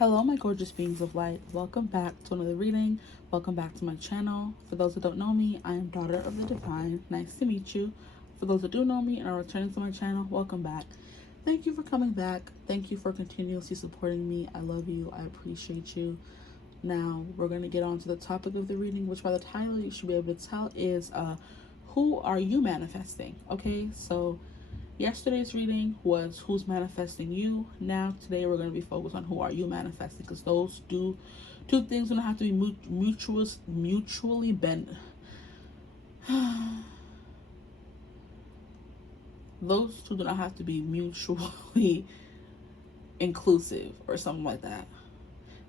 Hello, my gorgeous beings of light. Welcome back to another reading. Welcome back to my channel. For those that don't know me, I am Daughter of the Divine. Nice to meet you. For those that do know me and are returning to my channel, welcome back. Thank you for coming back. Thank you for continuously supporting me. I love you. I appreciate you. Now, we're going to get on to the topic of the reading, which by the title you should be able to tell is who are you manifesting? Okay, so yesterday's reading was who's manifesting you. Now today we're going to be focused on who are you manifesting, because those two things don't have to be mutually bend. Those two do not have to be mutually inclusive or something like that.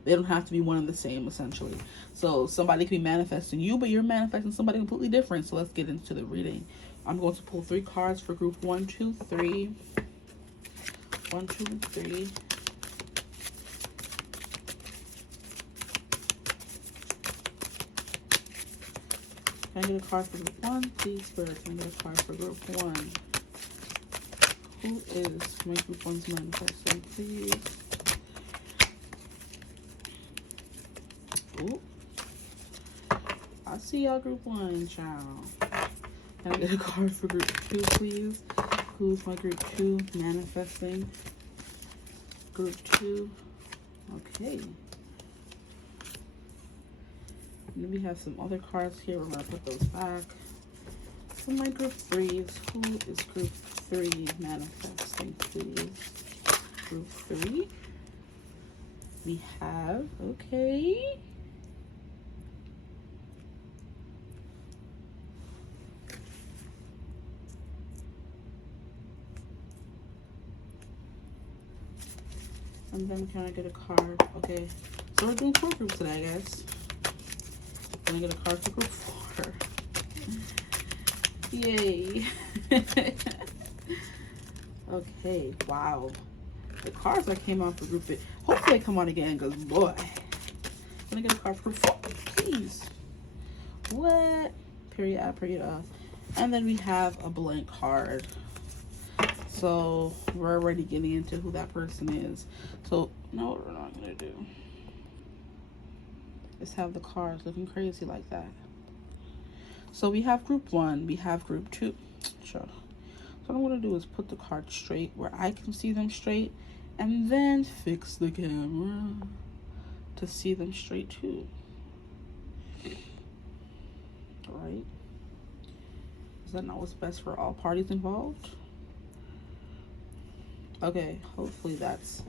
They don't have to be one and the same, essentially. So somebody can be manifesting you, but you're manifesting somebody completely different. So let's get into the reading. I'm going to pull 3 cards for group 1, 2, 3. 1, 2, and 3. Can I get a card for group 1? Please, Spirit, can I get a card for group 1? Who is my group 1's manifesting, please? Ooh. I see y'all group 1, child. Can I get a card for group 2, please? Who's my group 2 manifesting? Group 2. Okay. And then we have some other cards here. We're going to put those back. So my group 3s. Who is group 3 manifesting, please? Group 3. We have, okay. And then can I get a card? Okay, so we're doing 4 groups today, I guess. Can I get a card for group 4? Yay. Okay, wow. The cards that came out for group 8. Hopefully they come out again, because boy. Can I get a card for group 4? Please. What? Period, period. And then we have a blank card. So we're already getting into who that person is. So no, what we're not gonna do. Let's have the cards looking crazy like that. So we have group 1, we have group 2. Sure. So what I'm gonna do is put the cards straight where I can see them straight, and then fix the camera to see them straight too. All right. Is that not what's best for all parties involved? Okay, hopefully that's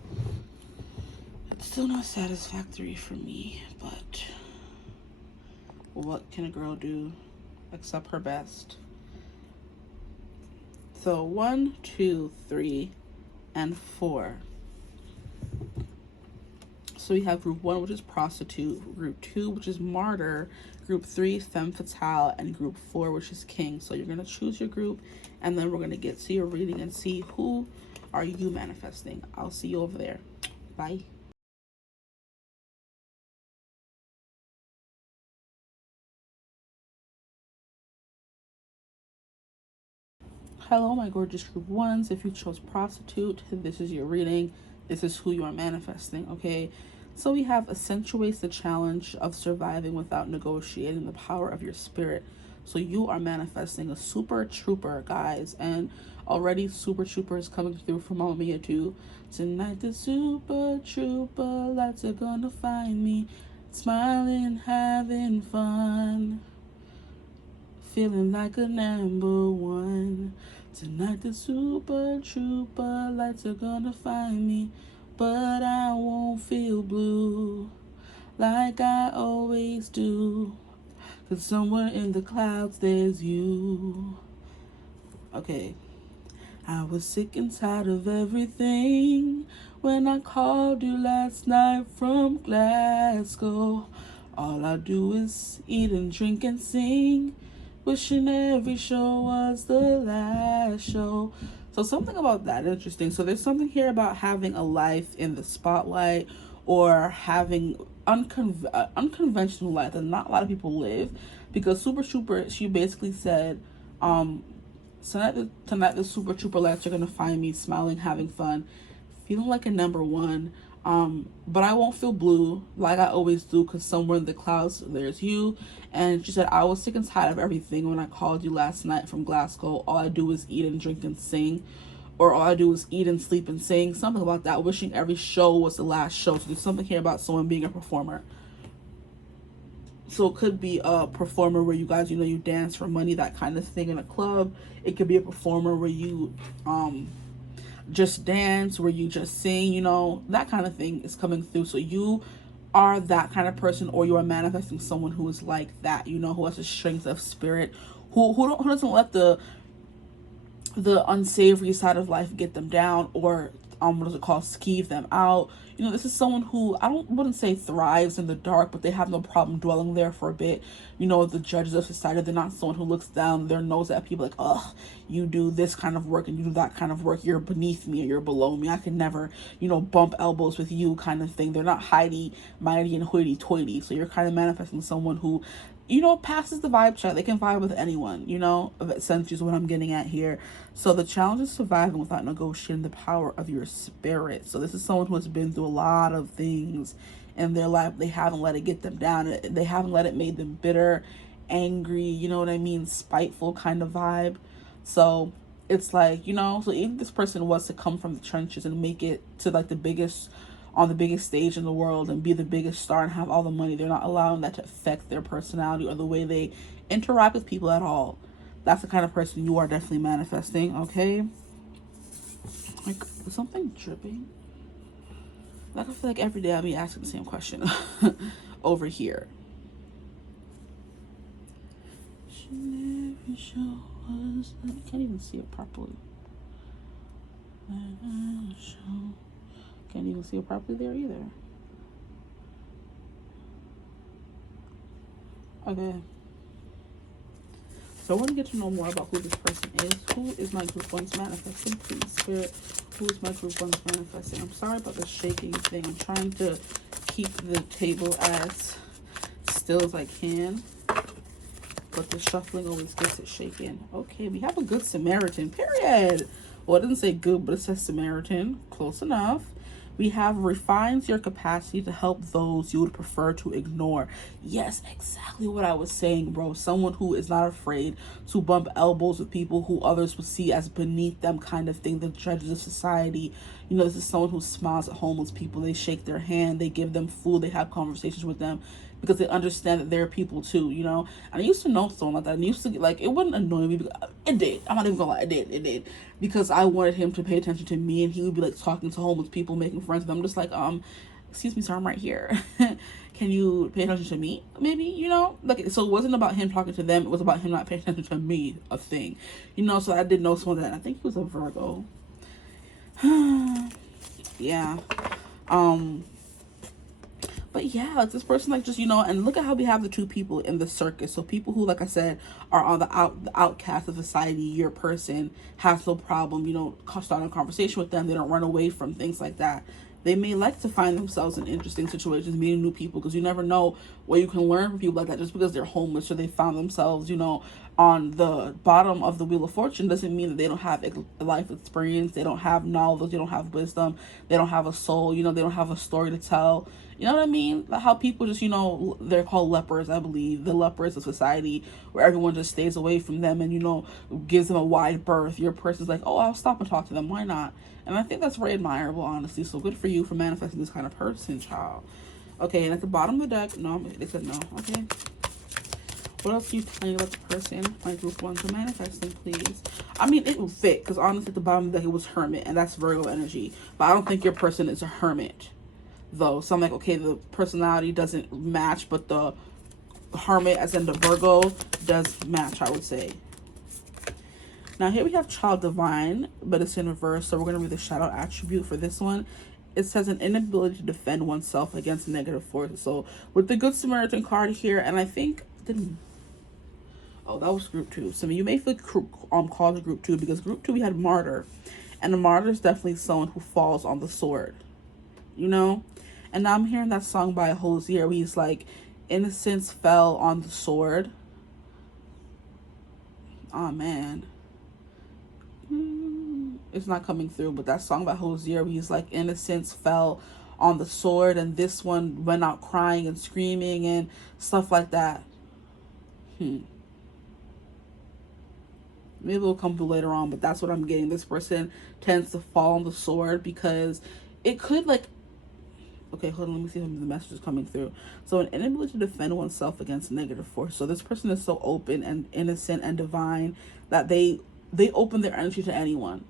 still not satisfactory for me, but what can a girl do except her best? So 1, 2, 3, and 4. So we have group 1, which is Prostitute, group 2, which is Martyr, group 3, Femme, fatale, and group 4, which is King. So you're going to choose your group, and then we're going to get to your reading and see who are you manifesting. I'll see you over there. Bye. Hello, my gorgeous group 1s. If you chose Prostitute, this is your reading. This is who you are manifesting, okay? So we have accentuates the challenge of surviving without negotiating the power of your spirit. So you are manifesting a super trooper, guys, and already super trooper is coming through from Mama Mia too. Tonight the super trooper lights are gonna find me, smiling, having fun, feeling like a number 1. Tonight the super trooper lights are gonna find me, but I won't feel blue like I always do, 'cause somewhere in the clouds there's you. Okay. I was sick and tired of everything when I called you last night from Glasgow. All I do is eat and drink and sing, wishing every show was the last show. So something about that interesting. So there's something here about having a life in the spotlight, or having unconventional life that not a lot of people live, because Super Trooper, she basically said, tonight the super trooper lights are gonna find me smiling, having fun, feeling like a number 1. But I won't feel blue like I always do, because somewhere in the clouds there's you. And she said, I was sick and tired of everything when I called you last night from Glasgow. All I do is eat and drink and sing. Or all I do is eat and sleep and sing. Something about that. Wishing every show was the last show. So there's something here about someone being a performer. So it could be a performer where you guys, you know, you dance for money, that kind of thing in a club. It could be a performer where you just dance, where you just sing, you know, that kind of thing is coming through. So you are that kind of person, or you are manifesting someone who is like that, you know, who has a strength of spirit, who doesn't let the unsavory side of life get them down, or what is it called, skeeve them out. You know, this is someone who wouldn't say thrives in the dark, but they have no problem dwelling there for a bit. You know, the judges of society, they're not someone who looks down their nose at people like, oh, you do this kind of work and you do that kind of work, you're beneath me or you're below me, I can never, you know, bump elbows with you kind of thing. They're not Heidi, mighty, and hoity-toity. So you're kind of manifesting someone who, you know, passes the vibe check. They can vibe with anyone, you know, essentially is what I'm getting at here. So the challenge is surviving without negotiating the power of your spirit. So this is someone who has been through a lot of things in their life. They haven't let it get them down. They haven't let it make them bitter, angry, you know what I mean, spiteful kind of vibe. So it's like, you know, so even this person was to come from the trenches and make it to like the biggest stage in the world and be the biggest star and have all the money, they're not allowing that to affect their personality or the way they interact with people at all. That's the kind of person you are definitely manifesting, okay? Like, is something dripping? Like, I feel like every day I'll be asking the same question over here. She never showed us. I can't even see it properly. Can't even see it properly there either. Okay. So I want to get to know more about who this person is. Who is my group one's manifesting? Please, Spirit. Who is my group one's manifesting? I'm sorry about the shaking thing. I'm trying to keep the table as still as I can, but the shuffling always gets it shaken. Okay, we have a good Samaritan, period. Well, it doesn't say good, but it says Samaritan. Close enough. We have refines your capacity to help those you would prefer to ignore. Yes, exactly what I was saying, bro. Someone who is not afraid to bump elbows with people who others would see as beneath them kind of thing. The judges of society. You know, this is someone who smiles at homeless people. They shake their hand. They give them food. They have conversations with them, because they understand that they're people too, you know? And I used to know someone like that. And used to, like, it wouldn't annoy me. It did. I'm not even gonna lie. It did. Because I wanted him to pay attention to me, and he would be, like, talking to homeless people, making friends with them. I'm just like, excuse me, sir, I'm right here. Can you pay attention to me? Maybe, you know? Like, so it wasn't about him talking to them. It was about him not paying attention to me, a thing. You know, so I did know someone that, I think he was a Virgo. Yeah. But yeah, like this person, like, just, you know, and look at how we have the two people in the circus. So people who, like I said, are on the outcast of society. Your person has no problem, you know, starting a conversation with them. They don't run away from things like that. They may like to find themselves in interesting situations, meeting new people, because you never know what you can learn from people like that. Just because they're homeless or they found themselves, you know, on the bottom of the wheel of fortune doesn't mean that they don't have a life experience. They don't have knowledge. They don't have wisdom. They don't have a soul. You know, they don't have a story to tell. You know what I mean? How people just, you know, they're called lepers, I believe. The lepers of society, where everyone just stays away from them and, you know, gives them a wide berth. Your person's like, oh, I'll stop and talk to them. Why not? And I think that's very admirable, honestly. So good for you for manifesting this kind of person, child. Okay, and at the bottom of the deck, no, they said no. Okay. What else are you telling about the person, my group one, to manifesting, please? I mean, it will fit, because honestly, at the bottom of the deck, it was hermit, and that's Virgo energy. But I don't think your person is a hermit, though. So I'm like, okay, the personality doesn't match, but the hermit, as in the Virgo, does match, I would say. Now here we have child divine, but it's in reverse. So we're going to read the shadow attribute for this one. It says an inability to defend oneself against negative forces. So with the Good Samaritan card here, and I think, oh, that was group 2. So you may feel called to group 2, because group 2 we had Martyr. And the Martyr is definitely someone who falls on the sword, you know? And now I'm hearing that song by Hosier where he's like, innocence fell on the sword. Oh, man. It's not coming through, but that song by Hosier where he's like, innocence fell on the sword, and this one went out crying and screaming and stuff like that. Maybe it'll come through later on, but that's what I'm getting. This person tends to fall on the sword because it could, like, okay, hold on, let me see if the message is coming through. So an inability to defend oneself against negative force. So this person is so open and innocent and divine that they open their energy to anyone.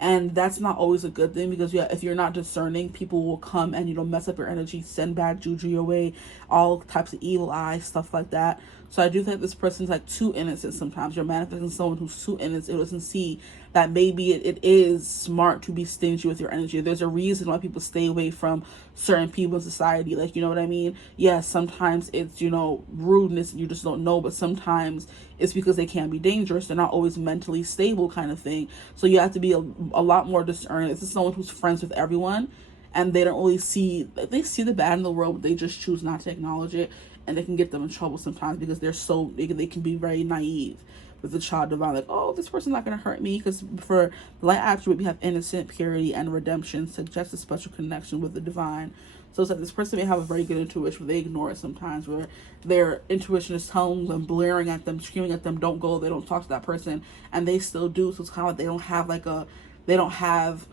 And that's not always a good thing, because if you're not discerning, people will come and, mess up your energy, send bad juju your way, all types of evil eyes, stuff like that. So I do think this person's like too innocent sometimes. You're manifesting someone who's too innocent, who doesn't see that maybe it is smart to be stingy with your energy. There's a reason why people stay away from certain people in society. Like, you know what I mean? Yes, sometimes it's, rudeness and you just don't know, but sometimes it's because they can be dangerous. They're not always mentally stable, kind of thing. So you have to be a lot more discerning. This is someone who's friends with everyone, and they don't really see, they see the bad in the world, but they just choose not to acknowledge it. And they can get them in trouble sometimes because they can be very naive with the child divine. Like, oh, this person's not going to hurt me. Because for the light attribute, we have innocent, purity, and redemption, suggests a special connection with the divine. So it's like this person may have a very good intuition, but they ignore it sometimes, where their intuition is telling them, blaring at them, screaming at them, don't go, they don't talk to that person, and they still do. So it's kind of like they don't have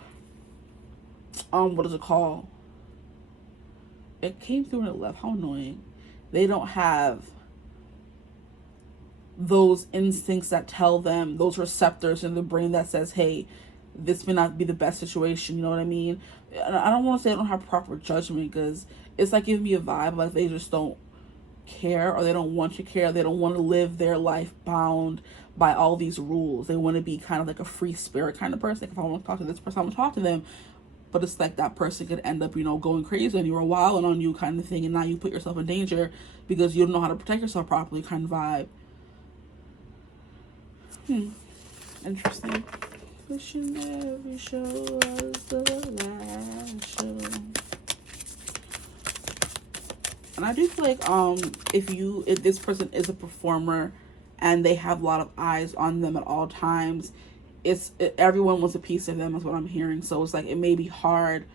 what is it called? It came through and it left. How annoying. They don't have those instincts that tell them, those receptors in the brain that says, hey, this may not be the best situation, you know what I mean? I don't want to say they don't have proper judgment, because it's like giving me a vibe like they just don't care, or they don't want to care. They don't want to live their life bound by all these rules. They want to be kind of like a free spirit kind of person. Like, if I want to talk to this person, I'm going to talk to them. But it's like that person could end up, going crazy on you or wilding on you kind of thing. And now you put yourself in danger because you don't know how to protect yourself properly kind of vibe. Interesting. Wishing every show was the last show. And I do feel like if this person is a performer and they have a lot of eyes on them at all times, everyone wants a piece of them, is what I'm hearing. So it's like it may be hard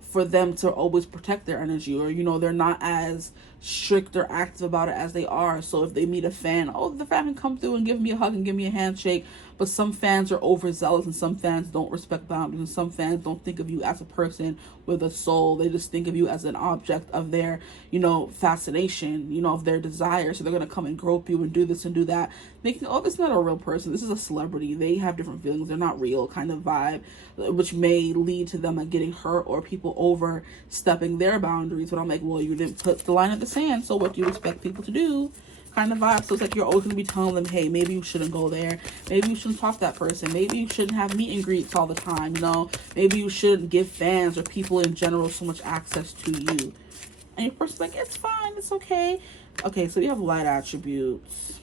for them to always protect their energy, or they're not as strict or active about it as they are. So if they meet a fan, the fan can come through and give me a hug and give me a handshake. But some fans are overzealous, and some fans don't respect boundaries, and some fans don't think of you as a person with a soul. They just think of you as an object of their fascination, of their desire. So they're going to come and grope you and do this and do that, making, this is not a real person, this is a celebrity, they have different feelings, they're not real kind of vibe, which may lead to them like getting hurt or people overstepping their boundaries. But I'm like, well, you didn't put the line in the sand, so what do you expect people to do kind of vibe? So it's like you're always going to be telling them, hey, maybe you shouldn't go there, maybe you shouldn't talk to that person, maybe you shouldn't have meet and greets all the time, maybe you shouldn't give fans or people in general so much access to you. And your person's like, it's fine, it's okay. Okay, so we have light attributes,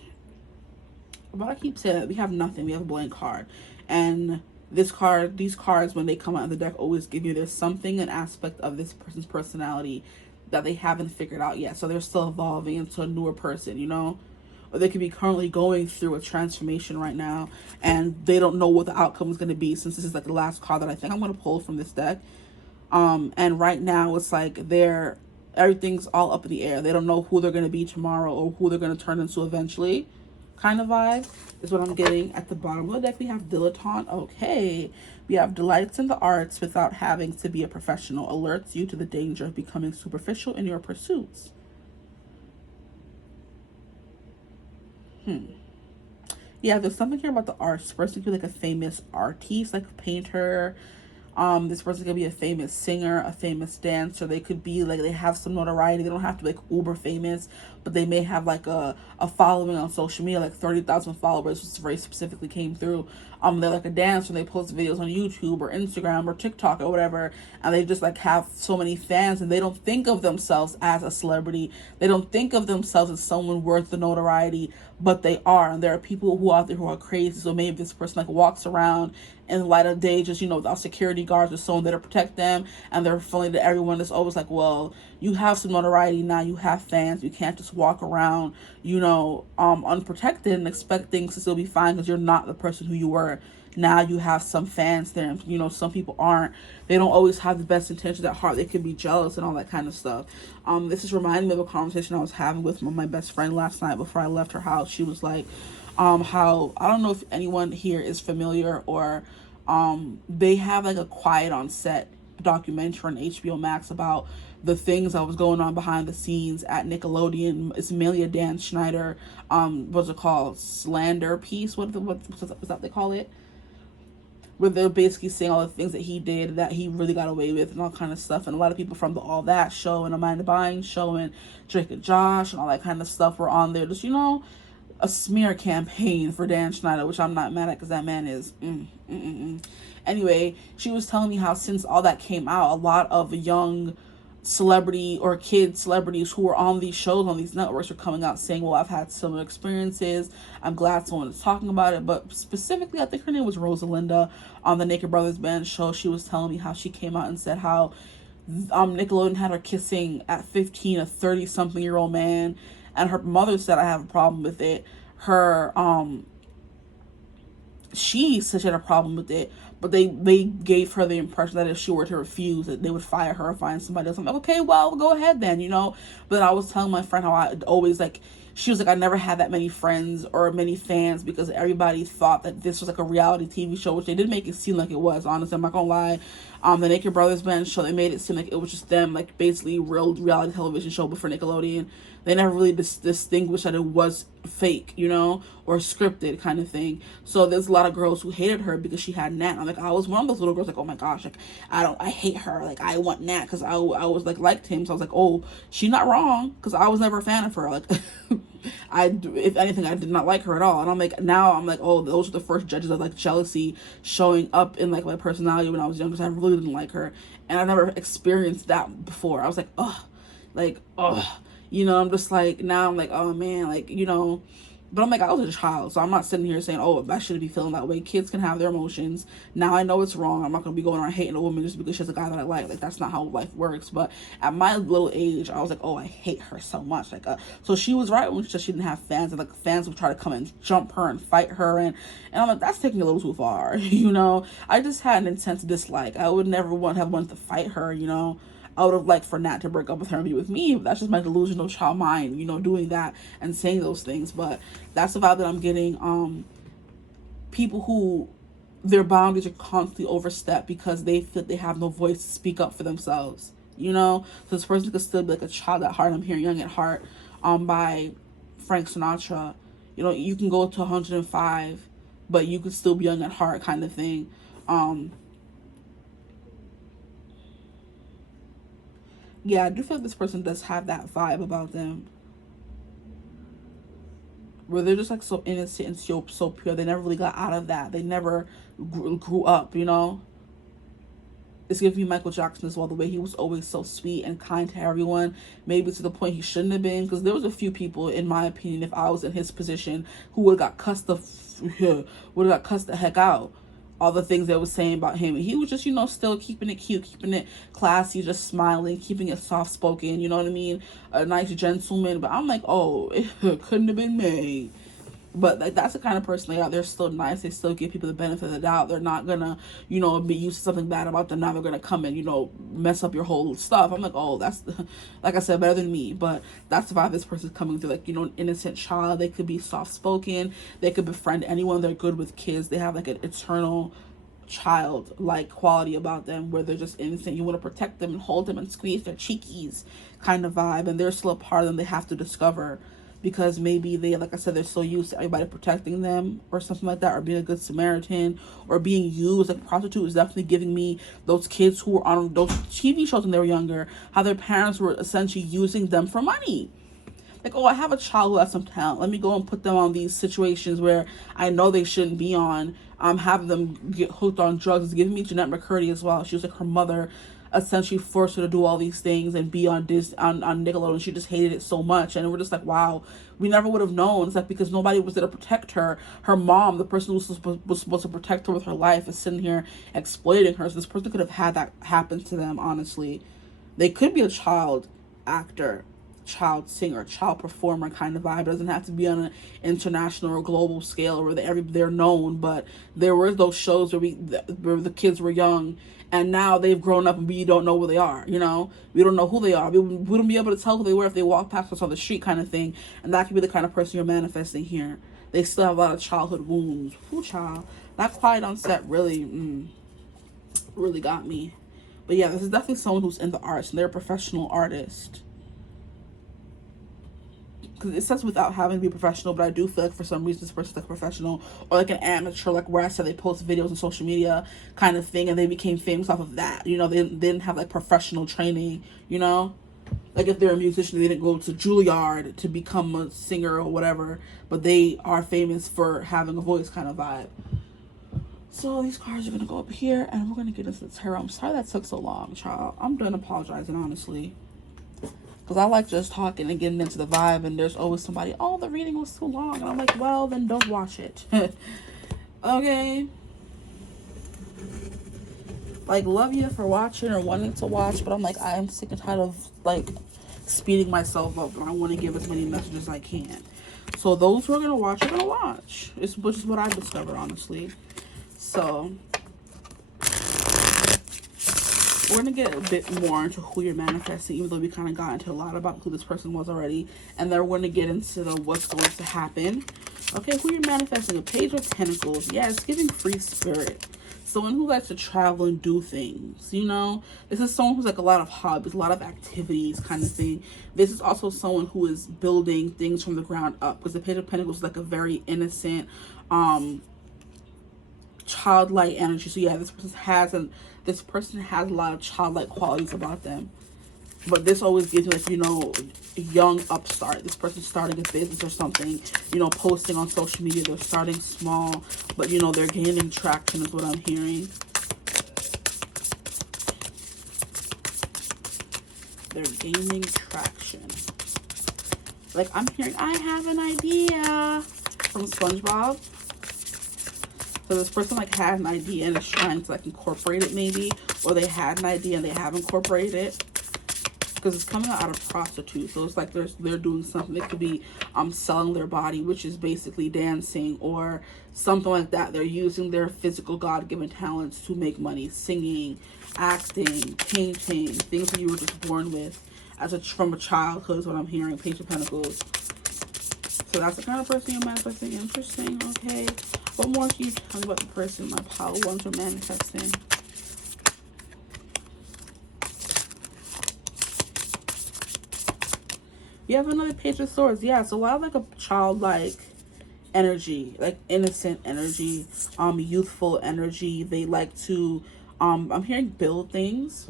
but I keep saying that we have nothing. We have a blank card. And these cards, when they come out of the deck, always give you, there's something, an aspect of this person's personality that they haven't figured out yet. So they're still evolving into a newer person, or they could be currently going through a transformation right now, and they don't know what the outcome is going to be, since this is like the last card that I think I'm going to pull from this deck. And right now it's like everything's all up in the air. They don't know who they're going to be tomorrow or who they're going to turn into eventually, kind of vibe is what I'm getting. At the bottom of the deck, we have dilettante. Okay, we have delights in the arts without having to be a professional, alerts you to the danger of becoming superficial in your pursuits. Yeah, there's something here about the arts. This person could be like a famous artiste, like a painter. This person could be a famous singer, a famous dancer. They could be like, they have some notoriety. They don't have to be like uber famous, but they may have like a following on social media, like 30,000 followers, which very specifically came through. They're like a dancer, and they post videos on YouTube or Instagram or TikTok or whatever, and they just like have so many fans, and they don't think of themselves as a celebrity. They don't think of themselves as someone worth the notoriety, but they are. And there are people who out there who are crazy. So maybe this person like walks around in the light of day, just without security guards or someone there to protect them, and they're feeling that everyone is always like, well, you have some notoriety now, you have fans, you can't just walk around unprotected and expect things to still be fine, because you're not the person who you were now you have some fans there, and you know, some people aren't. They don't always have the best intentions at heart. They could be jealous and all that kind of stuff. This is reminding me of a conversation I was having with my best friend last night before I left her house. She was like, how, I don't know if anyone here is familiar, or they have like a Quiet on Set documentary on HBO Max about the things that was going on behind the scenes at Nickelodeon. It's mainly a Dan Schneider, what's it called, slander piece, what's that they call it, where they're basically saying all the things that he did that he really got away with and all kind of stuff. And a lot of people from the All That show and Amanda Bynes show and Drake and Josh and all that kind of stuff were on there, just, you know, a smear campaign for Dan Schneider, which I'm not mad at because that man is Anyway, she was telling me how since all that came out, a lot of young celebrity or kid celebrities who were on these shows, on these networks, are coming out saying, well, I've had similar experiences, I'm glad someone is talking about it. But specifically, I think her name was Rosalinda on the Naked Brothers Band show. She was telling me how she came out and said how Nickelodeon had her kissing at 15 a 30-something-year-old man, and her mother said, I have a problem with it. She said she had a problem with it, but they gave her the impression that if she were to refuse, that they would fire her or find somebody else. I'm like, okay, well, go ahead then, you know. But then I was telling my friend how I always, like, she was like, I never had that many friends or many fans because everybody thought that this was like a reality TV show, which they did make it seem like it was. Honestly, I'm not gonna lie. The Naked Brothers Band show, they made it seem like it was just them, like basically real reality television show, but for Nickelodeon. They never really distinguished that it was fake, you know, or scripted kind of thing. So there's a lot of girls who hated her because she had Nat. I'm like, I was one of those little girls like, oh my gosh, like I hate her, like I want Nat, because I was like liked him. So I was like, oh, she's not wrong, because I was never a fan of her. Like if anything, I did not like her at all. And I'm like, now I'm like, oh, those are the first judges of like jealousy showing up in like my personality when I was young, because I really didn't like her, and I never experienced that before. I was like, you know, I'm just like, now I'm like, oh man, like, you know, but I'm like, I was a child, so I'm not sitting here saying, oh, I shouldn't be feeling that way. Kids can have their emotions. Now I know it's wrong. I'm not going to be going around hating a woman just because she's a guy that I like. Like, that's not how life works. But at my little age, I was like, oh, I hate her so much. Like, so she was right when she said she didn't have fans, and like fans would try to come and jump her and fight her. And I'm like, that's taking a little too far, you know. I just had an intense dislike. I would never have wanted to fight her, you know. I would have liked for Nat to break up with her and be with me. That's just my delusional child mind, you know, doing that and saying those things. But that's the vibe that I'm getting. People who their boundaries are constantly overstepped because they feel they have no voice to speak up for themselves, you know. So this person could still be like a child at heart. I'm hearing Young at Heart by Frank Sinatra. You know, you can go to 105, but you could still be young at heart, kind of thing. Yeah, I do feel like this person does have that vibe about them, where they're just like so innocent and so pure. They never really got out of that. They never grew up, you know. It's giving me Michael Jackson as well, the way he was always so sweet and kind to everyone, maybe to the point he shouldn't have been, because there was a few people, in my opinion, if I was in his position, who would have got cussed the heck out. All the things they were saying about him, and he was just, you know, still keeping it cute, keeping it classy, just smiling, keeping it soft spoken, you know what I mean, a nice gentleman. But I'm like, oh, it couldn't have been me. But like, that's the kind of person they are. They're still nice. They still give people the benefit of the doubt. They're not gonna, you know, be used to something bad about them. Now they're gonna come and, you know, mess up your whole stuff. I'm like, oh, that's, like I said, better than me. But that's the vibe this person's coming through. Like, you know, an innocent child. They could be soft spoken. They could befriend anyone. They're good with kids. They have like an eternal child like quality about them, where they're just innocent. You want to protect them and hold them and squeeze their cheekies kind of vibe. And there's still a part of them they have to discover, because maybe they, like I said, they're so used to everybody protecting them or something like that, or being a good Samaritan, or being used. Like Prostitute is definitely giving me those kids who were on those TV shows when they were younger, how their parents were essentially using them for money. Like, oh, I have a child who has some talent. Let me go and put them on these situations where I know they shouldn't be on. Having them get hooked on drugs. It's giving me Jeanette McCurdy as well. She was like, her mother essentially forced her to do all these things and be on Nickelodeon. She just hated it so much, and we're just like, wow, we never would have known. It's like, because nobody was there to protect her. Her mom, the person who was supposed to protect her with her life, is sitting here exploiting her. So this person could have had that happen to them. Honestly, they could be a child actor. child singer, child performer kind of vibe. It doesn't have to be on an international or global scale where they're known, but there were those shows where the kids were young, and now they've grown up and we don't know where they are. You know, we don't know who they are. We wouldn't be able to tell who they were if they walked past us on the street, kind of thing. And that could be the kind of person you're manifesting here. They still have a lot of childhood wounds. Ooh, child, that quiet on set really got me. But yeah, this is definitely someone who's in the arts and they're a professional artist. Because it says without having to be professional, but I do feel like for some reason this person's like professional or like an amateur, like where I said they post videos on social media kind of thing and they became famous off of that. You know, they didn't have like professional training, you know? Like if they're a musician, they didn't go to Juilliard to become a singer or whatever, but they are famous for having a voice kind of vibe. So these cards are going to go up here and we're going to get into the tarot. I'm sorry that took so long, child. I'm done apologizing, honestly. Because I like just talking and getting into the vibe, and there's always somebody, oh, the reading was too long. And I'm like, well, then don't watch it. Okay. Like, love you for watching or wanting to watch, but I'm like, I am sick and tired of, like, speeding myself up. And I want to give as many messages as I can. So those who are going to watch are going to watch. Which is what I discovered, honestly. So we're going to get a bit more into who you're manifesting, even though we kind of got into a lot about who this person was already. And then we're going to get into the what's going to happen. Okay, who you're manifesting. A Page of Pentacles. Yeah, it's giving free spirit. Someone who likes to travel and do things, you know. This is someone who's like a lot of hobbies, a lot of activities kind of thing. This is also someone who is building things from the ground up. Because the Page of Pentacles is like a very innocent, childlike energy. So yeah, this person has a lot of childlike qualities about them. But this always gives me, like, you know, young upstart. This person's starting a business or something, you know, posting on social media. They're starting small, but, you know, they're gaining traction is what I'm hearing. They're gaining traction. Like, I'm hearing, I have an idea from SpongeBob. So this person, like, had an idea and is trying to, like, incorporate it maybe. Or they had an idea and they have incorporated it. Because it's coming out of Prostitute. So it's like they're doing something. It could be selling their body, which is basically dancing or something like that. They're using their physical God-given talents to make money. Singing, acting, painting, things that you were just born with from a childhood is what I'm hearing. Page of Pentacles. So that's the kind of person you're manifesting. Interesting. Okay. What more can you tell me about the person my pile of ones are manifesting? You have another Page of Swords. Yeah, it's a lot of like a childlike energy, like innocent energy, youthful energy. They like to, I'm hearing build things.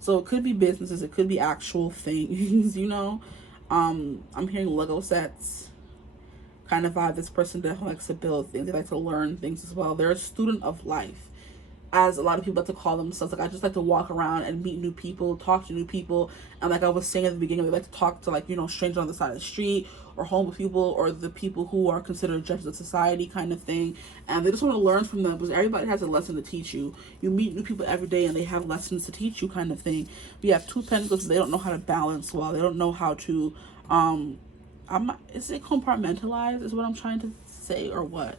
So it could be businesses, it could be actual things, you know. I'm hearing Lego sets kind of vibe. This person definitely likes to build things. They like to learn things as well. They're a student of life, as a lot of people like to call themselves. Like, I just like to walk around and meet new people, talk to new people. And like I was saying at the beginning, we like to talk to, like, you know, strangers on the side of the street or homeless people or the people who are considered judges of society kind of thing. And they just want to learn from them because everybody has a lesson to teach you. You meet new people every day and they have lessons to teach you kind of thing. We have two Pentacles. They don't know how to balance well. They don't know how to, is it compartmentalize is what I'm trying to say, or what?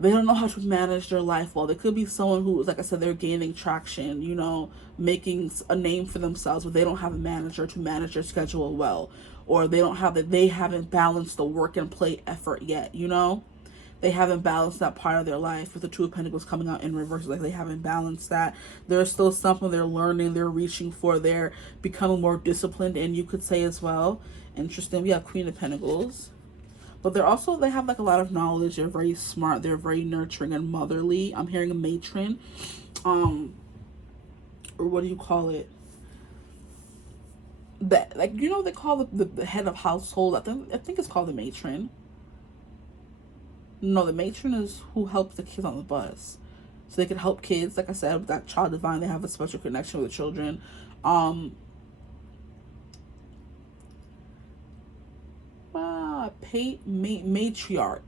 They don't know how to manage their life well. They could be someone who, like I said, they're gaining traction, you know, making a name for themselves, but they don't have a manager to manage their schedule well. Or they haven't balanced the work and play effort yet, you know? They haven't balanced that part of their life with the Two of Pentacles coming out in reverse. Like, they haven't balanced that. There's still something they're learning, they're reaching for, they're becoming more disciplined, and you could say as well. Interesting. We have Queen of Pentacles. But they have like a lot of knowledge. They're very smart. They're very nurturing and motherly. I'm hearing a matron. Or what do you call it? That, like, you know, they call the head of household. I think it's called the matron. No, the matron is who helps the kids on the bus. So they can help kids. Like I said, with that child divine, they have a special connection with the children. Wow. matriarch.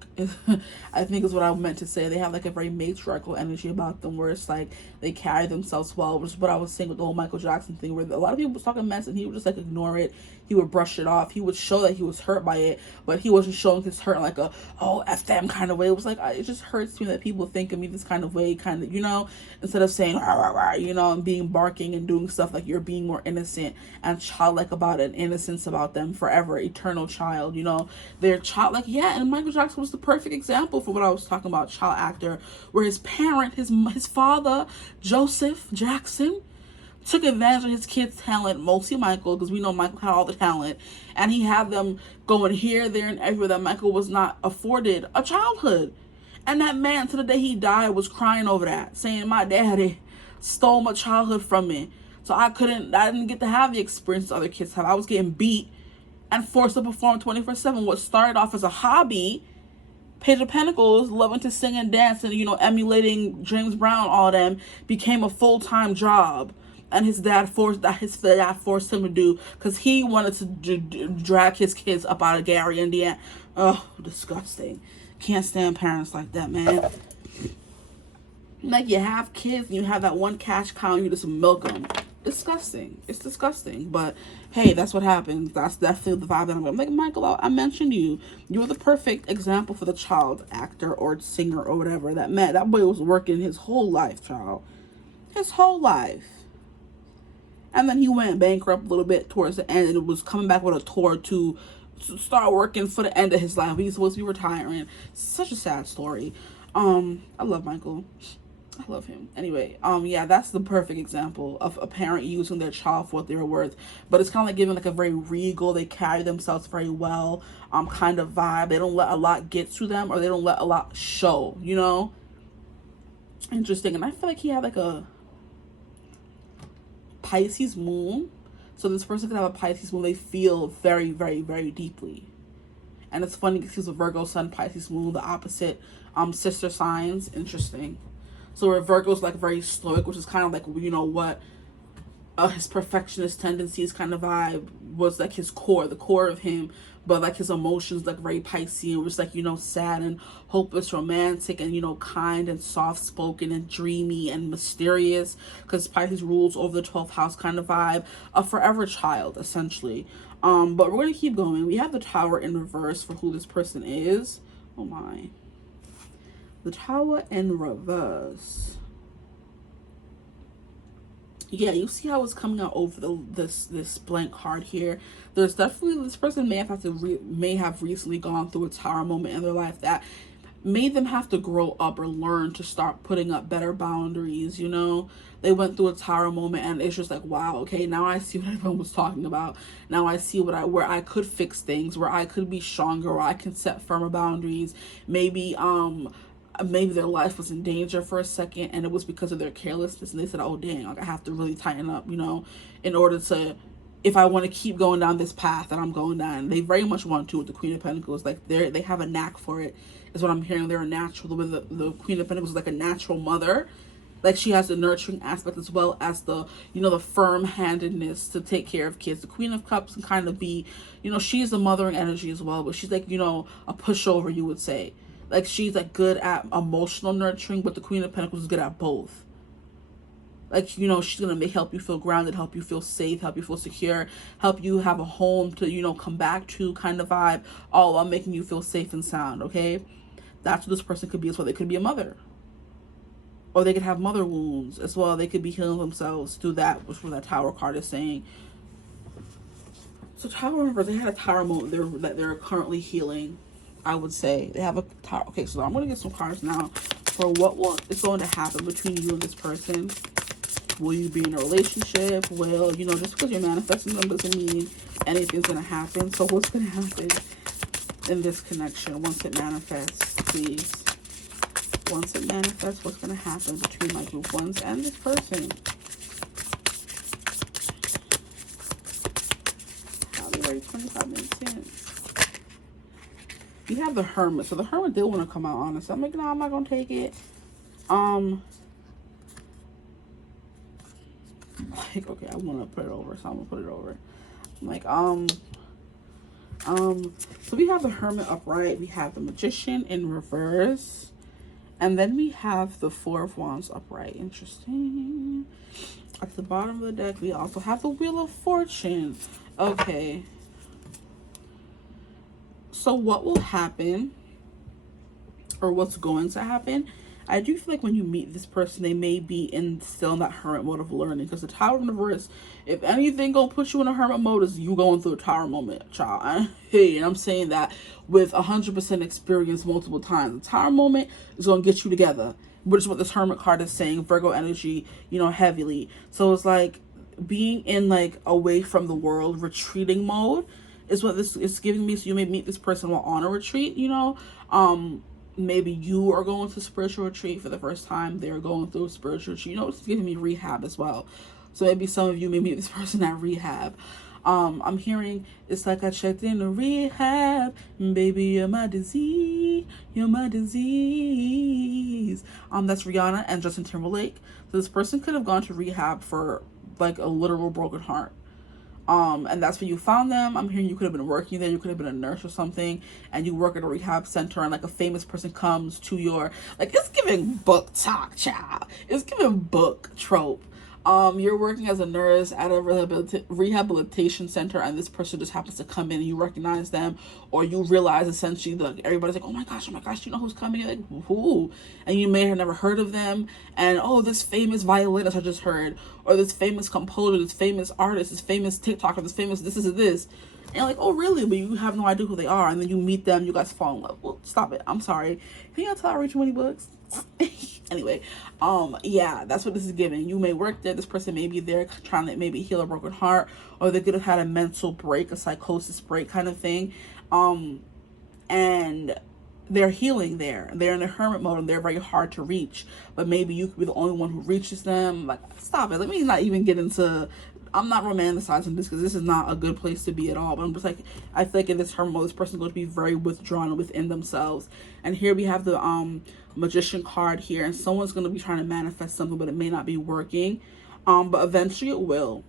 I think is what I meant to say. They have like a very matriarchal energy about them, where it's like they carry themselves well, which is what I was saying with the whole Michael Jackson thing, where a lot of people was talking mess and he would just like ignore it. He would brush it off. He would show that he was hurt by it, but he wasn't showing his hurt in like a, oh, F them kind of way. It was like, it just hurts me that people think of me this kind of way, kind of, you know, instead of saying, rah, rah, rah, you know, and being barking and doing stuff, like you're being more innocent and childlike about it, and innocence about them forever, eternal child, you know, they're childlike. Yeah, and Michael Jackson was the perfect example for what I was talking about, child actor, where his parent, his father, Joseph Jackson, took advantage of his kid's talent, mostly Michael, because we know Michael had all the talent, and he had them going here, there, and everywhere that Michael was not afforded a childhood. And that man, to the day he died, was crying over that, saying, my daddy stole my childhood from me. So I didn't get to have the experience other kids have. I was getting beat and forced to perform 24/7. What started off as a hobby, Page of Pentacles, loving to sing and dance and, you know, emulating James Brown, all them, became a full-time job. And his dad forced him to do, because he wanted to drag his kids up out of Gary, Indiana. Oh, disgusting. Can't stand parents like that, man. Like, you have kids and you have that one cash cow and you just milk them. Disgusting. It's disgusting. But hey, that's what happens. That's definitely the vibe that I'm like, Michael, I mentioned you. You were the perfect example for the child actor or singer or whatever. That boy was working his whole life, child. His whole life. And then he went bankrupt a little bit towards the end, and it was coming back with a tour to start working for the end of his life. He's supposed to be retiring. Such a sad story. I love Michael. I love him. Anyway, yeah, that's the perfect example of a parent using their child for what they're worth. But it's kind of like giving like a very regal, they carry themselves very well, kind of vibe. They don't let a lot get to them, or they don't let a lot show, you know? Interesting. And I feel like he had like a Pisces moon. So this person could have a Pisces moon. They feel very, very, very deeply. And it's funny because he's a Virgo sun, Pisces moon, the opposite sister signs. Interesting. So where Virgo's like very stoic, which is kind of like, you know what, his perfectionist tendencies kind of vibe was like his core, the core of him. But like his emotions like very Piscean, which is like, you know, sad and hopeless, romantic, and, you know, kind and soft spoken and dreamy and mysterious, because Pisces rules over the 12th house kind of vibe. A forever child, essentially. But we're gonna keep going. We have the Tower in reverse for who this person is. Oh my. The Tower in reverse. Yeah, you see how it's coming out over this blank card here. There's definitely, this person may have recently gone through a tower moment in their life that made them have to grow up or learn to start putting up better boundaries, you know? They went through a tower moment and it's just like, wow, okay, now I see what everyone was talking about. Now I see where I could fix things, where I could be stronger, where I can set firmer boundaries. Maybe their life was in danger for a second, and it was because of their carelessness, and they said, oh dang, like I have to really tighten up, you know, in order to, if I want to keep going down this path that I'm going down. They very much want to with the Queen of Pentacles. Like they have a knack for it, is what I'm hearing. They're a natural, the Queen of Pentacles is like a natural mother. Like she has the nurturing aspect as well as the, you know, the firm-handedness to take care of kids. The Queen of Cups can kind of be, you know, she's the mothering energy as well, but she's like, you know, a pushover, you would say. Like she's like good at emotional nurturing, but the Queen of Pentacles is good at both. Like, you know, she's gonna help you feel grounded, help you feel safe, help you feel secure, help you have a home to, you know, come back to kind of vibe, all while making you feel safe and sound, okay? That's what this person could be as well. They could be a mother. Or they could have mother wounds as well. They could be healing themselves through that, which what that Tower card is saying. So Tower, remember, they had a Tower moment that they're currently healing, I would say. They have a Tower. Okay, so I'm going to get some cards now for what is going to happen between you and this person. Will you be in a relationship? Will, you know, just because you're manifesting them doesn't mean anything's going to happen. So what's going to happen in this connection once it manifests, please? Once it manifests, what's going to happen between my group ones and this person? February 25 minutes in. You have the Hermit. So the Hermit did want to come out honest. I'm like, no, I'm not going to take it. Like, okay, I want to put it over, so I'm going to put it over. I'm like, So we have the Hermit upright, we have the Magician in reverse, and then we have the Four of Wands upright. Interesting. At the bottom of the deck, we also have the Wheel of Fortune. Okay. So what will happen, or what's going to happen, I do feel like when you meet this person, they may be still in that hermit mode of learning. Because the Tower in reverse, if anything gonna put you in a hermit mode, is you going through a tower moment, child. Hey, and I'm saying that with 100% experience multiple times. The tower moment is gonna get you together, which is what this hermit card is saying. Virgo energy, you know, heavily. So it's like being in like away from the world, retreating mode is what this is giving me. So you may meet this person while on a retreat, you know. Maybe you are going to spiritual retreat for the first time. They're going through a spiritual retreat. You know, it's giving me rehab as well. So maybe some of you may meet this person at rehab. I'm hearing it's like I checked in the rehab. Baby, you're my disease. You're my disease. That's Rihanna and Justin Timberlake. So this person could have gone to rehab for like a literal broken heart. And that's where you found them. I'm hearing you could have been working there. You could have been a nurse or something, and you work at a rehab center, and like a famous person comes to your, like, it's giving book talk, child. It's giving book trope. You're working as a nurse at a rehabilitation center, and this person just happens to come in, and you recognize them, or you realize essentially that everybody's like, oh my gosh, you know who's coming? You're like, who? And you may have never heard of them, and oh, this famous violinist I just heard, or this famous composer, this famous artist, this famous TikToker, this famous this. And you're like, oh really? But you have no idea who they are, and then you meet them, you guys fall in love. Well, stop it. I'm sorry. Can you tell I read too many books? Anyway, yeah, that's what this is giving. You may work there. This person may be there trying to maybe heal a broken heart, or they could have had a mental break, a psychosis break kind of thing. And they're healing there. They're in a hermit mode, and they're very hard to reach. But maybe you could be the only one who reaches them. Like, stop it. Let me not even get into. I'm not romanticizing this because this is not a good place to be at all. But I'm just like, I feel like in this hermit mode, this person's going to be very withdrawn within themselves. And here we have the Magician card here, and someone's going to be trying to manifest something, but it may not be working. But eventually it will.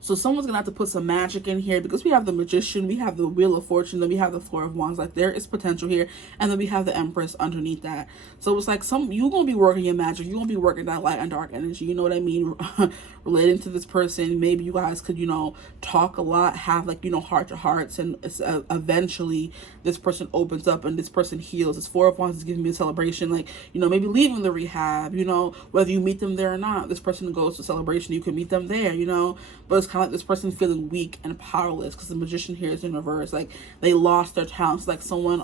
So someone's gonna have to put some magic in here, because we have the Magician, we have the Wheel of Fortune, then we have the Four of Wands. Like, there is potential here, and then we have the Empress underneath that. So it's like you're gonna be working your magic, you're gonna be working that light and dark energy, you know what I mean? Relating to this person, maybe you guys could, you know, talk a lot, have like, you know, heart to hearts, and eventually this person opens up and this person heals. This Four of Wands is giving me a celebration, like, you know, maybe leaving the rehab, you know, whether you meet them there or not. This person goes to celebration, you could meet them there, you know. But it's kind of like this person feeling weak and powerless, because the Magician here is in reverse. Like, they lost their talents. Like someone,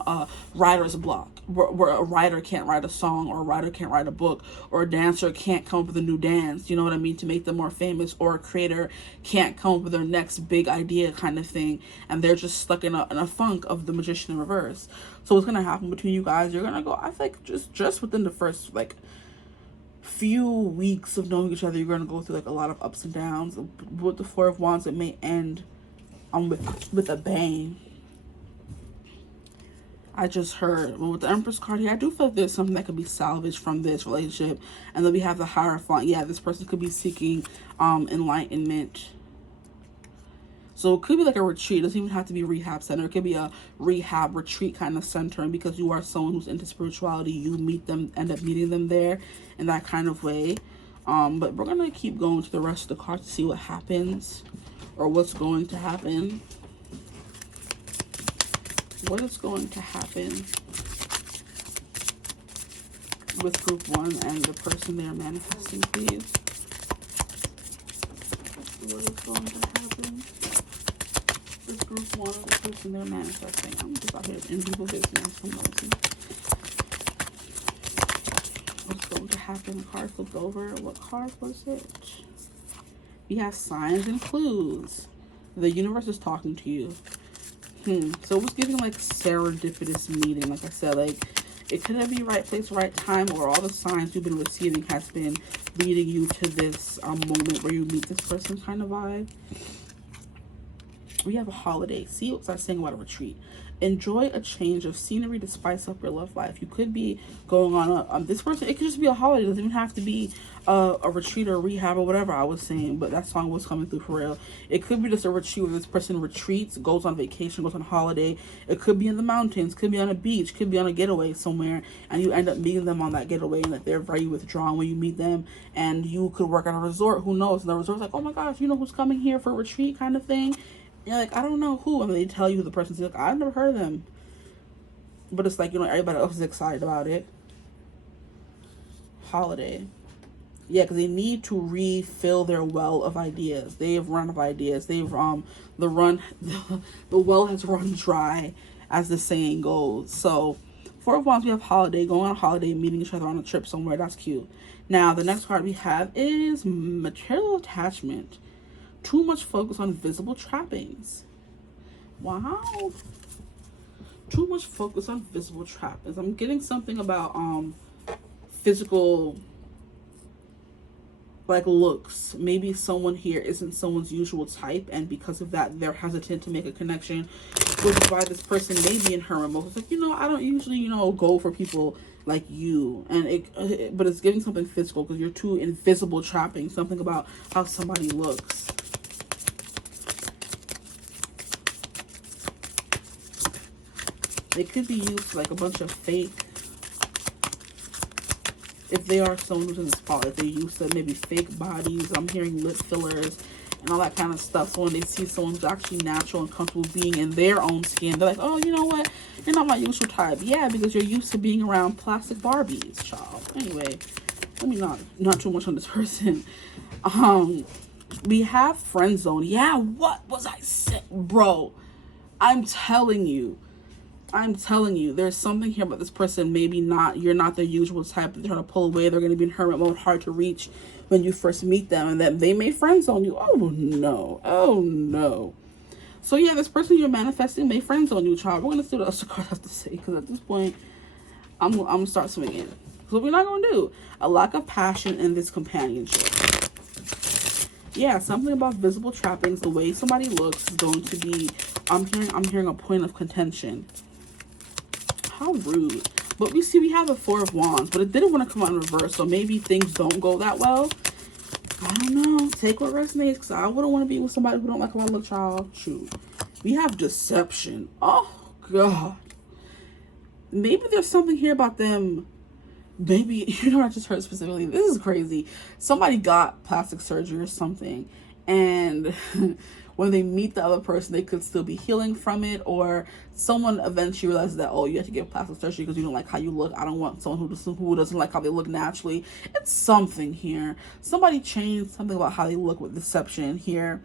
writer's block, where a writer can't write a song, or a writer can't write a book, or a dancer can't come up with a new dance, you know what I mean, to make them more famous, or a creator can't come up with their next big idea kind of thing, and they're just stuck in a funk of the Magician in reverse. So what's gonna happen between you guys, you're gonna go, I think just within the first like few weeks of knowing each other, you're going to go through like a lot of ups and downs. With the Four of Wands, it may end with a bang. I just heard. Well, with the Empress card here, I do feel like there's something that could be salvaged from this relationship. And then we have the Hierophant. Yeah, this person could be seeking enlightenment. So it could be like a retreat. It doesn't even have to be a rehab center. It could be a rehab retreat kind of center. And because you are someone who's into spirituality, you end up meeting them there in that kind of way. But we're going to keep going to the rest of the cards to see what happens, or what's going to happen. What is going to happen with group 1 and the person they are manifesting, please? What is going to happen? This group 1 of the person they're manifesting. I'm just out here in people's business. What's going to happen? The card flipped over. What card was it? We have signs and clues. The universe is talking to you. So it was giving like serendipitous meeting. Like I said, like it could be right place, right time, or all the signs you've been receiving has been leading you to this moment where you meet this person kind of vibe. We have a holiday. See what I was saying about a retreat. Enjoy a change of scenery to spice up your love life. You could be going on this person, it could just be a holiday. It doesn't even have to be a retreat or a rehab or whatever I was saying, but that song was coming through for real. It could be just a retreat where this person retreats, goes on vacation, goes on holiday. It could be in the mountains, could be on a beach, could be on a getaway somewhere, and you end up meeting them on that getaway, and that they're very withdrawn when you meet them, and you could work at a resort, who knows, and the resort's like, oh my gosh, you know who's coming here for a retreat kind of thing. You're like, I don't know who. And they tell you who the person's like, I've never heard of them. But it's like, you know, everybody else is excited about it. Holiday. Yeah, because they need to refill their well of ideas. They've run out of ideas. They've, the well has run dry, as the saying goes. So, 4 of Wands, we have holiday, going on a holiday, meeting each other on a trip somewhere. That's cute. Now, the next card we have is material attachment. Too much focus on visible trappings. Wow. Too much focus on visible trappings. I'm getting something about physical, like, looks. Maybe someone here isn't someone's usual type, and because of that, they're hesitant to make a connection, which is why this person may be in hermit mode. It's like, you know, I don't usually, you know, go for people like you, and but it's giving something physical because you're too invisible trapping. Something about how somebody looks. They could be used like a bunch of fake, if they are someone who's in the spotlight, they use to maybe fake bodies. I'm hearing lip fillers and all that kind of stuff. So when they see someone who's actually natural and comfortable being in their own skin, they're like, oh, you know what? You're not my usual type. Yeah, because you're used to being around plastic Barbies, child. Anyway, let me not too much on this person. We have friend zone. Yeah, what was I saying? Bro, I'm telling you, there's something here about this person. Maybe you're not their usual type. They're trying to pull away. They're going to be in hermit mode, hard to reach when you first meet them, and that they may friend zone you. Oh no, oh no. So yeah, this person you're manifesting may friend zone you, child. We're going to see what else the card has to say, because at this point, I'm going to start swinging. So what we're not going to do, a lack of passion in this companionship. Yeah, something about visible trappings. The way somebody looks is going to be, I'm hearing a point of contention. How rude. But we see we have a 4 of Wands, but it didn't want to come out in reverse, so maybe things don't go that well. I don't know. Take what resonates, because I wouldn't want to be with somebody who don't like how I look, child. Shoot. We have deception. Oh, God. Maybe there's something here about them. Maybe, you know, I just heard specifically, this is crazy. Somebody got plastic surgery or something, and when they meet the other person, they could still be healing from it, or someone eventually realizes that, oh, you have to get plastic surgery because you don't like how you look. I don't want someone who doesn't like how they look naturally. It's something here. Somebody changed something about how they look with deception here,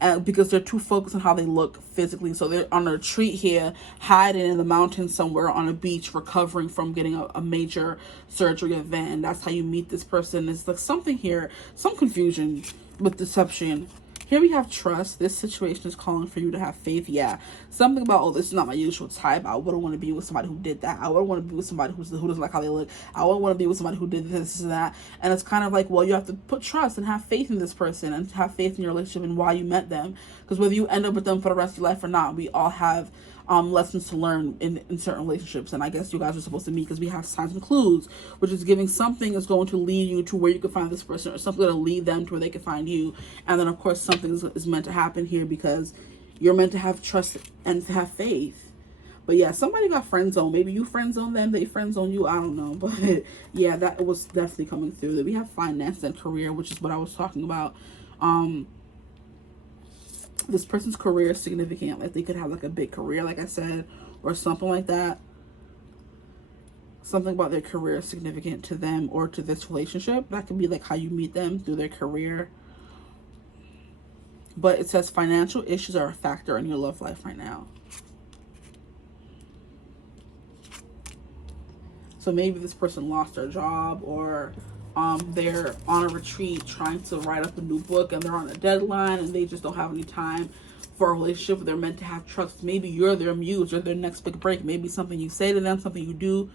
and because they're too focused on how they look physically. So they're on a retreat here, hiding in the mountains somewhere on a beach, recovering from getting a major surgery event. And that's how you meet this person. It's like something here, some confusion with deception. Here we have trust. This situation is calling for you to have faith. Yeah. Something about, oh, this is not my usual type. I wouldn't want to be with somebody who did that. I wouldn't want to be with somebody who doesn't like how they look. I wouldn't want to be with somebody who did this and that. And it's kind of like, well, you have to put trust and have faith in this person and have faith in your relationship and why you met them. Because whether you end up with them for the rest of your life or not, we all have lessons to learn in certain relationships. And I guess you guys are supposed to meet because we have signs and clues, which is giving something is going to lead you to where you can find this person, or something that'll lead them to where they can find you. And then of course something is meant to happen here because you're meant to have trust and to have faith. But yeah, somebody got friend zone. Maybe you friend zone them, they friend zone you, I don't know. But yeah, that was definitely coming through. That we have finance and career, which is what I was talking about. This person's career is significant. Like they could have like a big career, like I said, or something like that. Something about their career is significant to them or to this relationship. That could be like how you meet them through their career. But it says financial issues are a factor in your love life right now. So maybe this person lost their job, or they're on a retreat trying to write up a new book and they're on a deadline and they just don't have any time for a relationship. They're meant to have trust. Maybe you're their muse or their next big break. Maybe something you say to them, something you do.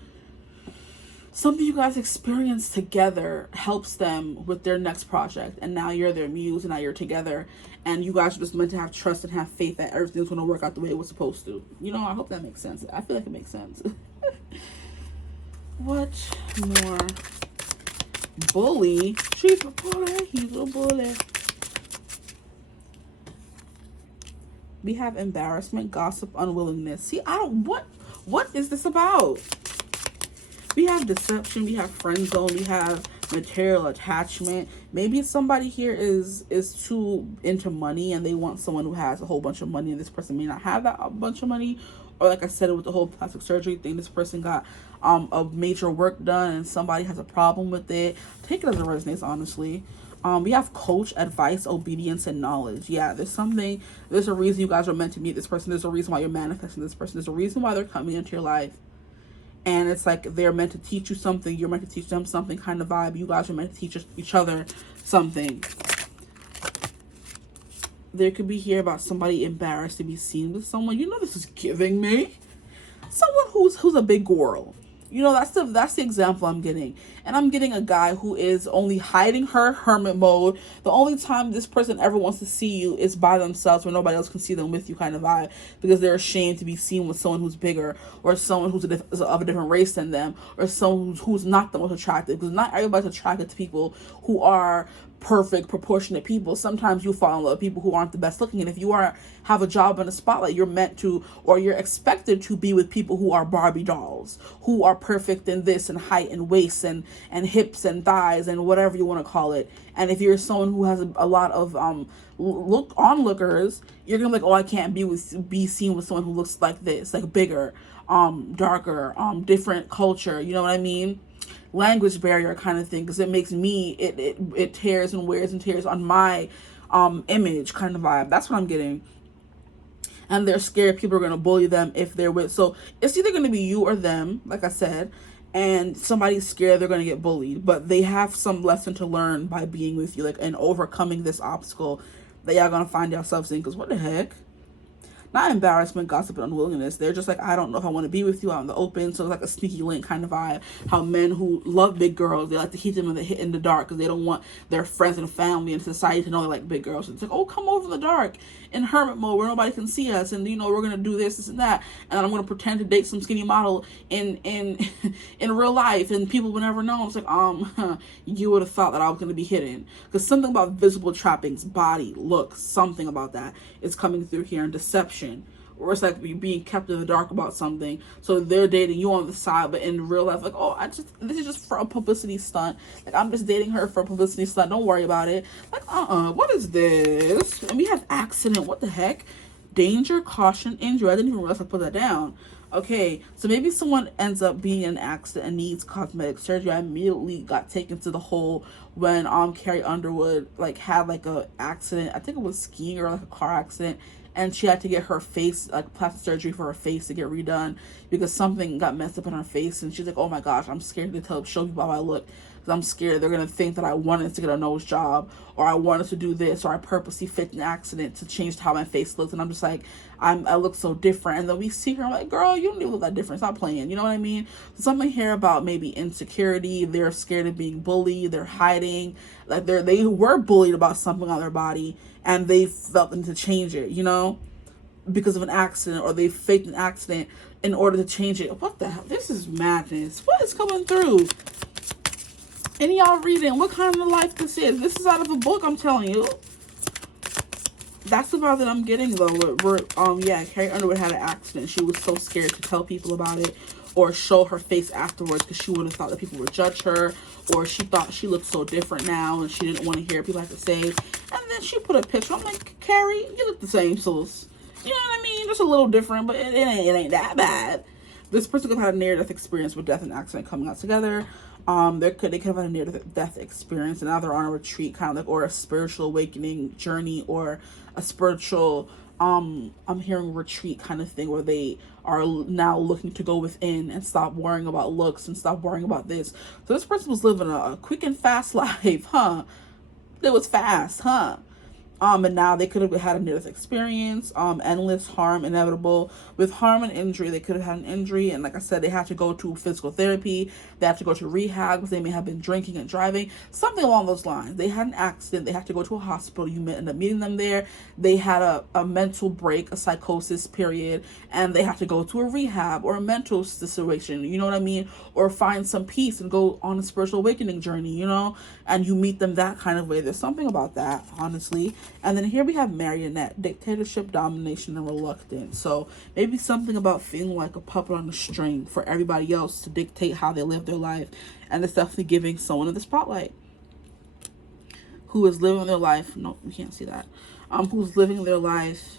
something you guys experience together helps them with their next project, and now you're their muse, and now you're together, and you guys are just meant to have trust and have faith that everything's going to work out the way it was supposed to. You know, I hope that makes sense. I feel like it makes sense. What more? Bully. She's a bully. He's a bully. We have embarrassment, gossip, unwillingness. See, what is this about? We have deception, we have friend zone, we have material attachment. Maybe somebody here is too into money and they want someone who has a whole bunch of money, and this person may not have that a bunch of money. Or like I said, with the whole plastic surgery thing, this person got a major work done and somebody has a problem with it. Take it as it resonates, honestly. We have coach, advice, obedience, and knowledge. Yeah, there's a reason you guys are meant to meet this person. There's a reason why you're manifesting this person. There's a reason why they're coming into your life. And it's like they're meant to teach you something. You're meant to teach them something, kind of vibe. You guys are meant to teach each other something. There could be here about somebody embarrassed to be seen with someone. You know, this is giving me someone who's a big girl. You know, that's the example I'm getting. And I'm getting a guy who is only hiding her hermit mode. The only time this person ever wants to see you is by themselves, where nobody else can see them with you, kind of vibe, because they're ashamed to be seen with someone who's bigger, or someone who's of a different race than them, or someone who's not the most attractive, because not everybody's attracted to people who are perfect, proportionate people. Sometimes you fall in love with people who aren't the best looking, and if you have a job in a spotlight, you're meant to, or you're expected to be with people who are Barbie dolls, who are perfect in this, and height and waist and hips and thighs and whatever you want to call it. And if you're someone who has a lot of onlookers, you're gonna be like, oh, I can't be seen with someone who looks like this, like bigger, darker, different culture. You know what I mean? Language barrier kind of thing, because it makes me, it tears and wears and tears on my image, kind of vibe. That's what I'm getting. And they're scared people are going to bully them if they're with, so it's either going to be you or them, like I said, and somebody's scared they're going to get bullied, but they have some lesson to learn by being with you, like, and overcoming this obstacle that y'all going to find yourselves in, because what the heck? Not embarrassment, gossip, and unwillingness. They're just like, I don't know if I want to be with you out in the open. So it's like a sneaky link kind of vibe. How men who love big girls, they like to keep them in the dark, because they don't want their friends and family and society to know they like big girls. So it's like, oh, come over in the dark in hermit mode where nobody can see us, and you know, we're gonna do this and that, and I'm gonna pretend to date some skinny model in in real life, and people will never know. It's like, you would have thought that I was gonna be hidden, because something about visible trappings, body, look, something about that is coming through here. And deception, or it's like you're being kept in the dark about something. So they're dating you on the side, but in real life, like, oh, this is just for a publicity stunt. Like, I'm just dating her for a publicity stunt. Don't worry about it. Like, what is this? And we have accident. What the heck? Danger, caution, injury. I didn't even realize I put that down. Okay, so maybe someone ends up being in an accident and needs cosmetic surgery. I immediately got taken to the whole when Carrie Underwood like had like a accident. I think it was skiing or like a car accident, and she had to get her face, like plastic surgery for her face to get redone because something got messed up in her face. And she's like, oh my gosh, I'm scared to show people how I look, because I'm scared they're going to think that I wanted to get a nose job, or I wanted to do this, or I purposely faked an accident to change how my face looks. And I'm just like, I look so different. And then we see her, I'm like, girl, you don't even look that different. Stop playing. You know what I mean? Something here about maybe insecurity. They're scared of being bullied. They're hiding. Like they were bullied about something on their body, and they felt them to change it, you know, because of an accident, or they faked an accident in order to change it. What the hell? This is madness. What is coming through? And y'all reading what kind of life this is. This is out of a book, I'm telling you. That's the vibe that I'm getting, though. Yeah, Carrie Underwood had an accident. She was so scared to tell people about it or show her face afterwards, because she would have thought that people would judge her, or she thought she looked so different now and she didn't want to hear people have to say. And then she put a picture. I'm like, Carrie, you look the same, so you know what I mean? Just a little different, but it ain't that bad. This person could have had a near-death experience with death and accident coming out together. They could have had a near-death experience, and now they're on a retreat, kind of like, or a spiritual awakening journey, or a spiritual, I'm hearing retreat kind of thing, where they are now looking to go within and stop worrying about looks and stop worrying about this. So this person was living a quick and fast life, huh? It was fast, huh? And now they could have had a near-death experience, endless harm, inevitable. With harm and injury, they could have had an injury, and like I said, they have to go to physical therapy, they have to go to rehab because they may have been drinking and driving, something along those lines. They had an accident, they have to go to a hospital, you end up meeting them there, they had a mental break, a psychosis period, and they have to go to a rehab or a mental situation, you know what I mean, or find some peace and go on a spiritual awakening journey, you know, and you meet them that kind of way. There's something about that, honestly. And then here we have marionette, dictatorship, domination, and reluctance. So maybe something about feeling like a puppet on a string for everybody else to dictate how they live their life. And it's definitely giving someone in the spotlight who is living their life. No, you can't see that. Who's living their life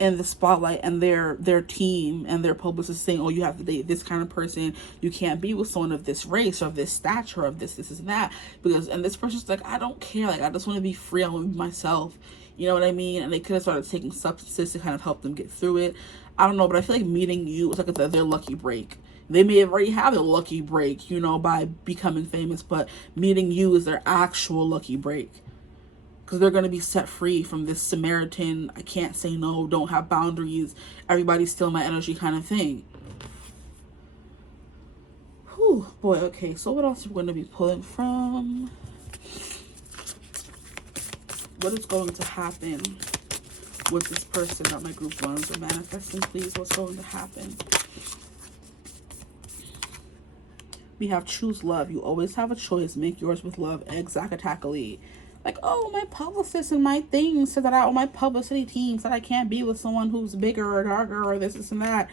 in the spotlight, and their team and their publicist saying, oh, you have to date this kind of person, you can't be with someone of this race or of this stature, of this and that, because, and this person's like, I don't care, like, I just want to be free, I want to be myself, you know what I mean? And they could have started taking substances to kind of help them get through it. I don't know, but I feel like meeting you is like their lucky break. They may have already had their lucky break, you know, by becoming famous, but meeting you is their actual lucky break. Because they're going to be set free from this Samaritan, I can't say no, don't have boundaries, everybody's still my energy kind of thing. Whew, boy, okay, so what else are we going to be pulling from? What is going to happen with this person that my group ones are manifesting, please? What's going to happen? We have choose love. You always have a choice. Make yours with love. Exactly. Like, oh, my publicist and my thing said that my publicity team said I can't be with someone who's bigger or darker or this and that.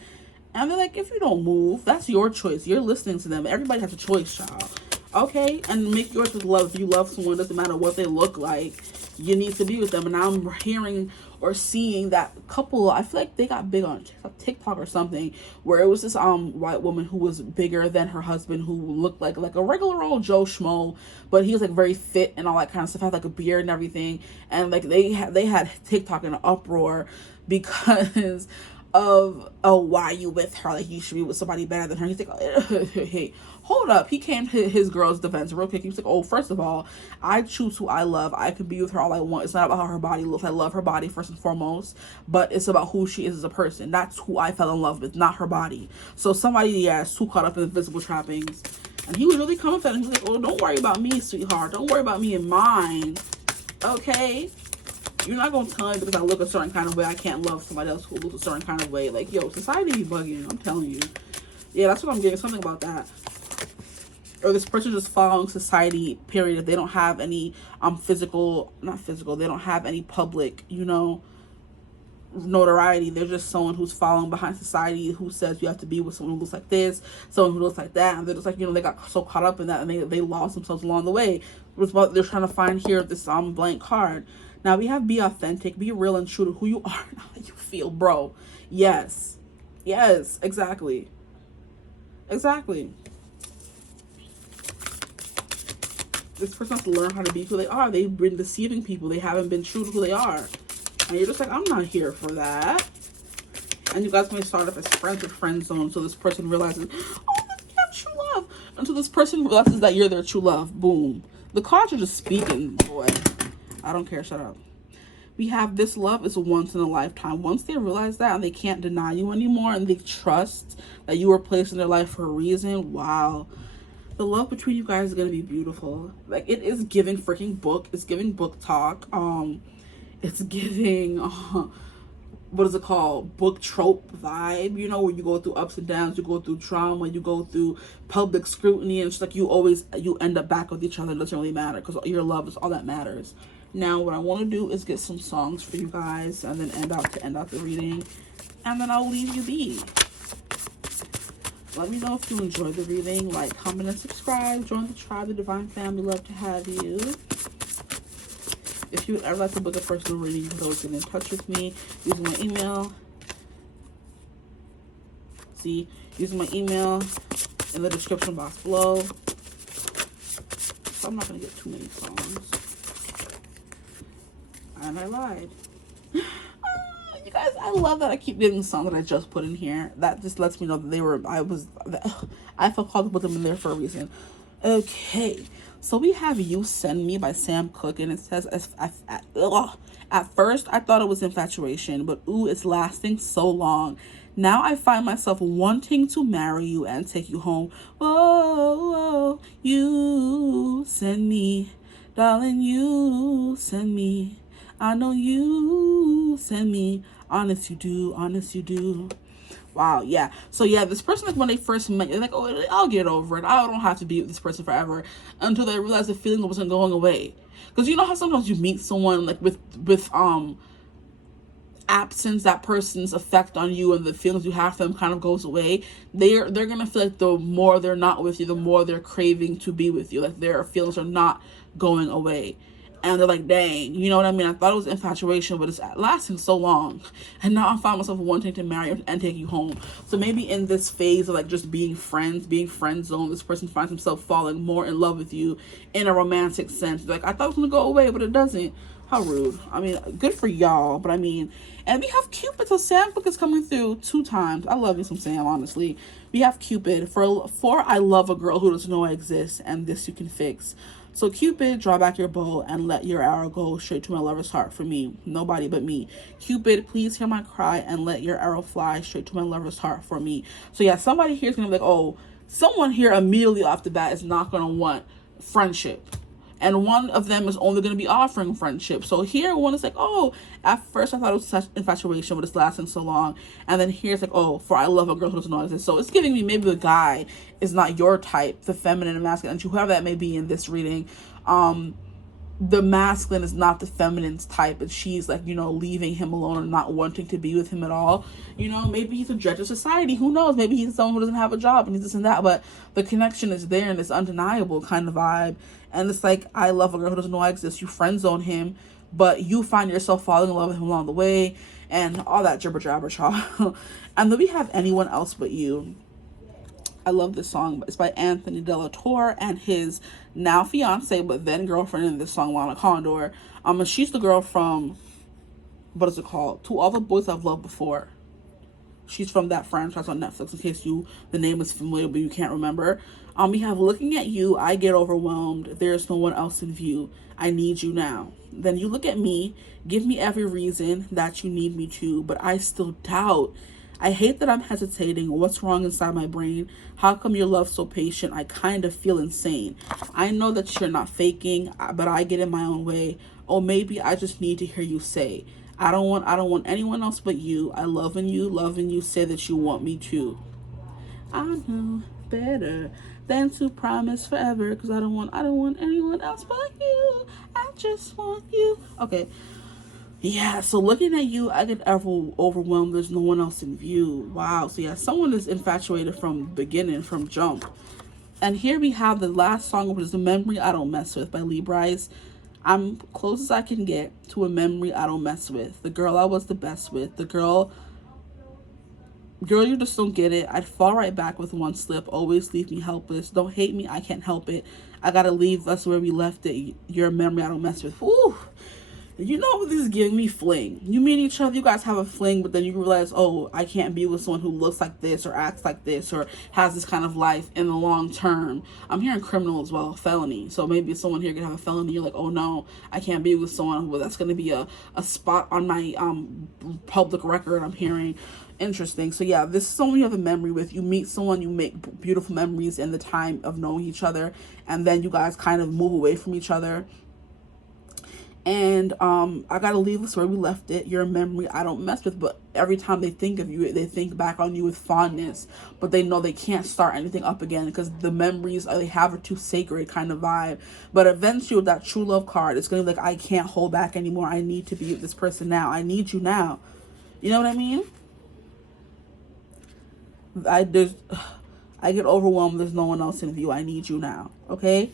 And they're like, if you don't move, that's your choice. You're listening to them. Everybody has a choice, child. Okay? And make yours with love. If you love someone, doesn't matter what they look like, you need to be with them. And now I'm hearing or seeing that couple, I feel like they got big on TikTok or something, where it was this white woman who was bigger than her husband, who looked like a regular old Joe Schmo, but he was like very fit and all that kind of stuff, had like a beard and everything. And like they had TikTok in an uproar because of, oh, why are you with her? Like, you should be with somebody better than her. He's like, hey, hold up. He came to his girl's defense real quick. He was like, oh, first of all, I choose who I love. I could be with her all I want. It's not about how her body looks. I love her body first and foremost, but it's about who she is as a person. That's who I fell in love with, not her body. So somebody, yeah, is too caught up in the visible trappings. And he was really coming for that. He was like, oh, don't worry about me, sweetheart. Don't worry about me and mine. Okay? You're not going to tell me because I look a certain kind of way, I can't love somebody else who looks a certain kind of way. Like, yo, society be bugging. I'm telling you. Yeah, that's what I'm getting. Something about that. Or this person just following society, period. If they don't have any they don't have any public, you know, notoriety. They're just someone who's following behind society, who says you have to be with someone who looks like this, someone who looks like that. And they're just like, you know, they got so caught up in that and they lost themselves along the way. It's what they're trying to find here at this blank card. Now we have be authentic, be real and true to who you are and how you feel, bro. Yes. Yes, exactly. Exactly. This person has to learn how to be who they are. They've been deceiving people. They haven't been true to who they are. And you're just like, I'm not here for that. And you guys may start off as friends with friend zone. So this person realizes, oh, that's not true love. Until this person realizes that you're their true love. Boom. The cards are just speaking, boy. I don't care. Shut up. We have this love is once in a lifetime. Once they realize that and they can't deny you anymore and they trust that you were placed in their life for a reason, wow. The love between you guys is going to be beautiful. Like, it is giving freaking book. It's giving book talk. It's giving, what is it called? Book trope vibe, you know, where you go through ups and downs, you go through trauma, you go through public scrutiny, and it's like you end up back with each other. It doesn't really matter because your love is all that matters. Now, what I want to do is get some songs for you guys and then end out the reading, and then I'll leave you be. Let me know if you enjoyed the reading. Like, comment, and subscribe. Join the tribe, the Divine Family. Love to have you. If you would ever like to book a personal reading, you can always get in touch with me using my email. Using my email in the description box below. So I'm not going to get too many songs. And I lied. You guys, I love that I keep getting songs that I just put in here. That just lets me know that I felt called to put them in there for a reason. Okay, So we have You Send Me by Sam Cooke, and it says, at first I thought it was infatuation, but ooh, it's lasting so long. Now I find myself wanting to marry you and take you home. Oh, you send me, darling, you send me. I know you send me. Honest you do, honest you do. Wow, yeah. So yeah, this person, like when they first met, they're like, oh, I'll get over it. I don't have to be with this person forever, until they realize the feeling wasn't going away. Because you know how sometimes you meet someone like with absence, that person's effect on you and the feelings you have for them kind of goes away. They're gonna feel like the more they're not with you, the more they're craving to be with you. Like their feelings are not going away. And they're like, dang, you know what I mean? I thought it was infatuation, but it's lasting so long. And now I find myself wanting to marry you and take you home. So maybe in this phase of like just being friends, being friend zone, this person finds himself falling more in love with you in a romantic sense. Like, I thought it was going to go away, but it doesn't. How rude. I mean, good for y'all, but I mean, and we have Cupid. So Sam Cooke is coming through 2 times. I love you some Sam, honestly. We have Cupid. For I love a girl who doesn't know I exist, and this you can fix. So Cupid, draw back your bow and let your arrow go straight to my lover's heart for me. Nobody but me. Cupid, please hear my cry and let your arrow fly straight to my lover's heart for me. So yeah, somebody here is going to be like, oh, someone here immediately off the bat is not going to want friendship. And one of them is only going to be offering friendship. So here one is like, oh, at first I thought it was such infatuation, but it's lasting so long. And then here's like, oh, for I love a girl who doesn't know I exist. So it's giving me maybe the guy is not your type, the feminine and masculine, and whoever that may be in this reading. The masculine is not the feminine's type, and she's like, you know, leaving him alone and not wanting to be with him at all. You know, maybe he's a judge of society. Who knows? Maybe he's someone who doesn't have a job and he's this and that, but the connection is there and it's undeniable kind of vibe. And it's like, I love a girl who doesn't know I exist. You friend zone him, but you find yourself falling in love with him along the way and all that jibber jabber chaw. And then we have Anyone Else But You. I love this song. It's by Anthony Della Torre and his now fiance, but then girlfriend in this song, Lana Condor. And she's the girl from, what is it called? To All the Boys I've Loved Before. She's from that franchise on Netflix, in case the name is familiar, but you can't remember. We have Looking at You, I Get Overwhelmed. There's No One Else in View. I Need You Now. Then You Look at Me, Give Me Every Reason That You Need Me To, But I Still Doubt. I hate that I'm hesitating. What's wrong inside my brain? How come your love so patient? I kind of feel insane. I know that you're not faking, but I get in my own way. Or maybe I just need to hear you say, I don't want anyone else but you. I love you, say that you want me to. I know better than to promise forever, because I don't want anyone else but you. I just want you. Okay. Yeah, so looking at you, I get overwhelmed. There's no one else in view. Wow. So yeah, someone is infatuated from beginning, from jump. And here we have the last song, which is The Memory I Don't Mess With by Libra. I'm close as I can get to a memory I don't mess with. The girl I was the best with. The girl, you just don't get it. I'd fall right back with one slip. Always leave me helpless. Don't hate me, I can't help it. I gotta leave us where we left it. Your memory I don't mess with. Ooh. You know, this is giving me fling. You meet each other, you guys have a fling, but then you realize, oh, I can't be with someone who looks like this or acts like this or has this kind of life in the long term. I'm hearing criminal as well, felony. So maybe someone here could have a felony. You're like, oh no, I can't be with someone who that's going to be a spot on my public record. I'm hearing. Interesting. So yeah, this is someone you have a memory with. You meet someone, you make beautiful memories in the time of knowing each other, and then you guys kind of move away from each other. And I gotta leave this where we left it. You're a memory I don't mess with, but every time they think of you, they think back on you with fondness, but they know they can't start anything up again because the memories they have are too sacred kind of vibe. But eventually with that true love card, it's gonna be like, I can't hold back anymore. I need to be with this person now. I need you now. You know what I mean? I get overwhelmed. There's no one else in view. I need you now. Okay?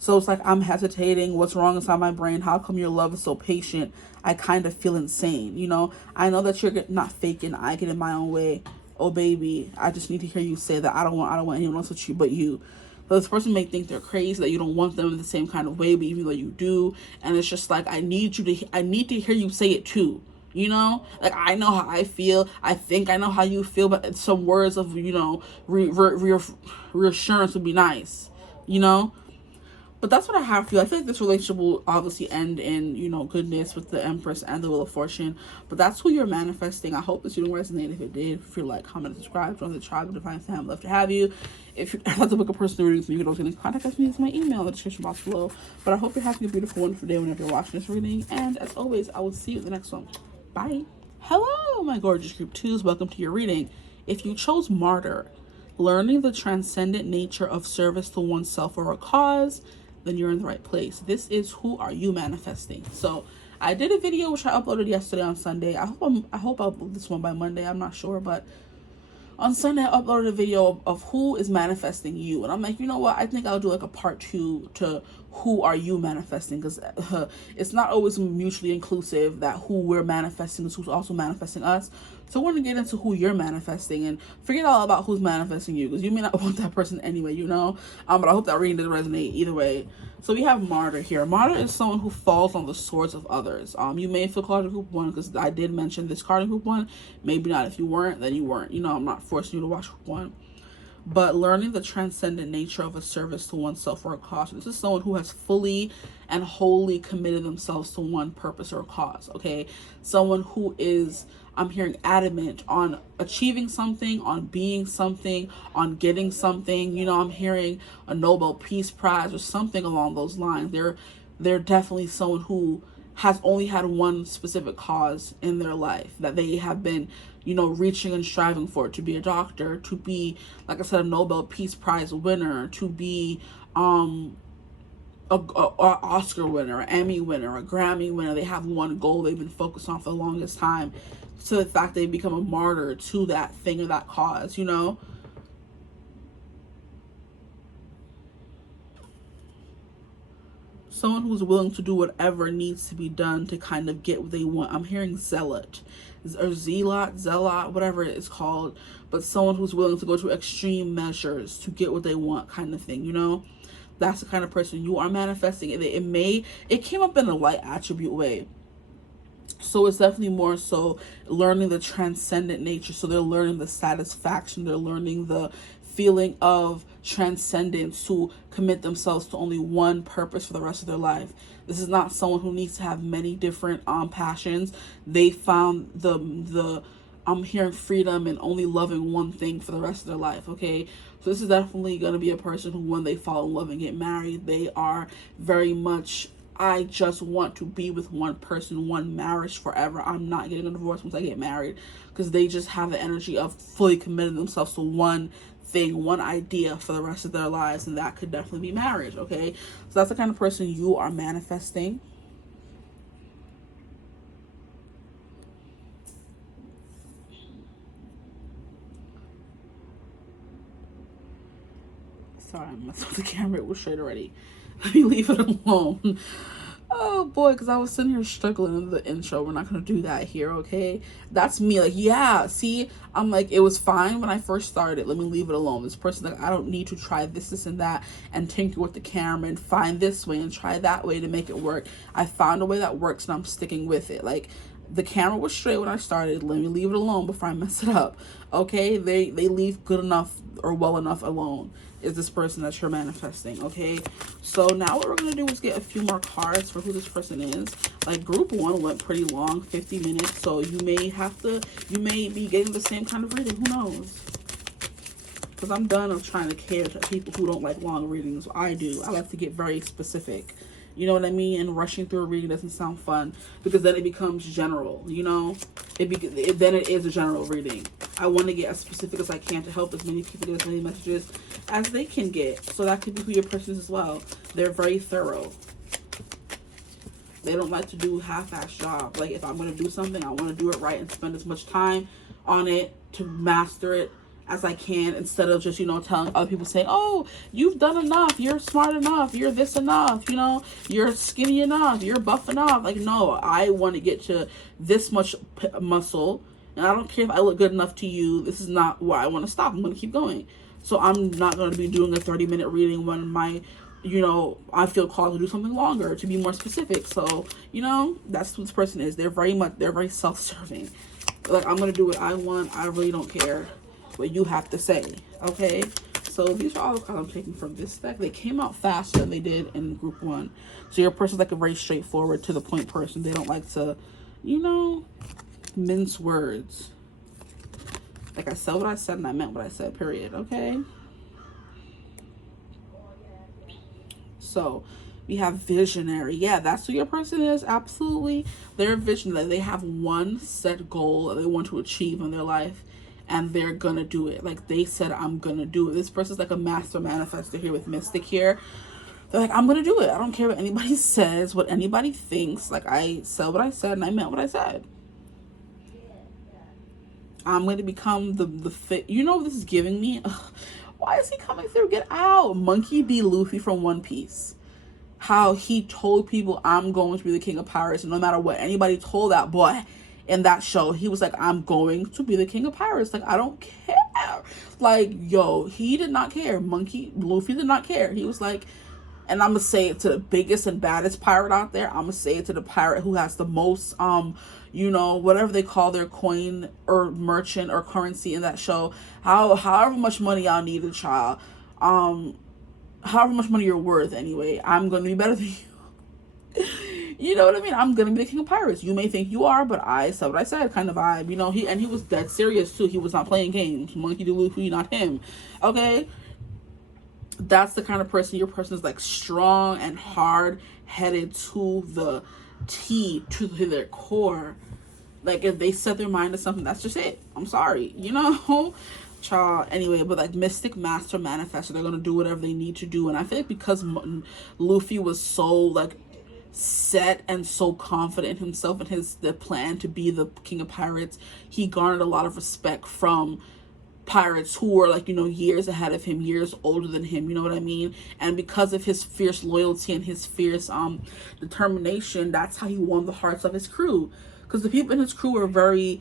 So it's like, I'm hesitating. What's wrong inside my brain? How come your love is so patient? I kind of feel insane. You know, I know that you're not faking. I get in my own way. Oh, baby, I just need to hear you say that I don't want anyone else with you but you. So this person may think they're crazy, that you don't want them in the same kind of way, but even though you do. And it's just like, I need to hear you say it too. You know, like, I know how I feel. I think I know how you feel, but some words of, you know, reassurance would be nice, you know? But that's what I have for you. I feel like this relationship will obviously end in, you know, goodness with the Empress and the Wheel of Fortune. But that's who you're manifesting. I hope this video resonated. If it did, feel like, comment, subscribe, join the tribe of Divine Femme. Love to have you. If you'd like to book a personal reading with me, you can always get in contact with me. It's my email in the description box below. But I hope you're having a beautiful, wonderful day whenever you're watching this reading. And as always, I will see you in the next one. Bye. Hello, my gorgeous group 2s. Welcome to your reading. If you chose Martyr, learning the transcendent nature of service to oneself or a cause, then you're in the right place. This is who are you manifesting. So I did a video which I uploaded yesterday on Sunday. I hope I'll upload this one by Monday. I'm not sure, but on Sunday I uploaded a video of who is manifesting you, and I'm like, you know what, I think I'll do like a part 2 to who are you manifesting, because it's not always mutually inclusive that who we're manifesting is who's also manifesting us. So we're going to get into who you're manifesting and forget all about who's manifesting you, because you may not want that person anyway, you know. But I hope that reading did resonate either way. So we have Martyr here. Martyr is someone who falls on the swords of others. You may feel called to group 1 because I did mention this card in group 1. Maybe not. If you weren't, then you weren't. You know, I'm not forcing you to watch group 1. But learning the transcendent nature of a service to oneself or a cause. This is someone who has fully and wholly committed themselves to one purpose or a cause, okay? Someone who is, I'm hearing, adamant on achieving something, on being something, on getting something. You know, I'm hearing a Nobel Peace Prize or something along those lines. They're definitely someone who has only had one specific cause in their life that they have been, you know, reaching and striving for, to be a doctor, to be, like I said, a Nobel Peace Prize winner, to be a Oscar winner, an Emmy winner, a Grammy winner. They have one goal they've been focused on for the longest time, to the fact they become a martyr to that thing or that cause, you know. Someone who's willing to do whatever needs to be done to kind of get what they want. I'm hearing zealot or zealot, whatever it is called, but someone who's willing to go to extreme measures to get what they want, kind of thing, you know. That's the kind of person you are manifesting. It came up in a light attribute way, so it's definitely more so learning the transcendent nature. So they're learning the satisfaction, they're learning the feeling of transcendence, to commit themselves to only one purpose for the rest of their life. This is not someone who needs to have many different passions. They found the I'm hearing freedom and only loving one thing for the rest of their life, okay? So this is definitely going to be a person who, when they fall in love and get married, they are very much, I just want to be with one person, one marriage forever. I'm not getting a divorce once I get married, because they just have the energy of fully committing themselves to one thing, one idea for the rest of their lives, and that could definitely be marriage, okay? So that's the kind of person you are manifesting. Sorry, I messed with the camera. It was straight already. Let me leave it alone. Oh boy, because I was sitting here struggling in the intro. We're not going to do that here, okay? That's me. Like, yeah, see, I'm like, it was fine when I first started. Let me leave it alone. This person, like, I don't need to try this and that and tinker with the camera and find this way and try that way to make it work. I found a way that works and I'm sticking with it. Like, the camera was straight when I started. Let me leave it alone before I mess it up, okay? They leave good enough or well enough alone. Is this person that you're manifesting, okay? So now what we're going to do is get a few more cards for who this person is. Like, group 1 went pretty long, 50 minutes, so you may be getting the same kind of reading, who knows? Because I'm done of trying to cater to people who don't like long readings. I do. I like to get very specific. You know what I mean? And rushing through a reading doesn't sound fun, because then it becomes general, you know? Then it is a general reading. I want to get as specific as I can to help as many people get as many messages as they can get. So that could be who your person is as well. They're very thorough. They don't like to do half-ass job. Like, if I'm going to do something, I want to do it right and spend as much time on it to master it as I can, instead of just, you know, telling other people, saying, oh, you've done enough, you're smart enough, you're this enough, you know, you're skinny enough, you're buff enough. Like, no, I want to get to this much muscle, and I don't care if I look good enough to you. This is not where I want to stop. I'm going to keep going. So I'm not going to be doing a 30-minute reading when my, you know, I feel called to do something longer, to be more specific. So, you know, that's what this person is. They're very self-serving. Like, I'm going to do what I want. I really don't care what you have to say, okay? so these are all the cards I'm taking from this deck. They came out faster than they did in group 1. So your person's like a very straightforward, to the point person. They don't like to, you know, mince words. Like, I said what I said and I meant what I said, period. Okay? So we have visionary. Yeah, that's who your person is. Absolutely. They're visionary. They have one set goal that they want to achieve in their life, and they're gonna do it. Like, they said, I'm gonna do it. This person's like a master manifester here with Mystic here. They're like, I'm gonna do it. I don't care what anybody says, what anybody thinks. Like, I said what I said and I meant what I said. I'm going to become the fit. You know what this is giving me? Ugh. Why is he coming through? Get out. Monkey D. Luffy from One Piece. How he told people, I'm going to be the king of pirates. And no matter what anybody told that boy in that show, he was like, I'm going to be the king of pirates. Like, I don't care. Like, yo, he did not care. Monkey Luffy did not care. He was like, and I'm going to say it to the biggest and baddest pirate out there. I'm going to say it to the pirate who has the most, you know, whatever they call their coin or merchant or currency in that show. However much money y'all need, a child. However much money you're worth anyway. I'm going to be better than you. You know what I mean? I'm going to be the king of pirates. You may think you are, but I said what I said kind of vibe. You know, he was dead serious too. He was not playing games. Monkey D. Luffy, not him. Okay? That's the kind of person. Your person is like strong and hard-headed to the T, to their core. Like, if they set their mind to something, that's just it. I'm sorry, you know. Child. Anyway, but like mystic master manifestor, they're gonna do whatever they need to do. And I feel like because Luffy was so like set and so confident in himself and the plan to be the king of pirates, he garnered a lot of respect from pirates who were like, you know, years ahead of him, years older than him, you know what I mean? And because of his fierce loyalty and his fierce determination, that's how he won the hearts of his crew. Because the people in his crew were very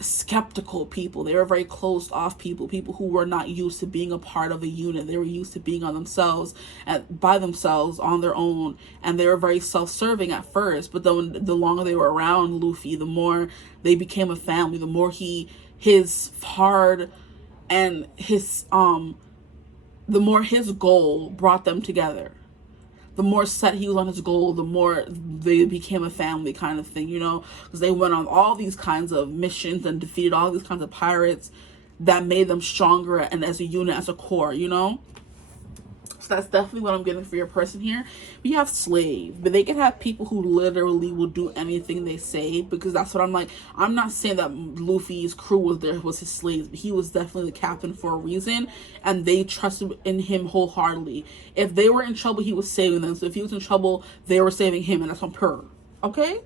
skeptical people. They were very closed off people who were not used to being a part of a unit. They were used to being on themselves and by themselves on their own, and they were very self-serving at first. But then the longer they were around Luffy, the more they became a family. The more his hard and his the more his goal brought them together. The more set he was on his goal, the more they became a family kind of thing, you know, because they went on all these kinds of missions and defeated all these kinds of pirates that made them stronger and as a unit, as a core, you know. So that's definitely what I'm getting for your person here. We have slave, but they can have people who literally will do anything they say, because that's what I'm like. I'm not saying that Luffy's crew was his slaves, but he was definitely the captain for a reason, and they trusted in him wholeheartedly. If they were in trouble, he was saving them. So if he was in trouble, they were saving him, and that's on purr. Okay?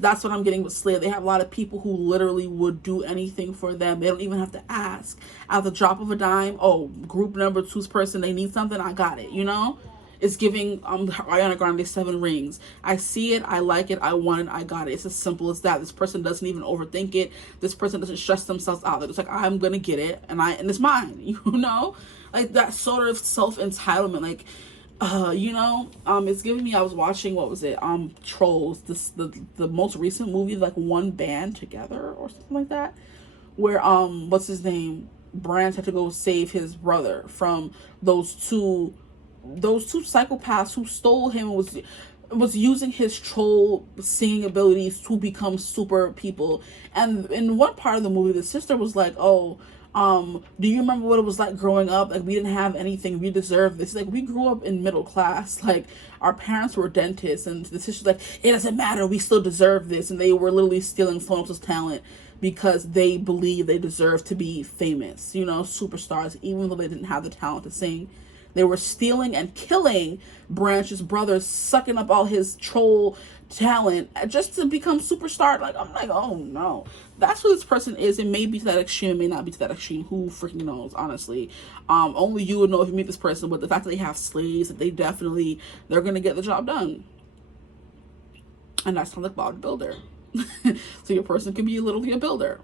That's what I'm getting with slave. They have a lot of people who literally would do anything for them. They don't even have to ask. At the drop of a dime, oh, group number 2's person, they need something, I got it, you know? It's giving Ariana Grande 7 rings. I see it, I like it, I want it, I got it. It's as simple as that. This person doesn't even overthink it. This person doesn't stress themselves out. They're just like, I'm gonna get it, and it's mine, you know? Like, that sort of self-entitlement, like, you know, it's giving me, I was watching, what was it, Trolls, the most recent movie, like One Band Together or something like that, where what's his name, Branch had to go save his brother from those two psychopaths who stole him and was using his troll singing abilities to become super people. And in one part of the movie, the sister was like, oh, do you remember what it was like growing up? Like, we didn't have anything, we deserve this. Like, we grew up in middle class, like, our parents were dentists, and the sister's like, it doesn't matter, we still deserve this. And they were literally stealing someone else's talent because they believe they deserve to be famous, you know, superstars, even though they didn't have the talent to sing. They were stealing and killing Branch's brothers, sucking up all his troll talent just to become superstar. Like, I'm like, oh no, that's who this person is. It may be to that extreme, it may not be to that extreme. Who freaking knows, honestly? Only you would know if you meet this person. But the fact that they have slaves, that they're gonna get the job done. And that sounds like bodybuilder. So your person can be literally a builder.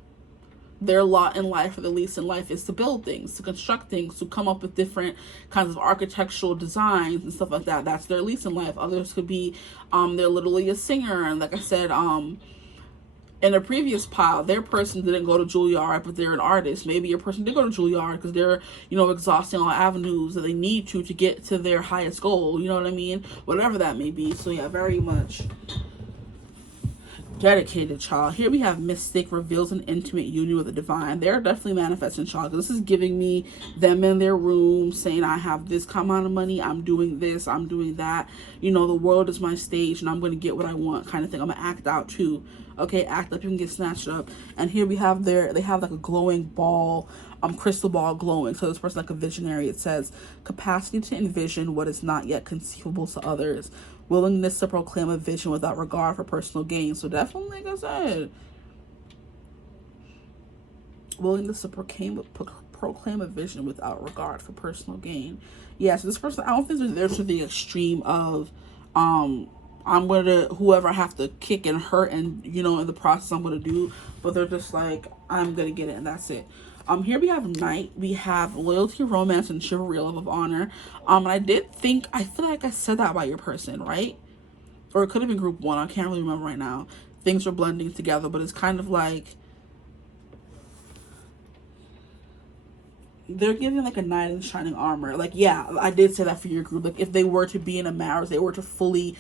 Their lot in life, or the least in life, is to build things, to construct things, to come up with different kinds of architectural designs and stuff like that. That's their least in life. Others could be they're literally a singer, and like I said, in a previous pile, their person didn't go to Juilliard, but they're an artist. Maybe your person did go to Juilliard because they're, you know, exhausting all avenues that they need to get to their highest goal. You know what I mean? Whatever that may be. So yeah, very much dedicated, child. Here we have Mystic reveals an intimate union with the divine. They're definitely manifesting, child. This is giving me them in their room saying, I have this amount of money, I'm doing this, I'm doing that. You know, the world is my stage and I'm going to get what I want, kind of thing. I'm going to act out too. Okay, act up, you can get snatched up. And here we have they have like a glowing ball, crystal ball glowing. So this person like a visionary. It says, capacity to envision what is not yet conceivable to others. Willingness to proclaim a vision without regard for personal gain. So definitely, like I said, willingness to proclaim a vision without regard for personal gain. Yeah, so this person, I don't think they're to the extreme of, I'm gonna, whoever I have to kick and hurt and, you know, in the process I'm gonna do, but they're just like, I'm gonna get it and that's it. Here we have Knight, we have loyalty, romance, and chivalry, love of honor. And I feel like I said that about your person, right? Or it could have been group 1, I can't really remember right now. Things are blending together, but it's kind of like, they're giving like a knight in shining armor. Like, yeah, I did say that for your group. Like, if they were to be in a marriage, they were to fully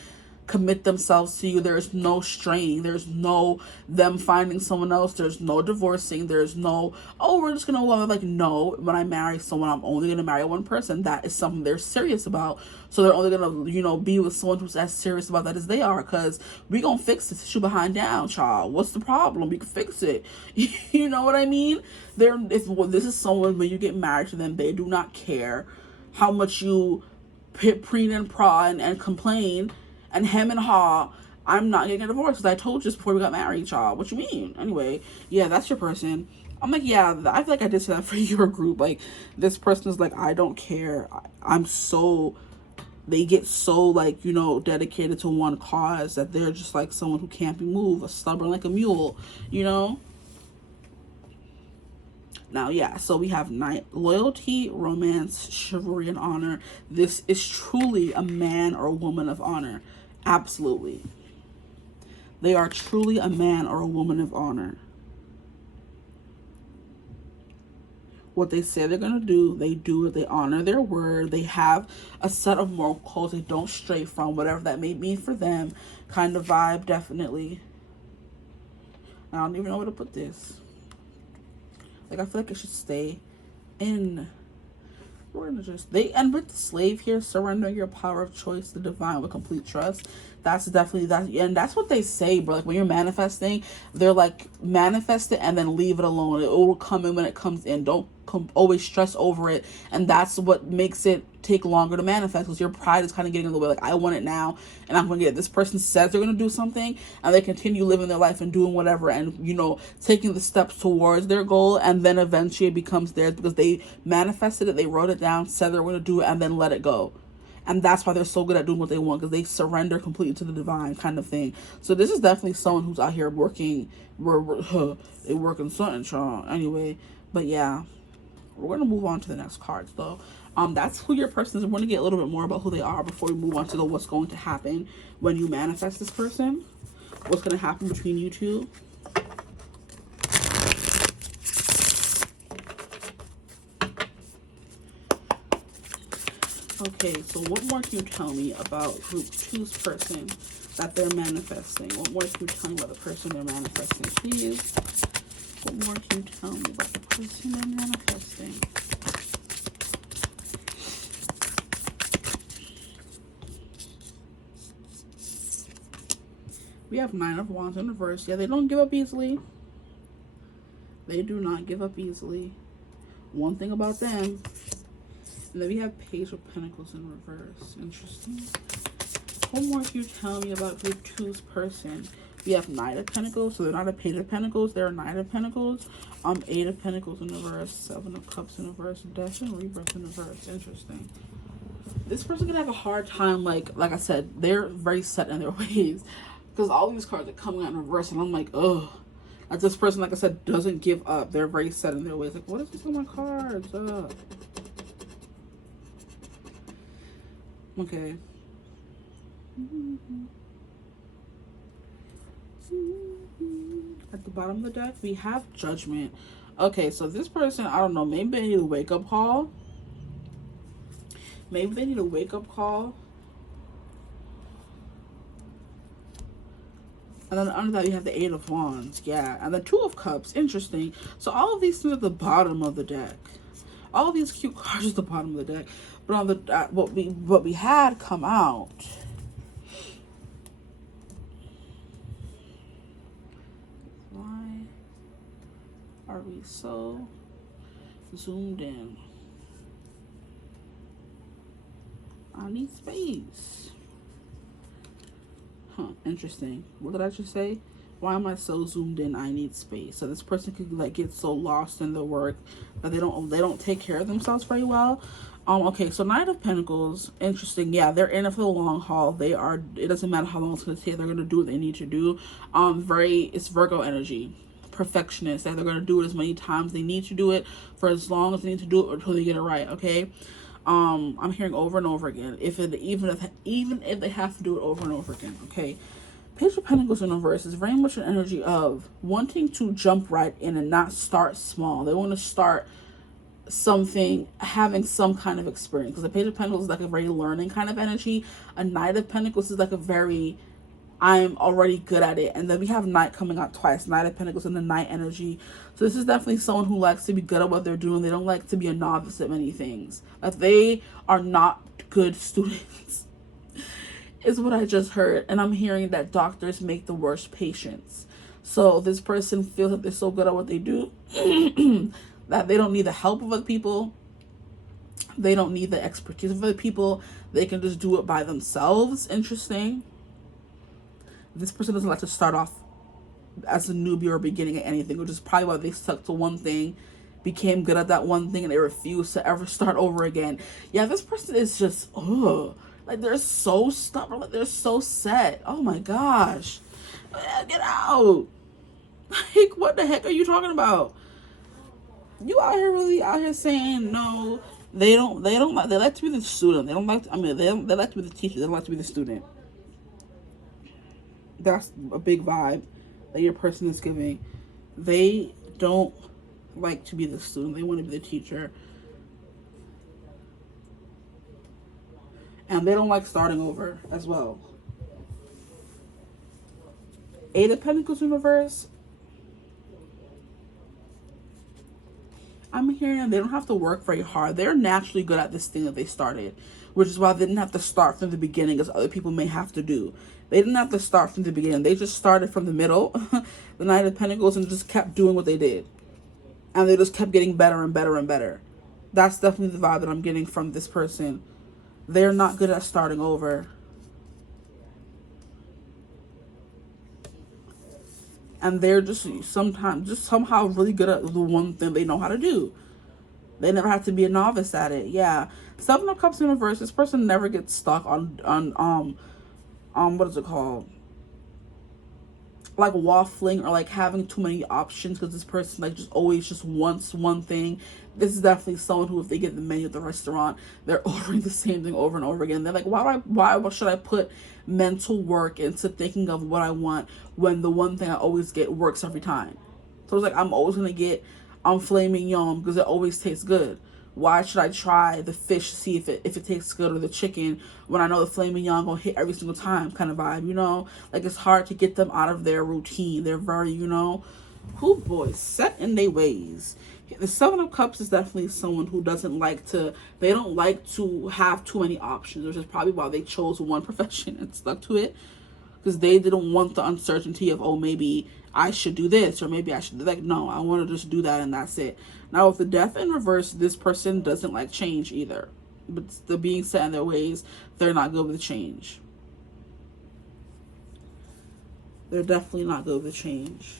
commit themselves to you, there's no straying, there's no them finding someone else, there's no divorcing, there's no, oh, we're just gonna love. Like, no, when I marry someone, I'm only gonna marry one person. That is something they're serious about. So they're only gonna, you know, be with someone who's as serious about that as they are, because we gonna fix this issue behind down, child. What's the problem? We can fix it. You know what I mean? If this is someone, when you get married to them, they do not care how much you preen and prod and complain and hem and haw. I'm not getting a divorce because I told you this before we got married, child. What you mean? Anyway, yeah, that's your person. I'm like, yeah, I feel like I did say that for your group. Like, this person is like, I don't care. They get so, like, you know, dedicated to one cause that they're just like someone who can't be moved, stubborn like a mule, you know? Now, yeah, so we have loyalty, romance, chivalry, and honor. This is truly a man or a woman of honor. Absolutely. They are truly a man or a woman of honor. What they say they're going to do, they do it. They honor their word. They have a set of moral codes they don't stray from, whatever that may mean for them. Kind of vibe, definitely. I don't even know where to put this. Like, I feel like it should stay in. We're gonna just, they end with the slave here, surrendering your power of choice to the divine with complete trust. That's definitely that, and that's what they say, bro. Like, when you're manifesting, they're like, manifest it and then leave it alone. It will come in when it comes in. Don't always stress over it, and that's what makes it take longer to manifest, because your pride is kind of getting in the way. Like, I want it now and I'm gonna get it. This person says they're gonna do something and they continue living their life and doing whatever, and, you know, taking the steps towards their goal, and then eventually it becomes theirs because they manifested it, they wrote it down, said they were gonna do it, and then let it go. And that's why they're so good at doing what they want, because they surrender completely to the divine, kind of thing. So this is definitely someone who's out here working, they working something, child. Anyway, but yeah, we're gonna move on to the next cards though. That's who your person is. We're gonna get a little bit more about who they are before we move on to what's going to happen when you manifest this person. What's gonna happen between you two. Okay, so what more can you tell me about group 2's person that they're manifesting? What more can you tell me about the person they're manifesting, please? What more can you tell me about the person they're manifesting? We have 9 of Wands in reverse. Yeah, they don't give up easily. They do not give up easily. One thing about them. And then we have Page of Pentacles in reverse. Interesting. What more can you tell me about group 2's person? We have 9 of Pentacles, so they're not a Page of Pentacles, they're a 9 of Pentacles. 8 of Pentacles in reverse, 7 of Cups in reverse, Death and Rebirth in reverse. Interesting. This person can have a hard time, like I said, they're very set in their ways, because all these cards are coming out in reverse, and I'm like, ugh. Like, this person, like I said, doesn't give up. They're very set in their ways. Like, what is this on my cards? Okay. bottom of the deck, we have Judgment. Okay, so this person, I don't know, maybe they need a wake-up call. Maybe they need a wake-up call. And then under that, you have the Eight of Wands. Yeah. And the Two of Cups. Interesting. So all of these things are at the bottom of the deck. All of these cute cards are at the bottom of the deck. But on the what we had come out. Why are we so zoomed in? I need space. Huh, interesting. What did I just say? Why am I so zoomed in? I need space. So this person could like get so lost in the work that they don't take care of themselves very well. Okay, so Knight of Pentacles, interesting. Yeah, they're in it for the long haul. They are, it doesn't matter how long it's gonna take, they're gonna do what they need to do. It's Virgo energy. Perfectionist, that they're gonna do it as many times they need to do it, for as long as they need to do it until they get it right, okay? I'm hearing over and over again, even if they have to do it over and over again, okay? Page of Pentacles in reverse is very much an energy of wanting to jump right in and not start small. They want to start something, having some kind of experience, because the Page of Pentacles is like a very learning kind of energy. A Knight of Pentacles is like a very, I'm already good at it. And then we have Knight coming out twice, Knight of Pentacles and the Knight energy. So this is definitely someone who likes to be good at what they're doing. They don't like to be a novice at many things. Like, they are not good students is what I just heard. And I'm hearing that doctors make the worst patients. So this person feels that they're so good at what they do that they don't need the help of other people. They don't need the expertise of other people. They can just do it by themselves. Interesting. This person doesn't like to start off as a newbie or beginning at anything, which is probably why they stuck to one thing, became good at that one thing, and they refuse to ever start over again. Yeah, this person is just, ugh. Like, they're so stubborn. Like, they're so set. Oh my gosh. Get out. Like, what the heck are you talking about? You out here really out here saying no. They like to be the student. They don't like to, I mean, they like to be the teacher. They don't like to be the student. That's a big vibe that your person is giving. They don't like to be the student. They want to be the teacher. And they don't like starting over as well. Eight of Pentacles in reverse. I'm hearing they don't have to work very hard. They're naturally good at this thing that they started, which is why they didn't have to start from the beginning as other people may have to do. They didn't have to start from the beginning. They just started from the middle, the Knight of Pentacles, and just kept doing what they did. And they just kept getting better and better and better. That's definitely the vibe that I'm getting from this person. They're not good at starting over. And they're just somehow really good at the one thing they know how to do. They never have to be a novice at it. Yeah. Seven of Cups in reverse. This person never gets stuck on what is it called? Like waffling or like having too many options, because this person like just always just wants one thing. This is definitely someone who, if they get the menu at the restaurant, they're ordering the same thing over and over again. They're like, why should I put mental work into thinking of what I want when the one thing I always get works every time? So it's like, I'm always gonna get filet mignon because it always tastes good. Why should I try the fish to see if it tastes good, or the chicken, when I know the filet mignon gonna hit every single time kind of vibe, you know? Like, it's hard to get them out of their routine. They're very, you know, who boys set in their ways. The Seven of Cups is definitely someone who doesn't like to, they don't like to have too many options, which is probably why they chose one profession and stuck to it, because they didn't want the uncertainty of, oh, maybe I should do this, or maybe I should do that. No, I want to just do that and that's it. Now, with the Death in reverse, this person doesn't like change either. But the being set in their ways, they're not good with change. They're definitely not good with change.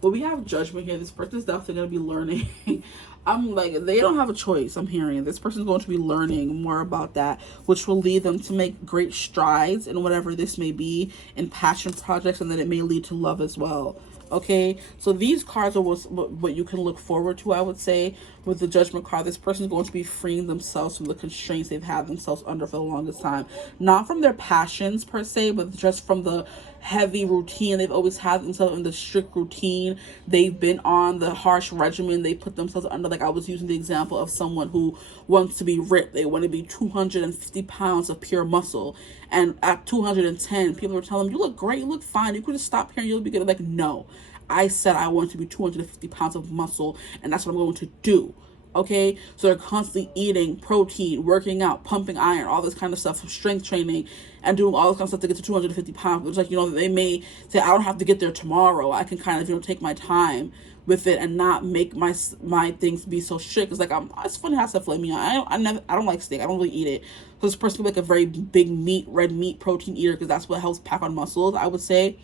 But we have Judgment here. This person's definitely going to be learning. I'm like, they don't have a choice, I'm hearing. This person's going to be learning more about that, which will lead them to make great strides in whatever this may be, in passion projects, and then it may lead to love as well. Okay, so these cards are what you can look forward to, I would say. With the Judgment card, this person is going to be freeing themselves from the constraints they've had themselves under for the longest time. Not from their passions per se, but just from the heavy routine they've always had themselves in, the strict routine they've been on, the harsh regimen they put themselves under. Like I was using the example of someone who wants to be ripped. They want to be 250 pounds of pure muscle. And at 210, people are telling them, you look great, you look fine, you could just stop here and you'll be good. Like, no, I said I want to be 250 pounds of muscle, and that's what I'm going to do. Okay, so they're constantly eating protein, working out, pumping iron, all this kind of stuff, strength training, and doing all this kind of stuff to get to 250 pounds. It's like, they may say, I don't have to get there tomorrow. I can kind of, take my time with it and not make my things be so strict. It's like, it's funny how stuff let me on. I don't like steak. I don't really eat it. So this person like a very big red meat protein eater, because that's what helps pack on muscles, I would say.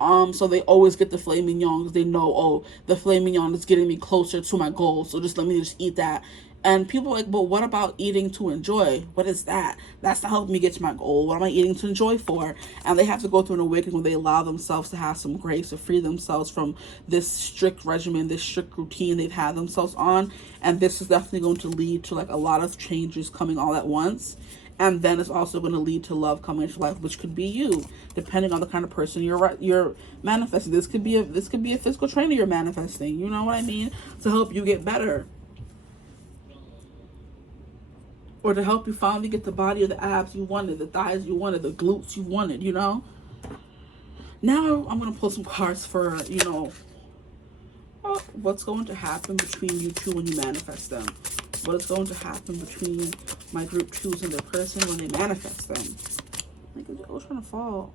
So they always get the filet mignon because they know, oh, the filet mignon is getting me closer to my goal, so just let me just eat that. And people are like, but what about eating to enjoy? What is that? That's not helping me get to my goal. What am I eating to enjoy for? And they have to go through an awakening where they allow themselves to have some grace, to free themselves from this strict regimen, this strict routine they've had themselves on. And this is definitely going to lead to like a lot of changes coming all at once. And then it's also going to lead to love coming into life, which could be you, depending on the kind of person you're manifesting. This could be a physical trainer you're manifesting. You know what I mean? To help you get better, or to help you finally get the body or the abs you wanted, the thighs you wanted, the glutes you wanted. Now I'm going to pull some cards for what's going to happen between you two when you manifest them. What is going to happen between my group 2s and their person when they manifest them? Like, I was trying to fall.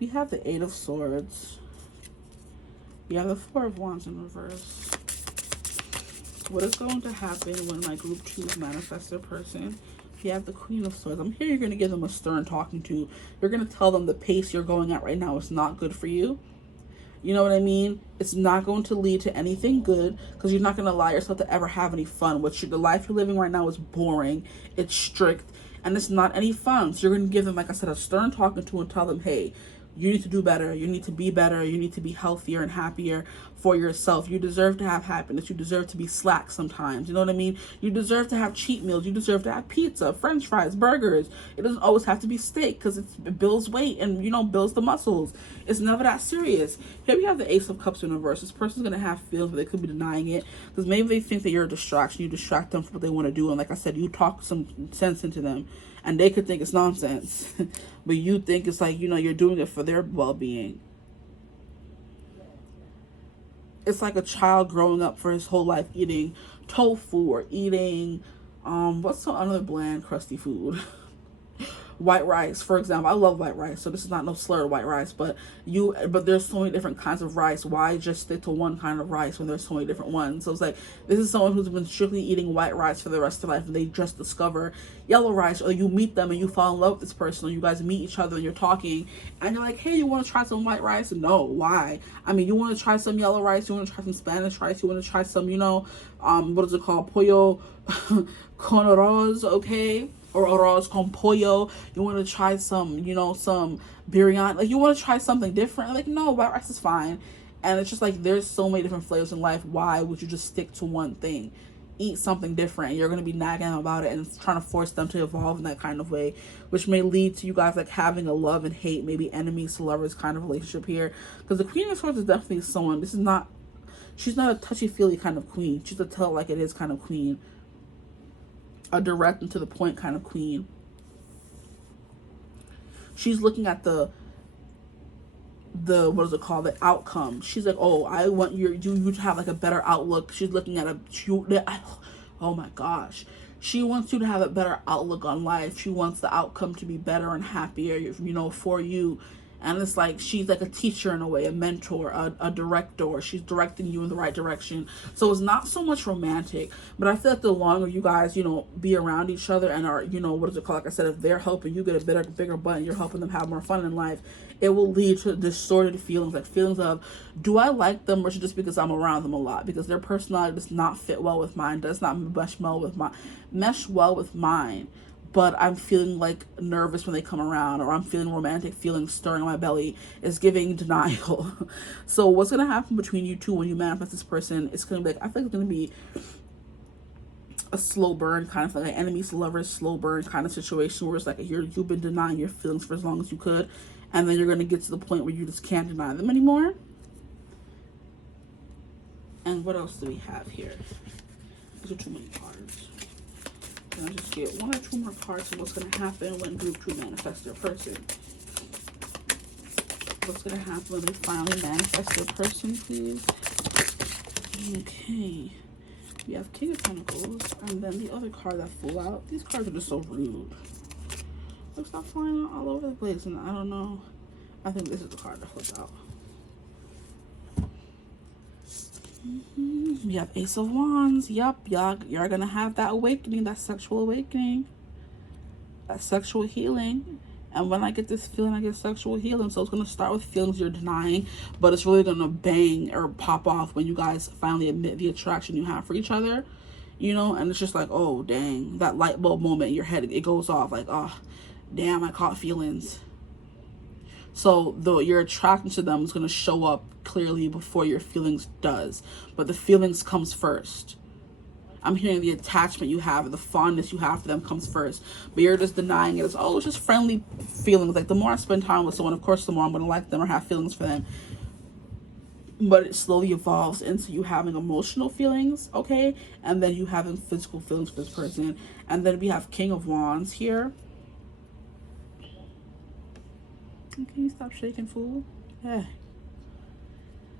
We have the 8 of Swords. We have the 4 of Wands in reverse. What is going to happen when my group 2s manifest their person? We have the Queen of Swords. I'm here, you're going to give them a stern talking to. You're going to tell them the pace you're going at right now is not good for you. You know what I mean? It's not going to lead to anything good, because you're not going to allow yourself to ever have any fun. The life you're living right now is boring, it's strict, and it's not any fun. So you're going to give them, like I said, a stern talking to and tell them, hey, you need to do better. You need to be better. You need to be healthier and happier for yourself. You deserve to have happiness. You deserve to be slack sometimes. You know what I mean? You deserve to have cheat meals. You deserve to have pizza, french fries, burgers. It doesn't always have to be steak, because it builds weight and, builds the muscles. It's never that serious. Here we have the Ace of Cups in reverse. This person's going to have feelings, but they could be denying it, because maybe they think that you're a distraction. You distract them from what they want to do. And like I said, you talk some sense into them, and they could think it's nonsense. But you think it's like, you're doing it for their well-being. It's like a child growing up for his whole life eating tofu or eating, what's some other bland, crusty food? White rice, for example. I love white rice, so this is not no slur to white rice, but there's so many different kinds of rice. Why just stick to one kind of rice when there's so many different ones? So it's like, this is someone who's been strictly eating white rice for the rest of their life, and they just discover yellow rice, or you meet them and you fall in love with this person, or you guys meet each other and you're talking and you're like, hey, you want to try some white rice? No, why? I mean, you want to try some yellow rice, you want to try some Spanish rice, you want to try some, what is it called? Pollo con arroz, okay? Or arroz con pollo. You want to try some, some biryani. Like, you want to try something different. Like, no, white rice is fine. And it's just like, there's so many different flavors in life. Why would you just stick to one thing? Eat something different. You're going to be nagging them about it and trying to force them to evolve in that kind of way, which may lead to you guys like having a love and hate, maybe enemies to lovers kind of relationship here. Because the Queen of Swords is definitely someone, she's not a touchy-feely kind of queen. She's a tell it like it is kind of queen. A direct and to the point kind of queen. She's looking at the what is it called, the outcome. She's like, oh, I want you to have like a better outlook. She's looking at oh my gosh, she wants you to have a better outlook on life. She wants the outcome to be better and happier, for you. And it's like, she's like a teacher in a way, a mentor, a director. She's directing you in the right direction. So it's not so much romantic, but I feel like the longer you guys, be around each other and are, what is it called? Like I said, if they're helping you get a bigger butt and you're helping them have more fun in life, it will lead to distorted feelings, like feelings of, do I like them, or just because I'm around them a lot? Because their personality does not fit well with mine, does not mesh well with mine. but I'm feeling like nervous when they come around, or I'm feeling romantic feelings stirring in my belly. Is giving denial. So what's going to happen between you two when you manifest this person? It's going to be like, I feel like it's going to be a slow burn, kind of like an enemies to lovers slow burn kind of situation, where it's like you've been denying your feelings for as long as you could, and then you're going to get to the point where you just can't deny them anymore. And what else do we have here? These are too many cards. Can I just get one or two more cards of what's going to happen when group 2 manifests their person? What's going to happen when they finally manifest their person, please? Okay. We have King of Pentacles, and then the other card that flew out. These cards are just so rude. Like, stop flying all over the place, and I don't know. I think this is the card that flipped out. We have Ace of Wands. Yup, you're gonna have that awakening, that sexual awakening, that sexual healing. And when I get this feeling, I get sexual healing. So it's gonna start with feelings you're denying, but it's really gonna bang or pop off when you guys finally admit the attraction you have for each other, you know. And it's just like, oh dang, that light bulb moment in your head, it goes off like, oh damn, I caught feelings. So your attraction to them is going to show up clearly before your feelings does. But the feelings comes first. I'm hearing the attachment you have, the fondness you have for them comes first. But you're just denying it as, oh, it's just friendly feelings. Like, the more I spend time with someone, of course, the more I'm going to like them or have feelings for them. But it slowly evolves into you having emotional feelings, okay? And then you having physical feelings for this person. And then we have King of Wands here. Can you stop shaking, fool? Yeah.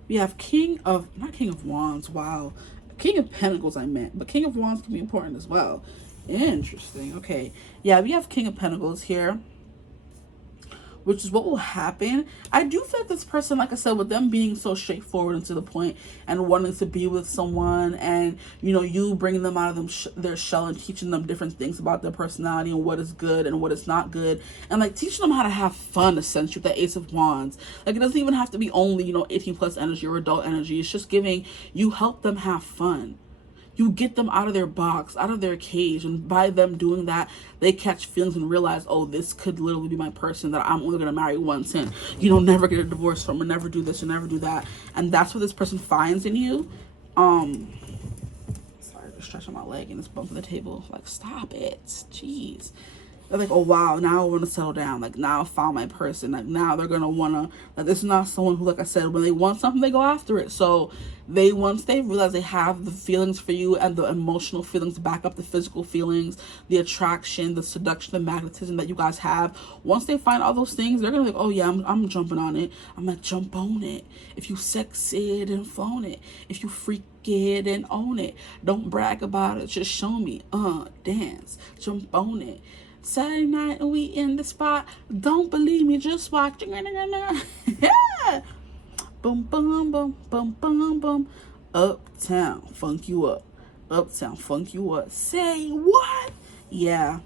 We have not King of Wands, wow. King of Pentacles I meant, but King of Wands can be important as well. Interesting, okay. Yeah, we have King of Pentacles here, which is what will happen. I do feel like this person, like I said, with them being so straightforward and to the point and wanting to be with someone, and, you know, you bringing them out of their shell and teaching them different things about their personality and what is good and what is not good, and like teaching them how to have fun, essentially, with the Ace of Wands. Like, it doesn't even have to be only, you know, 18 plus energy or adult energy. It's just giving, you help them have fun. You get them out of their box, out of their cage, and by them doing that, they catch feelings and realize, oh, this could literally be my person that I'm only going to marry once and, you know, never get a divorce from, or never do this or never do that. And that's what this person finds in you. Sorry, I'm stretching my leg and it's bumping the table. Like, stop it. Jeez. They're like, oh wow, now I want to settle down. Like, now I found my person. Like, now they're gonna wanna, like, this is not someone who, like I said, when they want something, they go after it. So once they realize they have the feelings for you and the emotional feelings back up the physical feelings, the attraction, the seduction, the magnetism that you guys have, once they find all those things, they're gonna be like, oh yeah, I'm jumping on it. I'm gonna jump on it. If you sex it and phone it, if you freak it and own it, don't brag about it, just show me. Dance, jump on it. Saturday night and we in the spot. Don't believe me, just watch. Yeah. Boom, boom, boom, boom, boom, boom. Uptown, funk you up. Uptown, funk you up. Say what? Yeah.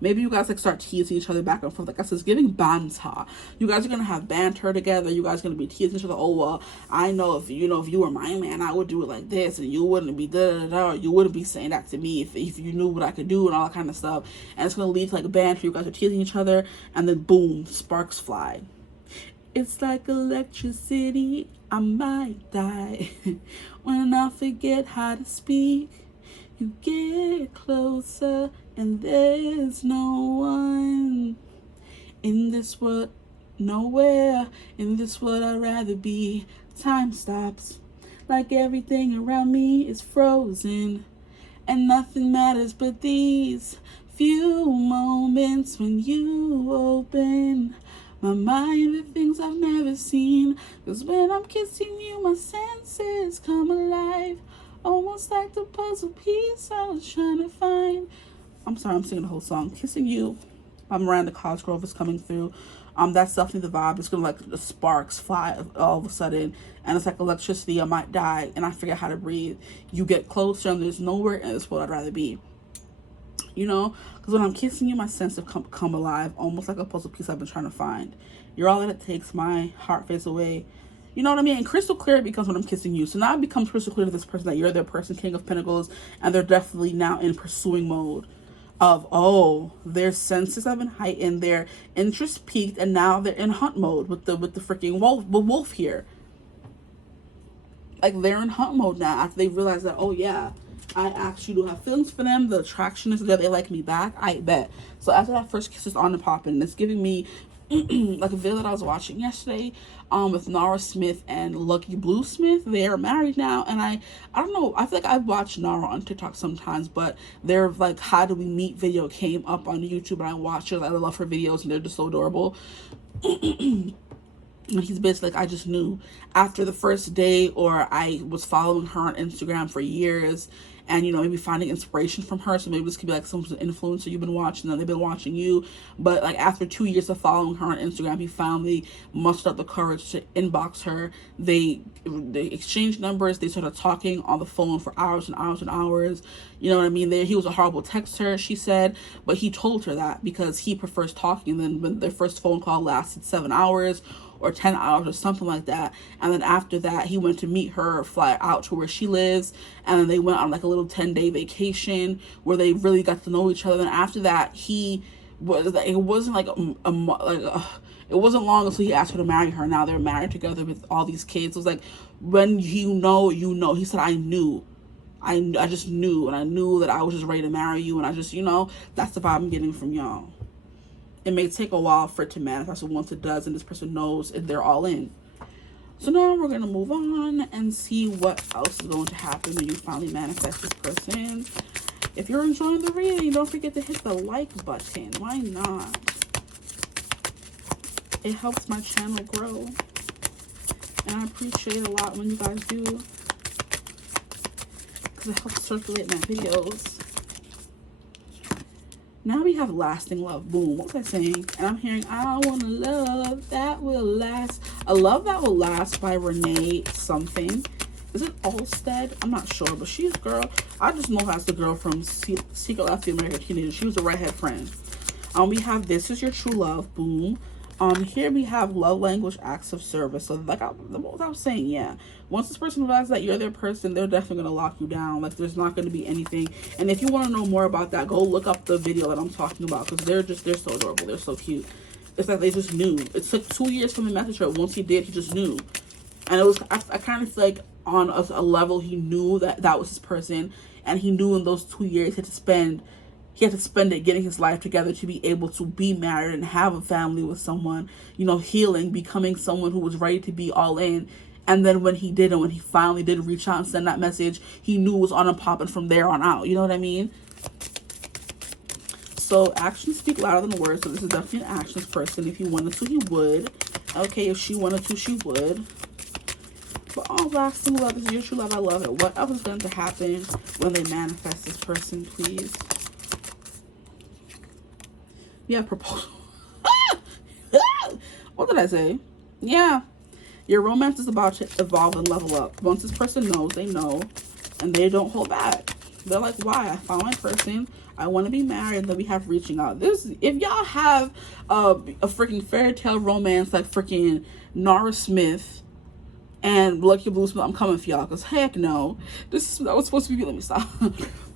Maybe you guys like start teasing each other back and forth. Like I said, it's giving banter. You guys are gonna have banter together. You guys are gonna be teasing each other. Oh well, I know if you were my man, I would do it like this, and you wouldn't be da da da. You wouldn't be saying that to me if you knew what I could do and all that kind of stuff. And it's gonna lead to like banter. You guys are teasing each other, and then boom, sparks fly. It's like electricity. I might die when I forget how to speak. You get closer and there's no one in this world, nowhere in this world I'd rather be. Time stops, like everything around me is frozen, and nothing matters but these few moments when you open my mind to things I've never seen. 'Cause when I'm kissing you, my senses come alive, almost like the puzzle piece I was trying to find. I'm sorry, I'm singing the whole song. Kissing You by Miranda Cosgrove is coming through. That's definitely the vibe. It's gonna, like, the sparks fly all of a sudden, and it's like electricity. I might die and I forget how to breathe. You get closer and there's nowhere in this world I'd rather be. You know, because when I'm kissing you, my senses come alive, almost like a puzzle piece I've been trying to find. You're all that it takes. My heart fades away. You know what I mean? And crystal clear it becomes when I'm kissing you. So now it becomes crystal clear to this person that you're their person, King of Pentacles, and they're definitely now in pursuing mode. of, oh, their senses have been heightened, their interest peaked, and now they're in hunt mode with the freaking wolf here. Like, they're in hunt mode now after they realize that, oh yeah, I actually do have feelings for them. The attraction is there. They like me back. I bet. So after that first kiss is on and popping, it's giving me like a video that I was watching yesterday with Nara Smith and Lucky Blue Smith. They are married now, and I don't know, I feel like I've watched Nara on TikTok sometimes, but their like how do we meet video came up on YouTube, and I watched her. I love her videos, and they're just so adorable. And he's basically like, I just knew after the first day, or I was following her on Instagram for years, and, you know, maybe finding inspiration from her. So maybe this could be like someone's an influencer you've been watching, and they've been watching you. But like after 2 years of following her on Instagram, he finally mustered up the courage to inbox her. They exchanged numbers. They started talking on the phone for hours and hours and hours. You know what I mean? He was a horrible texter, she said, but he told her that because he prefers talking. And then when their first phone call lasted 7 hours or 10 hours or something like that. And then after that, he went to meet her, fly out to where she lives. And then they went on like a little 10-day vacation where they really got to know each other. And after that, it wasn't like it wasn't long until he asked her to marry her. Now they're married together with all these kids. It was like, when you know, you know. He said, I knew. I just knew. And I knew that I was just ready to marry you. And I just, you know, that's the vibe I'm getting from y'all. It may take a while for it to manifest, but once it does, and this person knows, they're all in. So now we're going to move on and see what else is going to happen when you finally manifest this person. If you're enjoying the reading, don't forget to hit the like button. Why not? It helps my channel grow. And I appreciate it a lot when you guys do, because it helps circulate my videos. Now we have lasting love. Boom. What was I saying? And I'm hearing, I want a love that will last. A Love That Will Last by Renee something. Is it Olstead? I'm not sure, but she's a girl. I just know her as the girl from Secret Life of the American Teenager. She was a redhead friend. We have This Is Your True Love. Boom. Here we have love language, acts of service. So like what I was saying, yeah. Once this person realizes that you're their person, they're definitely going to lock you down. Like, there's not going to be anything. And if you want to know more about that, go look up the video that I'm talking about, because they're so adorable. They're so cute. It's like they just knew. It took 2 years from the message her. Once he did, he just knew. And it was, I kind of feel like on a level, he knew that was his person. And he knew in those 2 years he had to spend it getting his life together to be able to be married and have a family with someone, you know, healing, becoming someone who was ready to be all in. And then when he did, and when he finally did reach out and send that message, he knew it was on and popping from there on out. You know what I mean? So actions speak louder than words. So this is definitely an actions person. If he wanted to, he would. Okay, if she wanted to, she would. But all lasting love is your true love. I love it. What else is going to happen when they manifest this person, please? Yeah, proposal. What did I say? Yeah. Your romance is about to evolve and level up. Once this person knows, they know, and they don't hold back. They're like, why? I found my person. I want to be married. And then we have reaching out. This, if y'all have a freaking fairy tale romance like freaking Nara Smith and Lucky Blue Smith, I'm coming for y'all. Because heck no. That was supposed to be, let me stop.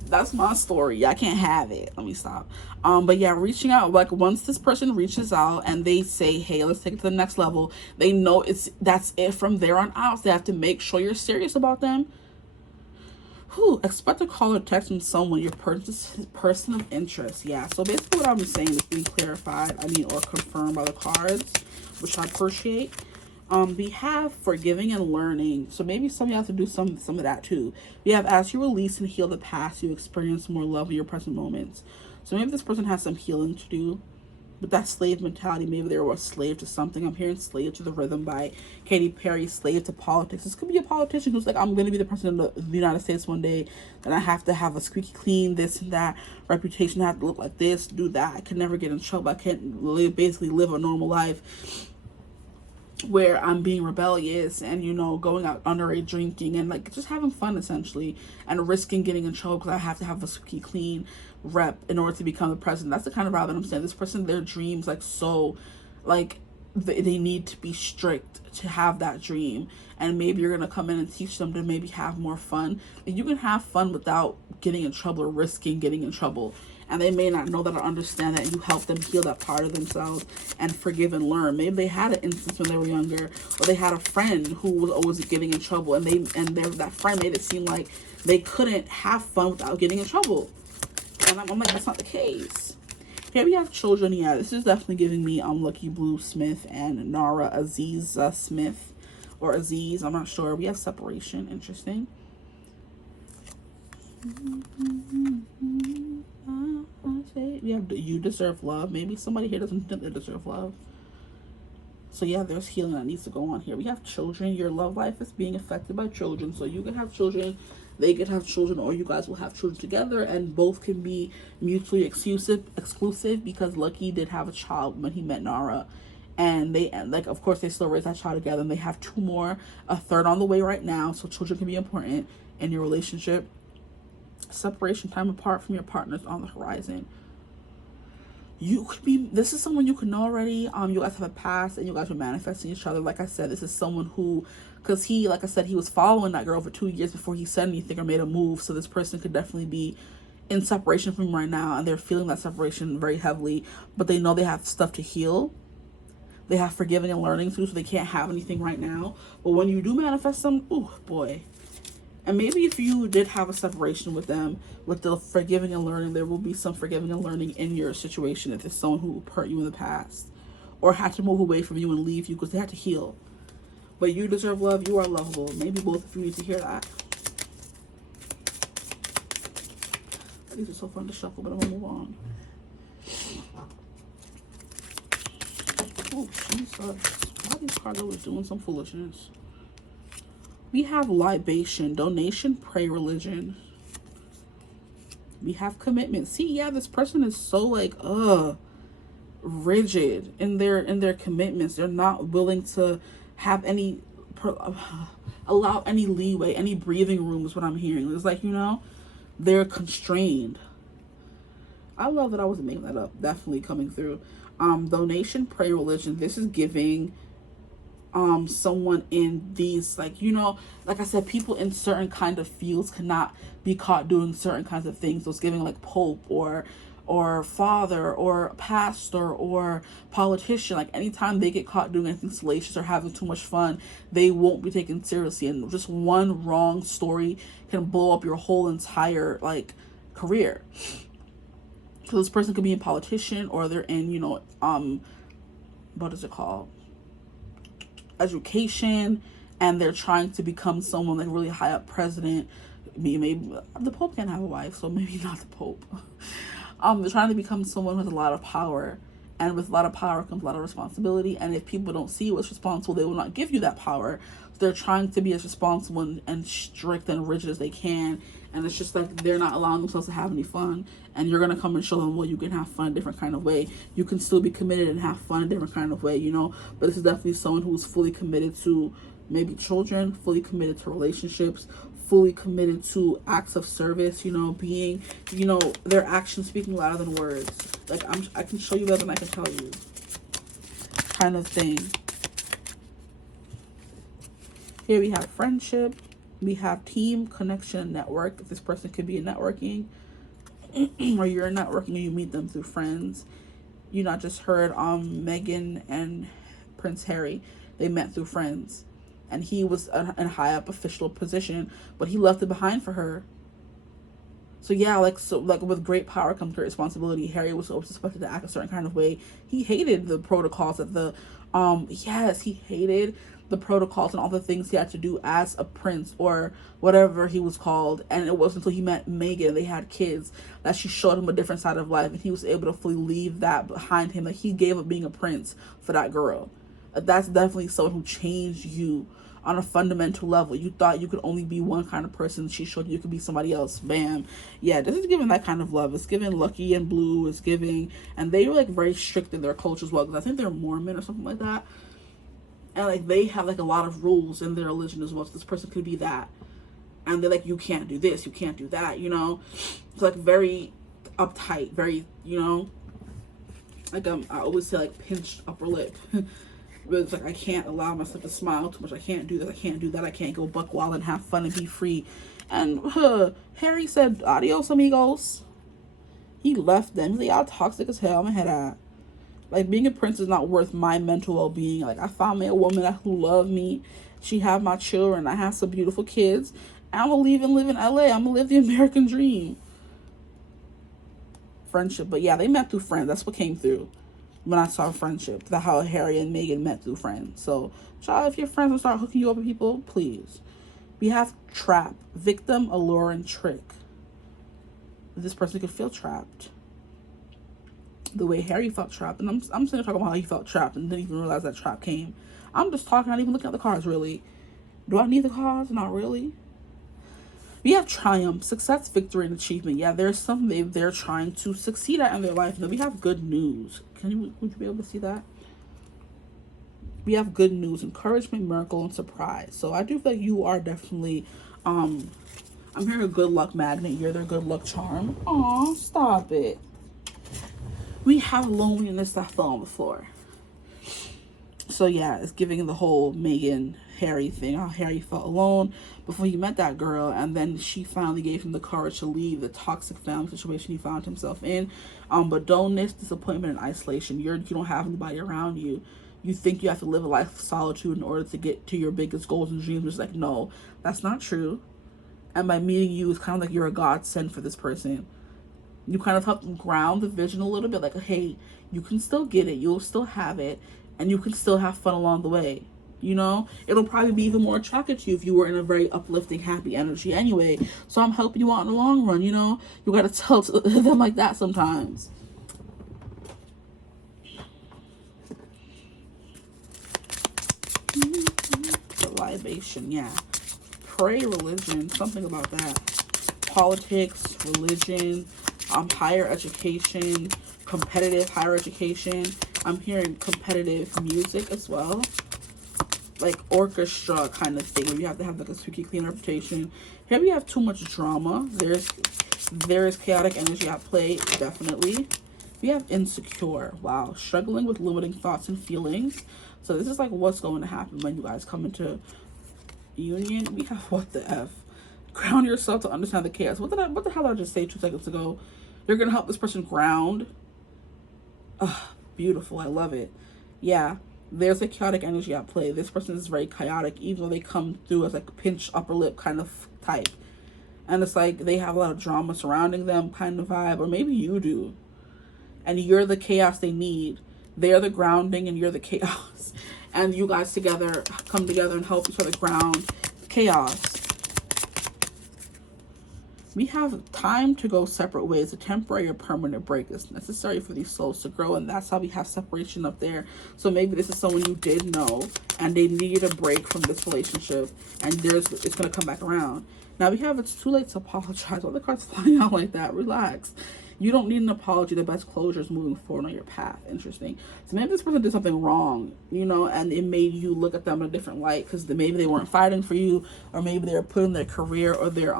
That's my story. I can't have it. Let me stop. But yeah, reaching out, like once this person reaches out and they say, hey, let's take it to the next level, they know that's it from there on out. They have to make sure you're serious about them. Expect a call or text from someone, your person of interest. Yeah, so basically what I'm saying is being clarified, or confirmed by the cards, which I appreciate. We have forgiving and learning. So maybe some of you have to do some of that too. We have, as you release and heal the past, you experience more love in your present moments. So maybe this person has some healing to do. But that slave mentality, maybe they were a slave to something. I'm hearing Slave to the Rhythm by Katy Perry, slave to politics. This could be a politician who's like, I'm going to be the president of the United States one day, and I have to have a squeaky clean, this and that, reputation. I have to look like this, do that. I can never get in trouble. I can't basically live a normal life where I'm being rebellious and, going out underage drinking and like just having fun essentially, and risking getting in trouble because I have to have a squeaky clean rep in order to become the president. That's the kind of vibe that I'm saying. This person, their dreams, like, so like they need to be strict to have that dream. And maybe you're gonna come in and teach them to maybe have more fun. And you can have fun without getting in trouble or risking getting in trouble. and they may not know that or understand that you help them heal that part of themselves and forgive and learn. Maybe they had an instance when they were younger, or they had a friend who was always getting in trouble, and that friend made it seem like they couldn't have fun without getting in trouble. And I'm like, that's not the case. Here we have children. Yeah, this is definitely giving me Lucky Blue Smith and Nara Aziza Smith, or Aziz, I'm not sure. We have separation. Interesting. We have you deserve love. Maybe somebody here doesn't think they deserve love. So yeah, there's healing that needs to go on here. We have children. Your love life is being affected by children. So you can have children, they could have children, or you guys will have children together, and both can be mutually exclusive because Lucky did have a child when he met Nara. And they, like, of course, they still raise that child together, and they have 2 more, a third on the way right now. So children can be important in your relationship. Separation, time apart from your partners on the horizon. You could be, this is someone you can know already. You guys have a past, and you guys are manifesting each other. Like I said, this is someone who, because he, like I said, he was following that girl for 2 years before he said anything or made a move. So this person could definitely be in separation from him right now, and they're feeling that separation very heavily, but they know they have stuff to heal. They have forgiving and learning to, so they can't have anything right now. But when you do manifest them, oh boy. And maybe if you did have a separation with them, with the forgiving and learning, there will be some forgiving and learning in your situation if it's someone who hurt you in the past, or had to move away from you and leave you because they had to heal. But you deserve love. You are lovable. Maybe both of you need to hear that. These are so fun to shuffle, but I'm gonna move on. Oh, Jesus. Why are these cards always doing some foolishness? We have libation, donation, pray, religion. We have commitment. See, yeah, this person is so like, rigid in their commitments. They're not willing to have any, allow any leeway, any breathing room is what I'm hearing. It's like, you know, they're constrained. I love that I wasn't making that up. Definitely coming through. Donation, pray, religion. This is giving someone in these, like, you know, like I said, people in certain kind of fields cannot be caught doing certain kinds of things. So it's giving like pope or father or pastor or politician. Like anytime they get caught doing anything salacious or having too much fun, they won't be taken seriously, and just one wrong story can blow up your whole entire like career. So this person could be a politician, or they're in, you know, what is it called, education, and they're trying to become someone like really high up, president. Maybe the Pope can't have a wife, so maybe not the Pope. They're trying to become someone with a lot of power, and with a lot of power comes a lot of responsibility, and if people don't see you as responsible, they will not give you that power. So they're trying to be as responsible and strict and rigid as they can, and it's just like they're not allowing themselves to have any fun. And you're gonna come and show them, well, you can have fun a different kind of way. You can still be committed and have fun a different kind of way, you know. But this is definitely someone who's fully committed to maybe children, fully committed to relationships, fully committed to acts of service, you know, being, you know, their actions speaking louder than words. Like, I can show you better than I can tell you, kind of thing. Here we have friendship. We have team, connection, network. This person could be in networking, or you're in networking and you meet them through friends. You not just heard Meghan and Prince Harry, they met through friends, and he was in a high up official position, but he left it behind for her. So yeah, like with great power comes great responsibility. Harry was always expected to act a certain kind of way. He hated the protocols that the yes, he hated the protocols and all the things he had to do as a prince or whatever he was called. And it wasn't until he met Meghan, they had kids, that she showed him a different side of life, and he was able to fully leave that behind him. Like, he gave up being a prince for that girl. That's definitely someone who changed you on a fundamental level. You thought you could only be one kind of person. She showed you could be somebody else. Bam. Yeah, this is giving that kind of love. It's giving Lucky and Blue. It's giving, and they were like very strict in their culture as well, because I think they're Mormon or something like that. And like they have like a lot of rules in their religion as well. So this person could be that. And they're like, you can't do this, you can't do that, you know? It's like very uptight, very, you know, like I always say, like pinched upper lip. But it's like, I can't allow myself to smile too much. I can't do this, I can't do that. I can't go buck wild and have fun and be free. And Harry said, adios, amigos. He left them. He's like, y'all toxic as hell. I'm gonna head out. Like, being a prince is not worth my mental well-being. Like, I found me a woman who loved me. She have my children. I have some beautiful kids. I'm gonna leave and live in LA. I'm gonna live the American dream. Friendship. But yeah, they met through friends. That's what came through when I saw friendship. That's how Harry and Meghan met, through friends. So, child, if your friends will start hooking you up with people, please. We have trap, victim, allure, and trick. This person could feel trapped. The way Harry felt trapped. And I'm sitting there talking about how he felt trapped and didn't even realize that trap came. I'm just talking, not even looking at the cards, really. Do I need the cards? Not really. We have triumph, success, victory, and achievement. Yeah, there's something they're trying to succeed at in their life. And then we have good news. Would you be able to see that? We have good news, encouragement, miracle, and surprise. So I do feel like you are definitely, I'm hearing a good luck magnet. You're their good luck charm. Aw, stop it. We have loneliness that fell on the floor. So yeah, it's giving the whole Meghan Harry thing, how Harry felt alone before he met that girl, and then she finally gave him the courage to leave the toxic family situation he found himself in. But dullness, disappointment, and isolation. You don't have anybody around you. You think you have to live a life of solitude in order to get to your biggest goals and dreams. It's like, no, that's not true. And by meeting you, it's kind of like you're a godsend for this person. You kind of help them ground the vision a little bit, like, hey, you can still get it, you'll still have it, and you can still have fun along the way. You know, it'll probably be even more attractive to you if you were in a very uplifting, happy energy anyway. So I'm helping you out in the long run, you know. You gotta tell them like that sometimes. The libation, yeah. Pray, religion, something about that. Politics, religion, higher education, competitive higher education. I'm hearing competitive music as well, like orchestra kind of thing, where you have to have like a squeaky clean reputation. Here we have too much drama. There is chaotic energy at play, definitely. We have insecure. Wow, struggling with limiting thoughts and feelings. So this is like what's going to happen when you guys come into union. We have what the F. Ground yourself to understand the chaos. What the hell did I just say 2 seconds ago? You're gonna help this person ground. Ugh, beautiful. I love it. Yeah, there's a chaotic energy at play. This person is very chaotic, even though they come through as like pinched upper lip kind of type. And it's like they have a lot of drama surrounding them kind of vibe, or maybe you do. And you're the chaos they need. They're the grounding and you're the chaos. And you guys together come together and help each other ground chaos. We have time to go separate ways. A temporary or permanent break is necessary for these souls to grow, and that's how we have separation up there. So maybe this is someone you did know and they needed a break from this relationship, and it's going to come back around. Now we have it's too late to apologize. All the cards flying out like that. Relax. You don't need an apology. The best closure is moving forward on your path. Interesting. So maybe this person did something wrong, you know, and it made you look at them in a different light because maybe they weren't fighting for you, or maybe they were putting their career or their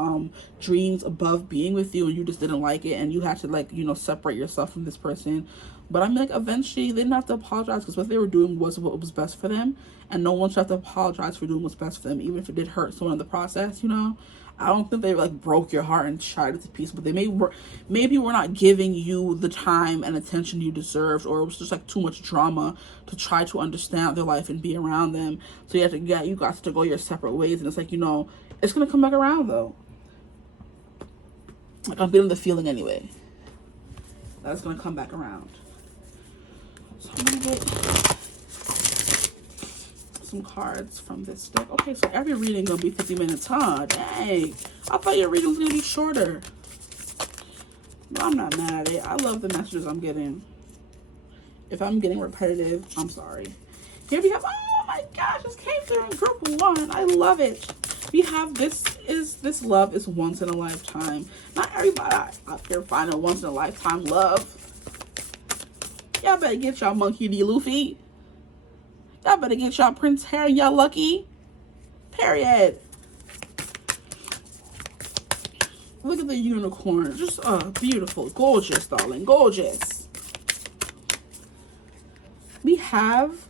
dreams above being with you, and you just didn't like it, and you had to, like, you know, separate yourself from this person. But I mean, like, eventually they didn't have to apologize because what they were doing was what was best for them, and no one should have to apologize for doing what's best for them, even if it did hurt someone in the process, you know. I don't think they like broke your heart and shattered it to pieces, but they maybe were not giving you the time and attention you deserved, or it was just like too much drama to try to understand their life and be around them. So you guys to go your separate ways, and it's like, you know, it's gonna come back around though. Like, I'm feeling the feeling anyway. That's gonna come back around. So I'm gonna get some cards from this deck. Okay, so every reading gonna be 50 minutes, huh? Dang, I thought your reading was gonna be shorter. But I'm not mad at it. I love the messages I'm getting. If I'm getting repetitive, I'm sorry. Here we have, oh my gosh, this came through in group 1. I love it. We have this love is once in a lifetime. Not everybody out here finding once in a lifetime love. Y'all better get y'all Monkey D. Luffy. Y'all better get y'all Prince Harry, y'all lucky. Period. Look at the unicorn. Just beautiful. Gorgeous, darling. Gorgeous. We have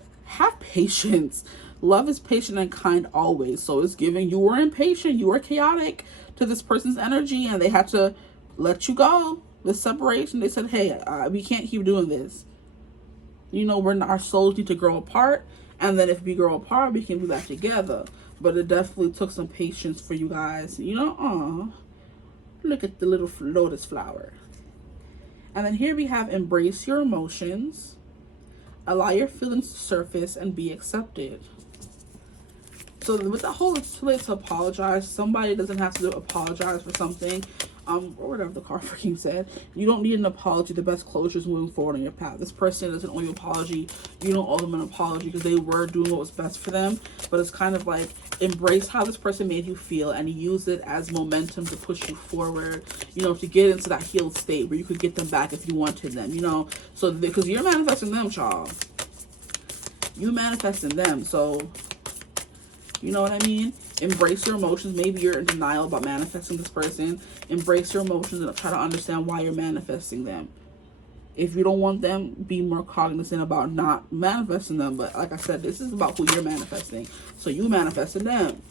patience. Love is patient and kind always. So it's giving you were impatient. You were chaotic to this person's energy, and they had to let you go. The separation, they said, hey, we can't keep doing this. You know, our souls need to grow apart. And then if we grow apart, we can do that together. But it definitely took some patience for you guys. You know, look at the little lotus flower. And then here we have embrace your emotions. Allow your feelings to surface and be accepted. So with the whole it's too late to apologize, somebody doesn't have to apologize for something, or whatever the card freaking said. You don't need an apology. The best closure is moving forward on your path. This person doesn't owe you an apology. You don't owe them an apology because they were doing what was best for them. But it's kind of like embrace how this person made you feel and use it as momentum to push you forward, you know, to get into that healed state where you could get them back if you wanted them, you know. So because you're manifesting them, y'all. You manifesting them, so you know what I mean? Embrace your emotions. Maybe you're in denial about manifesting this person. Embrace your emotions and try to understand why you're manifesting them. If you don't want them, be more cognizant about not manifesting them. But like I said, this is about who you're manifesting. So you manifested them.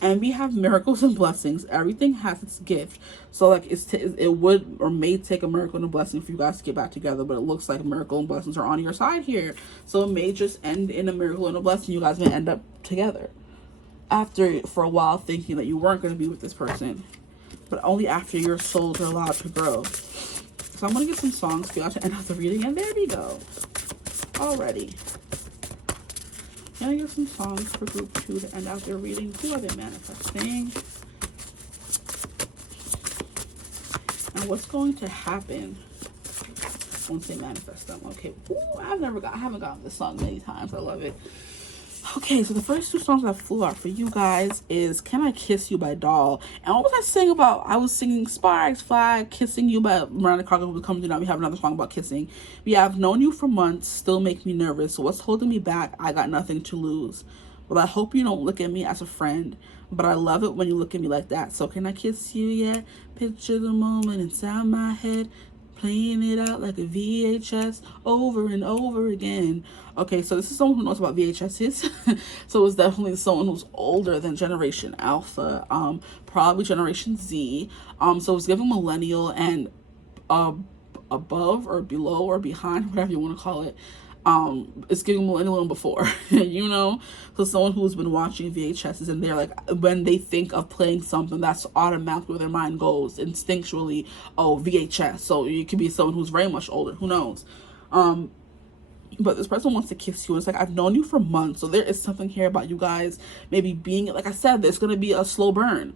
And we have miracles and blessings. Everything has its gift. So like it would or may take a miracle and a blessing for you guys to get back together. But it looks like miracle and blessings are on your side here. So it may just end in a miracle and a blessing. You guys may end up together. After for a while thinking that you weren't going to be with this person, but only after your souls are allowed to grow. So I'm going to get some songs for y'all to end out the reading, and there we go. Alrighty. Can I get some songs for group 2 to end out their reading? Who are they manifesting? And what's going to happen once they manifest them? Okay. Ooh, I haven't gotten this song many times. I love it. Okay, so the first 2 songs that flew out for you guys is Can I Kiss You by Doll. And what was I saying about? I was singing Sparks Fly, Kissing You by Miranda Carter. Will come to now. We have another song about kissing. We have Known You for Months, Still Make Me Nervous. So what's holding me back? I Got Nothing to Lose. Well, I hope you don't look at me as a friend, but I love it when you look at me like that. So can I kiss you yet? Picture the moment inside my head, playing it out like a VHS over and over again. Okay, so this is someone who knows about VHSs. So it's definitely someone who's older than Generation Alpha, probably Generation Z. So it's giving millennial and above or below or behind, whatever you want to call it. It's giving millennial and before, you know. So someone who's been watching VHSs and they're like, when they think of playing something, that's automatically where their mind goes instinctually. Oh, VHS. So you could be someone who's very much older. Who knows? But this person wants to kiss you. It's like, I've known you for months. So there is something here about you guys maybe being, like I said, there's going to be a slow burn.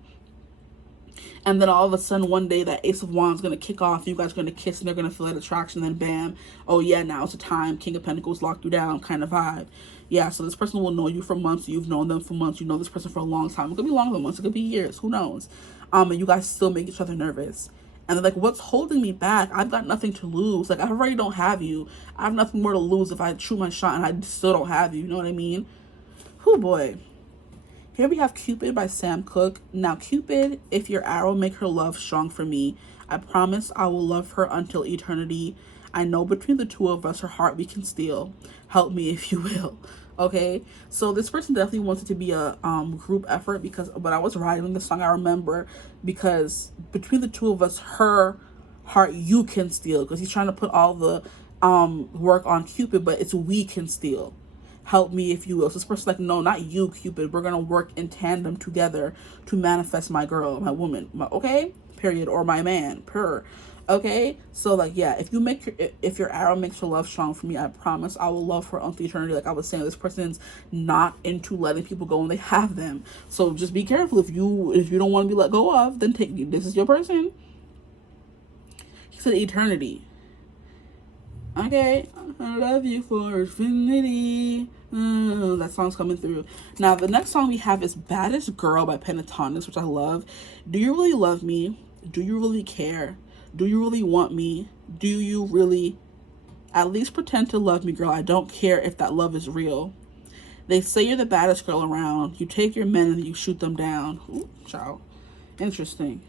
And then all of a sudden one day that Ace of Wands is going to kick off. You guys are going to kiss and they're going to feel that attraction. Then bam. Oh yeah, now it's the time. King of Pentacles locked you down kind of vibe. Yeah, so this person will know you for months. You've known them for months. You know this person for a long time. It could be longer than months. It could be years. Who knows? And you guys still make each other nervous. And they're like, what's holding me back? I've got nothing to lose. Like, I already don't have you. I have nothing more to lose if I shoot my shot and I still don't have you. You know what I mean? Whew, boy. Here we have Cupid by Sam Cooke. Now, Cupid, if your arrow make her love strong for me, I promise I will love her until eternity. I know between the two of us, her heart we can steal. Help me if you will. Okay, so this person definitely wants it to be a group effort, because when I was writing the song, I remember, because between the two of us, her heart you can steal, because he's trying to put all the work on Cupid, but it's we can steal. Help me if you will. So this person's like, no, not you, Cupid. We're gonna work in tandem together to manifest my girl, my woman, okay, period, or my man, per. Okay, so like, yeah, if your arrow makes her love strong for me, I promise I will love her until eternity. Like I was saying, this person's not into letting people go when they have them. So just be careful. If you don't want to be let go of, then this is your person. He said eternity. Okay, I love you for infinity. That song's coming through. Now the next song we have is Baddest Girl by Pentatonics, which I love. Do you really love me? Do you really care? Do you really want me? Do you really at least pretend to love me, girl? I don't care if that love is real. They say you're the baddest girl around. You take your men and you shoot them down. Ooh, child. Interesting.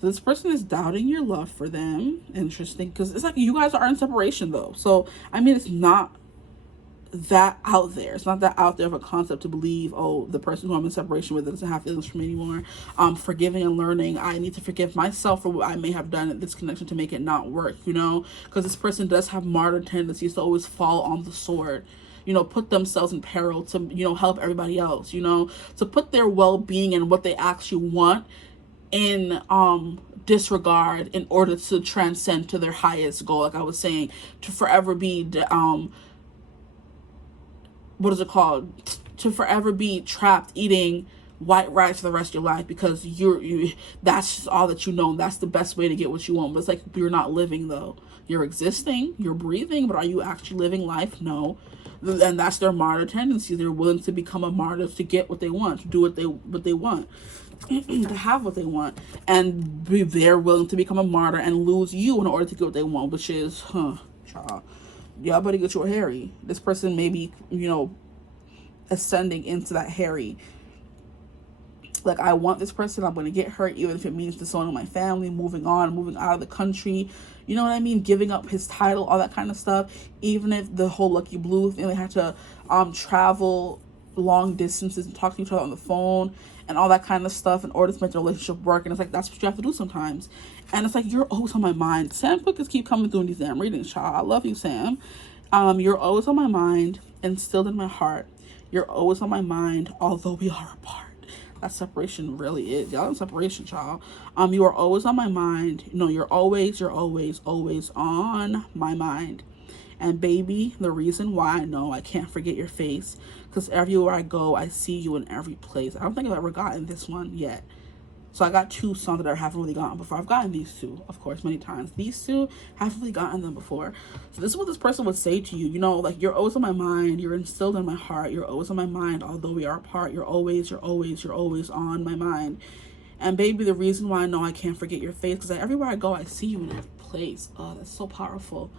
So this person is doubting your love for them. Interesting. Because it's like you guys are in separation though. So, I mean, it's not that out there. It's not that out there of a concept to believe, oh, the person who I'm in separation with doesn't have feelings for me anymore. Forgiving and learning. I need to forgive myself for what I may have done in this connection to make it not work, you know, because this person does have martyr tendencies to always fall on the sword, you know, put themselves in peril to, you know, help everybody else, you know, to put their well-being and what they actually want in disregard in order to transcend to their highest goal. Like I was saying, to forever be what is it called, to forever be trapped eating white rice for the rest of your life because you that's just all that you know. That's the best way to get what you want. But it's like, you're not living though. You're existing, you're breathing, but are you actually living life? No. And that's their martyr tendency. They're willing to become a martyr to get what they want, to do what they want, to have what they want, and they're willing to become a martyr and lose you in order to get what they want, which is, child, y'all better get your Harry. This person may be, you know, ascending into that Harry. Like, I want this person, I'm going to get her, even if it means disowning my family, moving on, moving out of the country, you know what I mean, giving up his title, all that kind of stuff. Even if the whole Lucky Blue thing, they had to travel long distances and talk to each other on the phone and all that kind of stuff in order to make the relationship work. And it's like, that's what you have to do sometimes. And it's like, you're always on my mind. Sam Cook is keep coming through in these damn readings, child. I love you, Sam. You're always on my mind, instilled in my heart. You're always on my mind, although we are apart. That separation really is. Y'all in separation, child. You are always on my mind. No, you're always on my mind. And baby, the reason why I know I can't forget your face, because everywhere I go, I see you in every place. I don't think I've ever gotten this one yet. So I got two songs that I haven't really gotten before. I've gotten these two, of course, many times. These two, haven't really gotten them before. So this is what this person would say to you. You know, like, you're always on my mind. You're instilled in my heart. You're always on my mind. Although we are apart, you're always on my mind. And baby, the reason why I know I can't forget your face, because everywhere I go, I see you in every place. Oh, that's so powerful.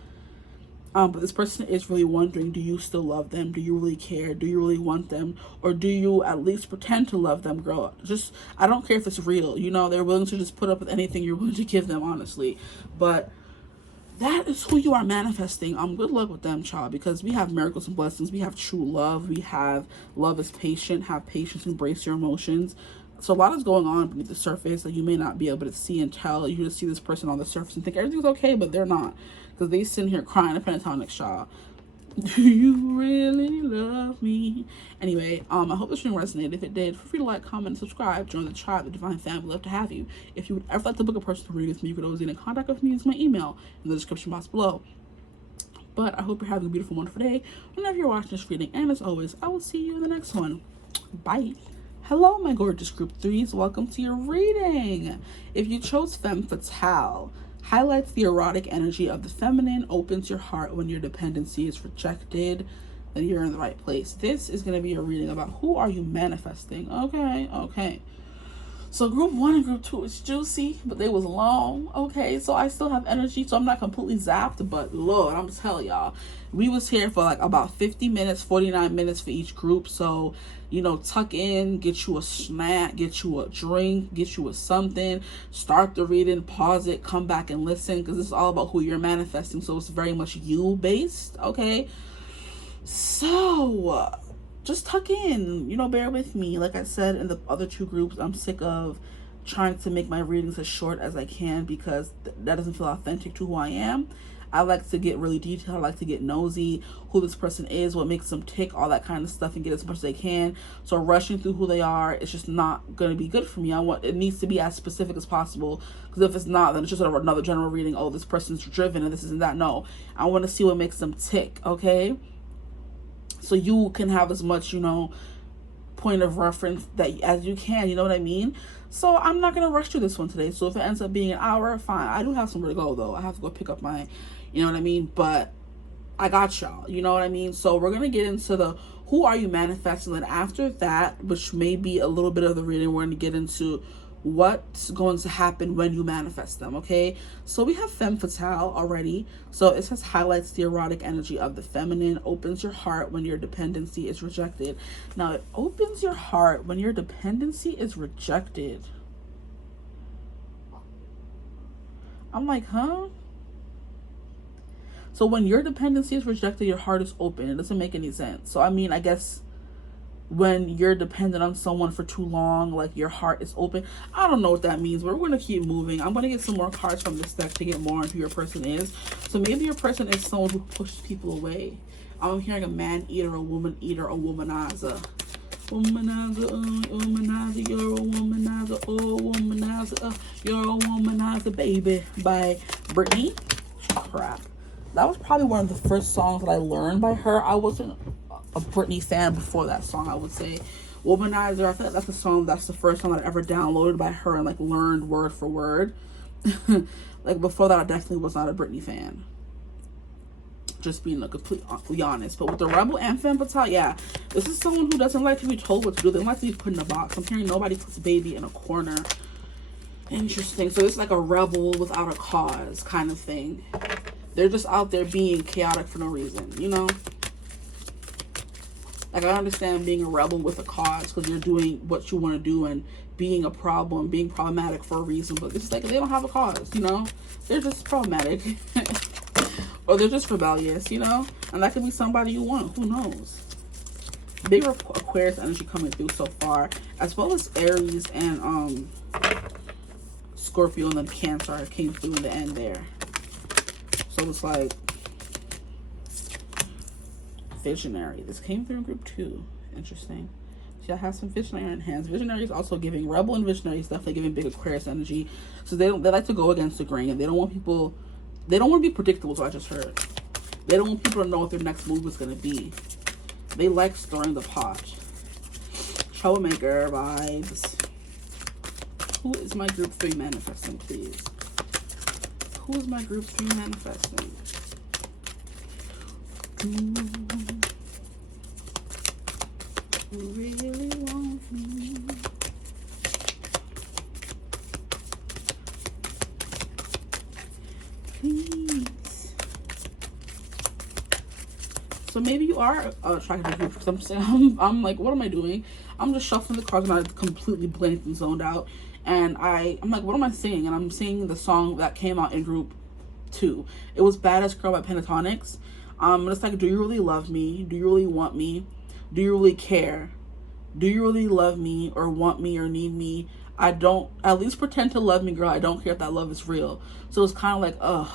But this person is really wondering, do you still love them? Do you really care? Do you really want them? Or do you at least pretend to love them, girl? Just, I don't care if it's real. You know, they're willing to just put up with anything you're willing to give them, honestly. But that is who you are manifesting. Good luck with them, child, because we have miracles and blessings. We have true love. We have love is patient. Have patience. Embrace your emotions. So a lot is going on beneath the surface that you may not be able to see and tell. You just see this person on the surface and think everything's okay, but they're not. Because they sitting here crying at pentatonics, child. Do you really love me? Anyway, I hope this reading resonated. If it did, feel free to like, comment, and subscribe. Join the tribe, the Divine Family. Love to have you. If you would ever like to book a personal reading with me, you could always get in contact with me using my email in the description box below. But I hope you're having a beautiful, wonderful day whenever you're watching this reading. And as always, I will see you in the next one. Bye. Hello, my gorgeous group 3s. Welcome to your reading. If you chose Femme Fatale, highlights the erotic energy of the feminine, opens your heart when your dependency is rejected, then you're in the right place. This is going to be a reading about who are you manifesting. Okay. So group 1 and group 2 is juicy, but they was long. Okay, so I still have energy, so I'm not completely zapped, but Lord, I'm telling y'all, we was here for like about 50 minutes, 49 minutes for each group. So, you know, tuck in, get you a snack, get you a drink, get you a something, start the reading, pause it, come back and listen, because this is all about who you're manifesting. So it's very much you based. Okay, so just tuck in, you know, bear with me. Like I said in the other 2 groups, I'm sick of trying to make my readings as short as I can, because that doesn't feel authentic to who I am. I like to get really detailed. I like to get nosy, who this person is, what makes them tick, all that kind of stuff, and get as much as they can. So rushing through who they are, it's just not going to be good for me. It needs to be as specific as possible, because if it's not, then it's just sort of another general reading. Oh, this person's driven and this isn't that. No, I want to see what makes them tick. Okay, so you can have as much, you know, point of reference that as you can, you know what I mean? So I'm not gonna rush through this one today. So if it ends up being an hour, fine. I do have somewhere to go though. I have to go pick up my, you know what I mean? But I got y'all, you know what I mean? So we're gonna get into the who are you manifesting, and after that, which may be a little bit of the reading, we're gonna get into what's going to happen when you manifest them. Okay, so we have Femme Fatale already. So it says highlights the erotic energy of the feminine, opens your heart when your dependency is rejected. Now it opens your heart when your dependency is rejected. I'm like, huh? So when your dependency is rejected, your heart is open. It doesn't make any sense. So I mean, I guess when you're dependent on someone for too long, like your heart is open. I don't know what that means, but we're going to keep moving. I'm going to get some more cards from this deck to get more on who your person is. So maybe your person is someone who pushes people away. I'm hearing a man eater, a woman eater, a womanizer. Womanizer, womanizer, you're a womanizer, oh womanizer, you're a womanizer, baby, by Britney. Crap. That was probably one of the first songs that I learned by her. I wasn't a Britney fan before that song, I would say. Womanizer, I feel like that's the song, that's the first song that I ever downloaded by her and like learned word for word. Like before that, I definitely was not a Britney fan. Just being completely honest. But with the Rebel and Femme fatale, yeah, this is someone who doesn't like to be told what to do. They don't like to be put in a box. I'm hearing nobody puts baby in a corner. Interesting. So it's like a rebel without a cause kind of thing. They're just out there being chaotic for no reason, you know? Like, I understand being a rebel with a cause because you're doing what you want to do and being a problem, being problematic for a reason. But it's like they don't have a cause, you know? They're just problematic. Or they're just rebellious, you know? And that could be somebody you want. Who knows? Big Aquarius energy coming through so far. As well as Aries and Scorpio and then Cancer came through in the end there. So it's like visionary. This came through in group 2. Interesting. See, I have some visionary in hands. Visionary is also giving, rebel and visionary is definitely giving big Aquarius energy. So they like to go against the grain. They don't want people, they don't want to be predictable, so I just heard. They don't want people to know what their next move is going to be. They like stirring the pot. Troublemaker vibes. Who is my group 3 manifesting, please? Who is my group 3 manifesting? Who really wants me? Please. So maybe you are attracted to group, because I'm like, what am I doing? I'm just shuffling the cards and I completely blanked and zoned out. And I'm like, what am I singing? And I'm singing the song that came out in group 2. It was Baddest Girl by Pentatonics. And it's like, do you really love me? Do you really want me? Do you really care? Do you really love me or want me or need me? I don't, at least pretend to love me, girl. I don't care if that love is real. So it's kind of like, ugh.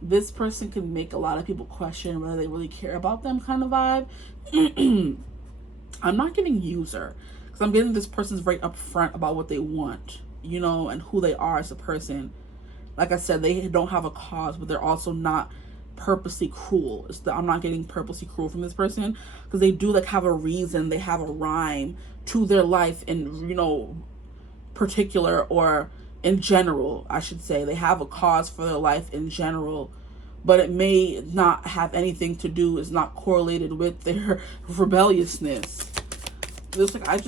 This person can make a lot of people question whether they really care about them kind of vibe. I'm not getting user, because I'm getting this person's very upfront about what they want, you know, and who they are as a person. Like I said, they don't have a cause, but they're also not purposely cruel. I'm not getting purposely cruel from this person, because they do like have a reason, they have a rhyme to their life in, you know, particular, or in general, I should say. They have a cause for their life in general, but it may not have anything to do, is not correlated with their rebelliousness. It's like, I'm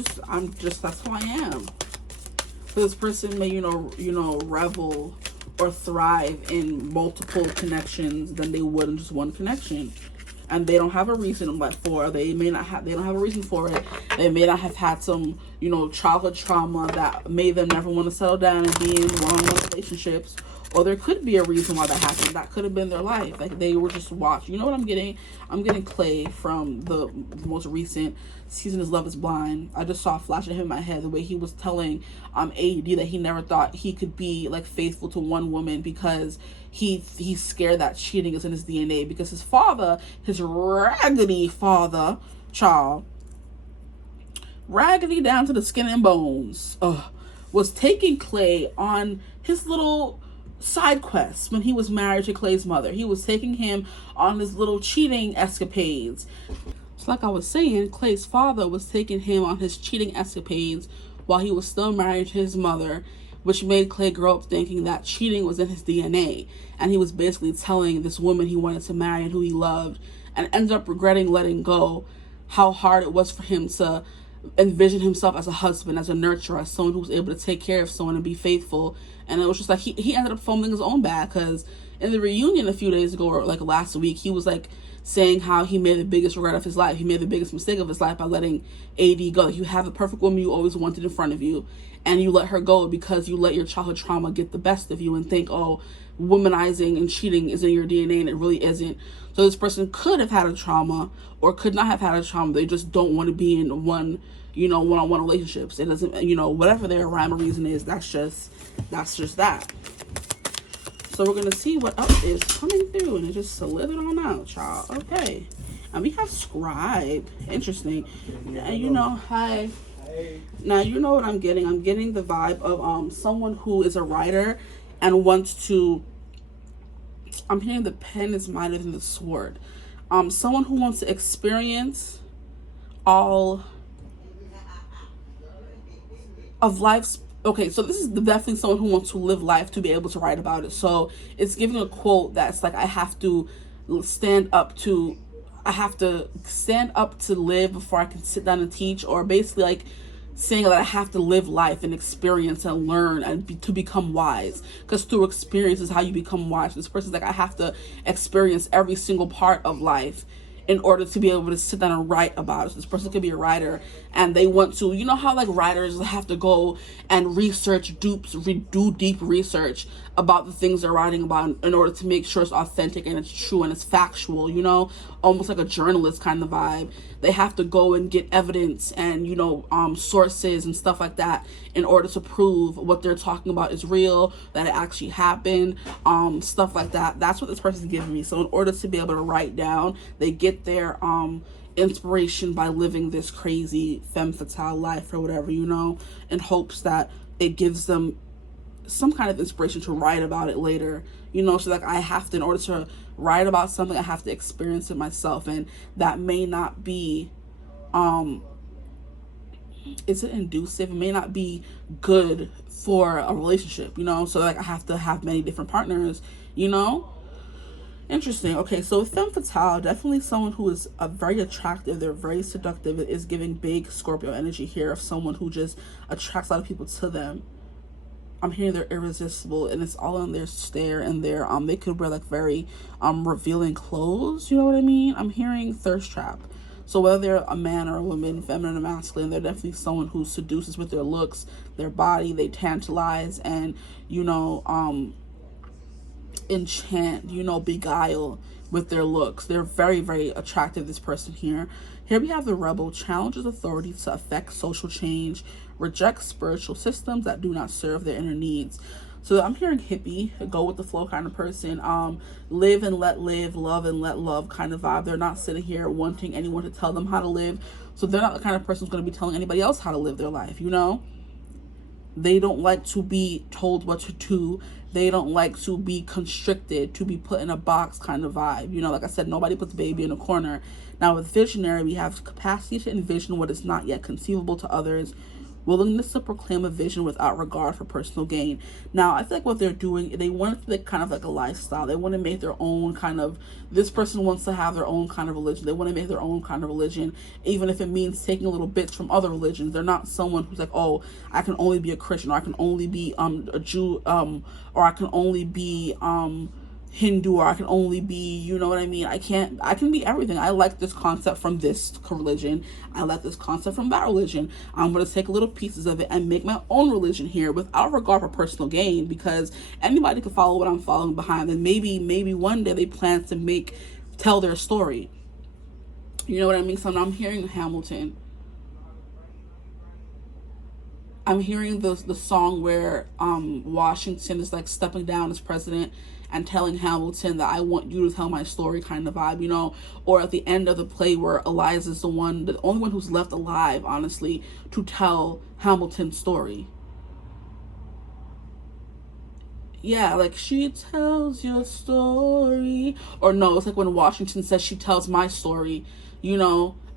just, that's who I am. So this person may, you know, revel or thrive in multiple connections than they would in just one connection. And they don't have a reason for, they don't have a reason for it. They may not have had some, you know, childhood trauma that made them never want to settle down and be in one-on-one relationships. Or there could be a reason why that happened. That could have been their life. Like, they were just watching. You know what I'm getting? I'm getting Clay from the most recent season of Love is Blind. I just saw a flash of him in my head, the way he was telling AD that he never thought he could be like faithful to one woman because he's scared that cheating is in his DNA, because his father, his raggedy father, child, raggedy down to the skin and bones, was taking Clay on his little side quests when he was married to Clay's mother. He was taking him on his little cheating escapades. So like I was saying, Clay's father was taking him on his cheating escapades while he was still married to his mother, which made Clay grow up thinking that cheating was in his DNA. And he was basically telling this woman he wanted to marry and who he loved, and ended up regretting letting go, how hard it was for him to envision himself as a husband, as a nurturer, as someone who was able to take care of someone and be faithful. And it was just like he ended up fumbling his own bag, because in the reunion a few days ago, or like last week, he was like saying how he made the biggest regret of his life. He made the biggest mistake of his life by letting AD go. Like, you have a perfect woman you always wanted in front of you, and you let her go because you let your childhood trauma get the best of you and think, oh, womanizing and cheating is in your DNA, and it really isn't. So this person could have had a trauma or could not have had a trauma. They just don't want to be in one-on-one relationships. It doesn't, whatever their rhyme or reason is, that's just that. So we're going to see what else is coming through, and it just slithered on out, y'all. Okay. And we have Scribe. Interesting. Hi. Now, you know what I'm getting? I'm getting the vibe of someone who is a writer and wants to... I'm hearing the pen is mightier than the sword. Someone who wants to experience all of life's... Okay, so this is definitely someone who wants to live life to be able to write about it. So it's giving a quote that's like, I have to stand up to live before I can sit down and teach, or basically like saying that I have to live life and experience and learn and to become wise, because through experience is how you become wise. This person's like, I have to experience every single part of life in order to be able to sit down and write about it. So this person could be a writer, and they want to, you know how like writers have to go and do deep research about the things they're writing about in order to make sure it's authentic and it's true and it's factual, almost like a journalist kind of vibe. They have to go and get evidence and, sources and stuff like that in order to prove what they're talking about is real, that it actually happened, stuff like that. That's what this person's giving me. So in order to be able to write down, they get their inspiration by living this crazy femme fatale life or whatever, in hopes that it gives them some kind of inspiration to write about it later, so like I have to, in order to write about something, I have to experience it myself, and that may not be is it inducive? It may not be good for a relationship, so like I have to have many different partners, Interesting. Okay, so femme fatale, definitely someone who is very attractive. They're very seductive. It is giving big Scorpio energy here of someone who just attracts a lot of people to them. I'm hearing they're irresistible, and it's all in their stare and their they could wear like very revealing clothes, you know what I mean? I'm hearing thirst trap. So whether they're a man or a woman, feminine or masculine, they're definitely someone who seduces with their looks, their body. They tantalize and enchant, beguile with their looks. They're very, very attractive, this person here. Here we have the rebel, challenges authority to affect social change, rejects spiritual systems that do not serve their inner needs. So I'm hearing hippie, go with the flow kind of person, live and let live, love and let love kind of vibe. They're not sitting here wanting anyone to tell them how to live. So they're not the kind of person who's going to be telling anybody else how to live their life, They don't like to be told what to do. They don't like to be constricted, to be put in a box kind of vibe. Like I said, nobody puts baby in a corner. Now with visionary, we have capacity to envision what is not yet conceivable to others, willingness to proclaim a vision without regard for personal gain. Now, I feel like what they're doing, they want it to be kind of like a lifestyle. They want to make their own kind of, this person wants to have their own kind of religion. They want to make their own kind of religion, even if it means taking a little bits from other religions. They're not someone who's like, oh, I can only be a Christian, or I can only be a Jew, or I can only be Hindu, or I can only be, you know what I mean? I can be everything. I like this concept from this religion. I like this concept from that religion. I'm going to take little pieces of it and make my own religion here without regard for personal gain, because anybody can follow what I'm following behind. And maybe one day they plan to tell their story. You know what I mean? So now I'm hearing Hamilton. I'm hearing the song where Washington is like stepping down as president and telling Hamilton that I want you to tell my story kind of vibe, or at the end of the play where Eliza's the only one who's left alive, honestly, to tell Hamilton's story. Yeah, like, she tells your story. Or no, it's like when Washington says she tells my story,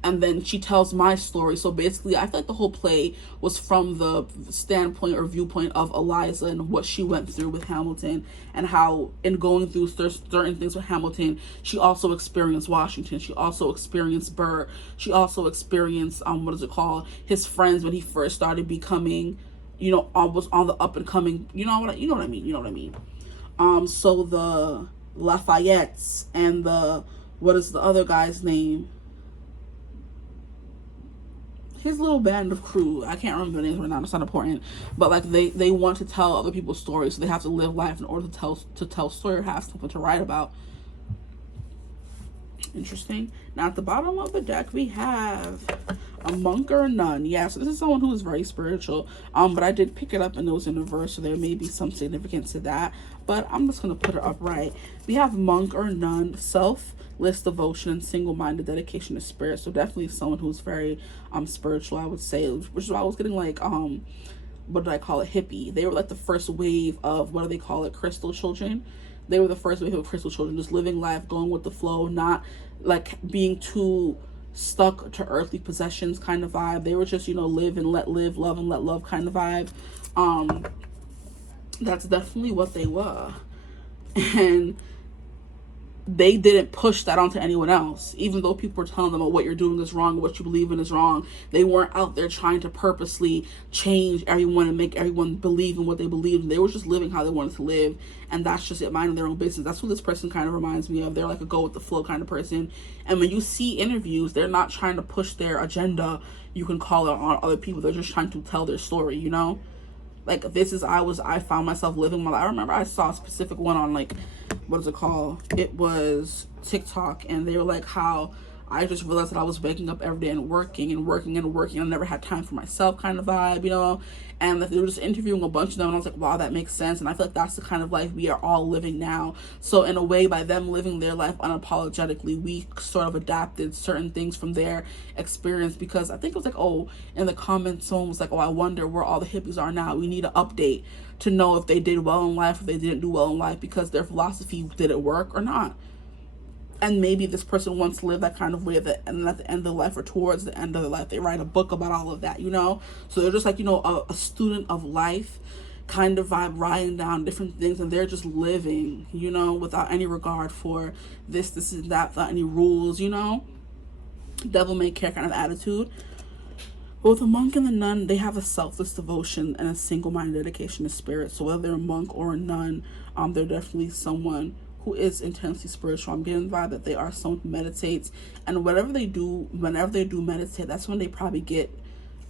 and then she tells my story. So basically, I feel like the whole play was from the standpoint or viewpoint of Eliza and what she went through with Hamilton, and how in going through certain things with Hamilton, she also experienced Washington. She also experienced Burr. She also experienced, his friends when he first started becoming, was on the up and coming, you know what I mean? So the Lafayette's and the, what is the other guy's name? His little band of crew, I can't remember the names right now, it's not important, but like they want to tell other people's stories, so they have to live life in order to tell story or have something to write about. Interesting. Now at the bottom of the deck we have a monk or a nun. Yeah, so this is someone who is very spiritual, but I did pick it up and it was in reverse, so there may be some significance to that, but I'm just gonna put it upright. We have monk or nun, selfless devotion and single-minded dedication to spirit. So definitely someone who's very spiritual, I would say, which is why I was getting like what do I call it, hippie. They were like the first wave of, what do they call it, crystal children. They were the first wave of crystal children, just living life, going with the flow, not like being too stuck to earthly possessions kind of vibe. They were just, you know, live and let live, love and let love kind of vibe. That's definitely what they were. And they didn't push that onto anyone else. Even though people were telling them, oh, what you're doing is wrong, what you believe in is wrong, they weren't out there trying to purposely change everyone and make everyone believe in what they believed in. They were just living how they wanted to live, and that's just it, minding their own business. That's what this person kind of reminds me of. They're like a go with the flow kind of person. And when you see interviews, they're not trying to push their agenda, you can call it, on other people. They're just trying to tell their story, you know? Like, this is, I found myself living my life. I remember I saw a specific one on, like, what is it called? It was TikTok, and they were like, how I just realized that I was waking up every day and working and working and working. I never had time for myself kind of vibe, you know? And they were just interviewing a bunch of them, and I was like, wow, that makes sense. And I feel like that's the kind of life we are all living now. So in a way, by them living their life unapologetically, we sort of adapted certain things from their experience. Because I think it was like, oh, in the comments, someone was like, oh, I wonder where all the hippies are now. We need an update to know if they did well in life, if they didn't do well in life, because their philosophy, did it work or not? And maybe this person wants to live that kind of way, and at the end of their life or towards the end of their life, they write a book about all of that, you know? So they're just like, you know, a student of life kind of vibe, writing down different things, and they're just living, you know, without any regard for this and that, without any rules, you know? Devil may care kind of attitude. But with the monk and the nun, they have a selfless devotion and a single-minded dedication to spirit. So whether they're a monk or a nun, they're definitely someone who is intensely spiritual. I'm getting the vibe that they are someone who meditates, and whatever they do, whenever they do meditate, that's when they probably get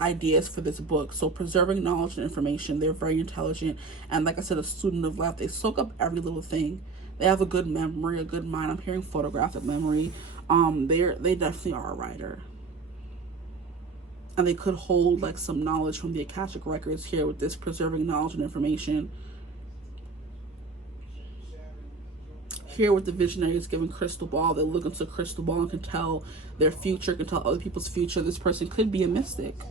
ideas for this book. So preserving knowledge and information, they're very intelligent, and like I said, a student of life. They soak up every little thing. They have a good memory, a good mind. I'm hearing photographic memory. They definitely are a writer, and they could hold like some knowledge from the Akashic records here with this preserving knowledge and information. Here with the visionaries giving crystal ball, they look into a crystal ball and can tell their future, can tell other people's future. This person could be a mystic.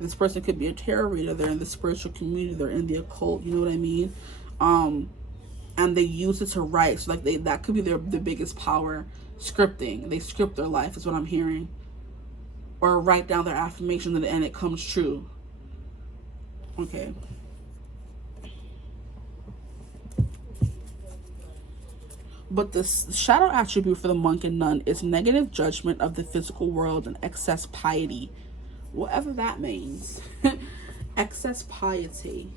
This person could be a tarot reader. They're in the spiritual community. They're in the occult. You know what I mean? And they use it to write. So like that could be their biggest power. Scripting. They script their life is what I'm hearing. Or write down their affirmation and it comes true. Okay. But the shadow attribute for the monk and nun is negative judgment of the physical world and excess piety. Whatever that means. Excess piety.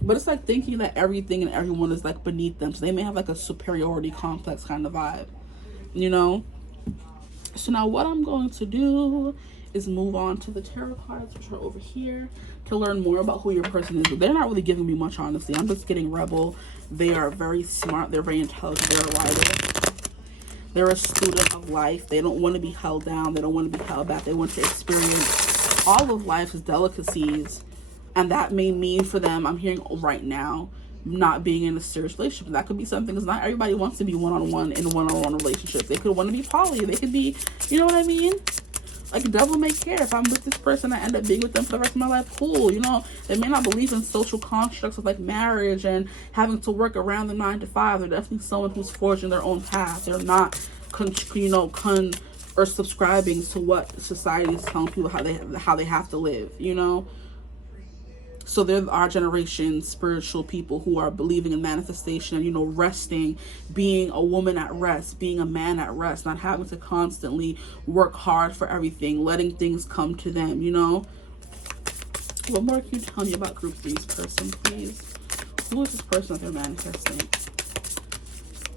But it's like thinking that everything and everyone is like beneath them. So they may have like a superiority complex kind of vibe, you know? So now what I'm going to do is move on to the tarot cards, which are over here, to learn more about who your person is. But they're not really giving me much, honestly. I'm just getting rebel. They are very smart. They're very intelligent. They're a writer. They're a student of life. They don't want to be held down. They don't want to be held back. They want to experience all of life's delicacies. And that may mean for them, I'm hearing right now, not being in a serious relationship. That could be something, because not everybody wants to be one-on-one in a one-on-one relationship. They could want to be poly. They could be, you know what I mean? Like, devil may care. If I'm with this person, I end up being with them for the rest of my life, cool. You know, they may not believe in social constructs of like marriage and having to work around the 9 to 5. They're definitely someone who's forging their own path. They're not, or subscribing to what society is telling people how they have to live, you know? So they're our generation spiritual people who are believing in manifestation and, you know, resting, being a woman at rest, being a man at rest, not having to constantly work hard for everything, letting things come to them, you know. What more can you tell me about group 3's person, please? Who is this person that they're manifesting?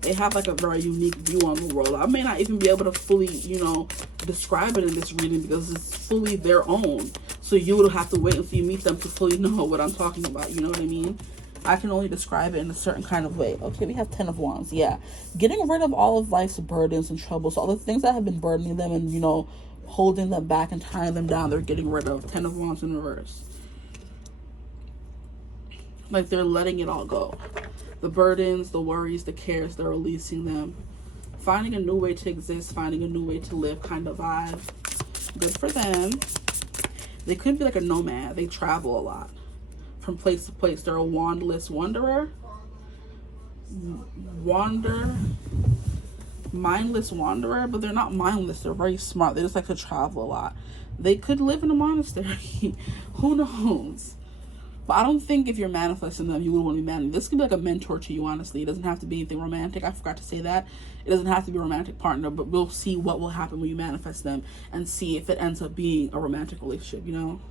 They have like a very unique view on the world. I may not even be able to fully, you know, describe it in this reading because it's fully their own. So you would have to wait until you meet them to fully know what I'm talking about. You know what I mean? I can only describe it in a certain kind of way. Okay, we have 10 of Wands. Yeah. Getting rid of all of life's burdens and troubles. All the things that have been burdening them and, you know, holding them back and tying them down. They're getting rid of. 10 of Wands in reverse. Like they're letting it all go. The burdens, the worries, the cares, they're releasing them. Finding a new way to exist, finding a new way to live kind of vibe. Good for them. They could be like a nomad. They travel a lot from place to place. They're a wandless wanderer. Mindless wanderer, but they're not mindless. They're very smart. They just like to travel a lot. They could live in a monastery. Who knows? But I don't think if you're manifesting them, you would want to be manifesting. This could be like a mentor to you, honestly. It doesn't have to be anything romantic. I forgot to say that. It doesn't have to be a romantic partner, but we'll see what will happen when you manifest them and see if it ends up being a romantic relationship, you know?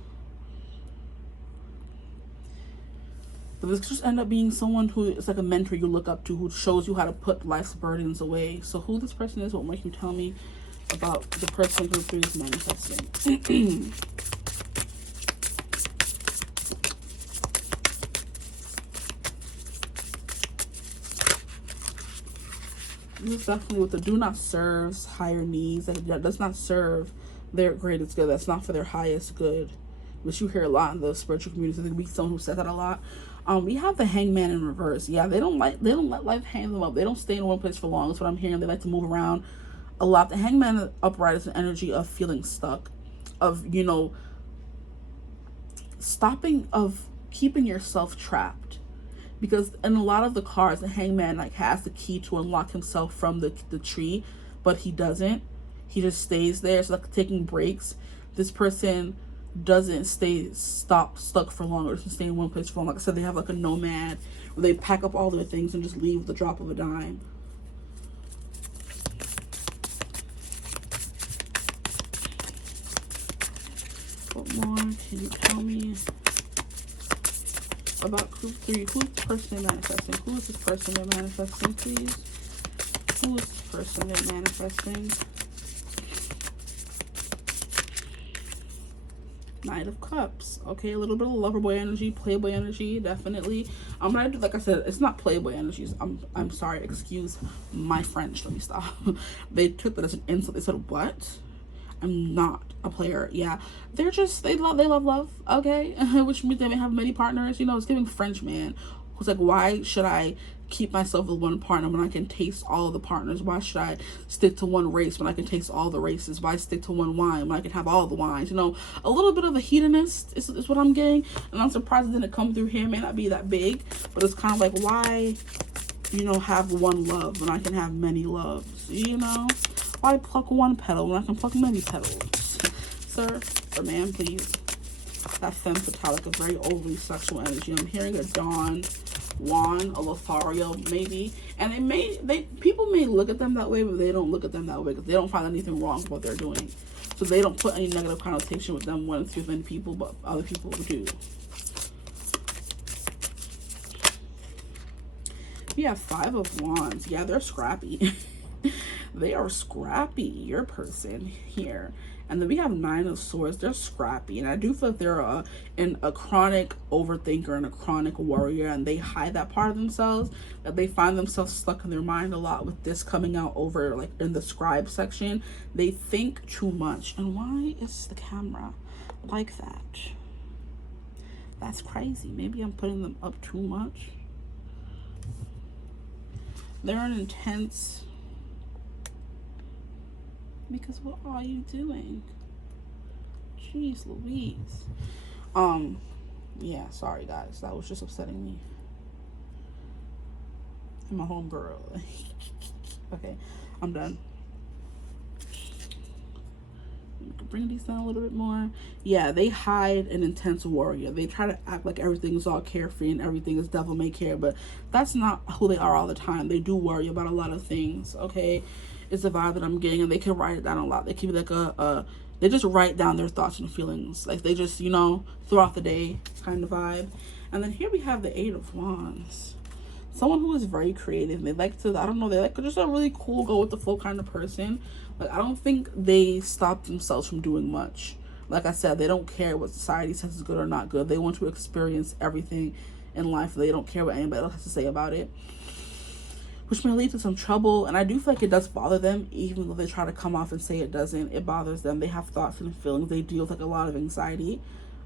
But this could just end up being someone who is like a mentor you look up to, who shows you how to put life's burdens away. So who this person is, what more can you tell me about the person who is manifesting? This is definitely with the do not serves higher needs. That does not serve their greatest good. That's not for their highest good, which you hear a lot in the spiritual community. I think we someone who says that a lot. We have the Hangman in reverse. Yeah, they don't let life hang them up. They don't stay in one place for long. That's what I'm hearing. They like to move around a lot. The Hangman upright is an energy of feeling stuck, of, you know, stopping, of keeping yourself trapped. Because in a lot of the cards, the Hangman like has the key to unlock himself from the tree, but he doesn't. He just stays there. So like taking breaks. This person doesn't stuck for long, or doesn't stay in one place for long. Like I said, they have like a nomad where they pack up all their things and just leave with the drop of a dime. What more can you tell me about group 3? Who is this person they're manifesting? Who is this person they're manifesting, please? Who is this person they're manifesting? Knight of Cups. Okay, a little bit of lover boy energy, playboy energy, definitely. Like I said, it's not playboy energies. I'm sorry, excuse my French. Let me stop. They took that as an insult. They said, what? I'm not a player. Yeah, they're just, they love love. Okay, which means they may have many partners. You know, it's giving French man who's like, why should I keep myself with one partner when I can taste all of the partners? Why should I stick to one race when I can taste all the races? Why stick to one wine when I can have all the wines? You know, a little bit of a hedonist is what I'm getting, and I'm surprised it didn't come through here. It may not be that big, but it's kind of like, why, you know, have one love when I can have many loves? You know, why pluck one petal when I can pluck many petals? Sir or ma'am, please. That femme fatale, like a very overly sexual energy. I'm hearing a dawn, Juan, a Lothario maybe, and people may look at them that way, but they don't look at them that way because they don't find anything wrong with what they're doing. So they don't put any negative connotation with them when it's within people, but other people do. We have 5 of Wands. Yeah, they're scrappy. They are scrappy, your person here. And then we have 9 of Swords. They're scrappy, and I do feel like they're a chronic overthinker and a chronic warrior, and they hide that part of themselves, that they find themselves stuck in their mind a lot. With this coming out over like in the scribe section, they think too much. And why is the camera like that? That's crazy. Maybe I'm putting them up too much. They're an intense, because what are you doing? Jeez Louise. Yeah, sorry guys, that was just upsetting me. I'm a homegirl. Okay, I'm done. Bring these down a little bit more. Yeah, they hide an intense warrior. They try to act like everything is all carefree and everything is devil may care, but that's not who they are all the time. They do worry about a lot of things. Okay, it's the vibe that I'm getting, and they can write it down a lot. They can be like They just write down their thoughts and feelings. Like they just, you know, throughout the day kind of vibe. And then here we have the Eight of Wands. Someone who is very creative. They like to, I don't know, they like just a really cool, go with the flow kind of person. Like I don't think they stop themselves from doing much. Like I said, they don't care what society says is good or not good. They want to experience everything in life. They don't care what anybody else has to say about it, which may lead to some trouble. And I do feel like it does bother them, even though they try to come off and say it doesn't. It bothers them. They have thoughts and feelings. They deal with like a lot of anxiety.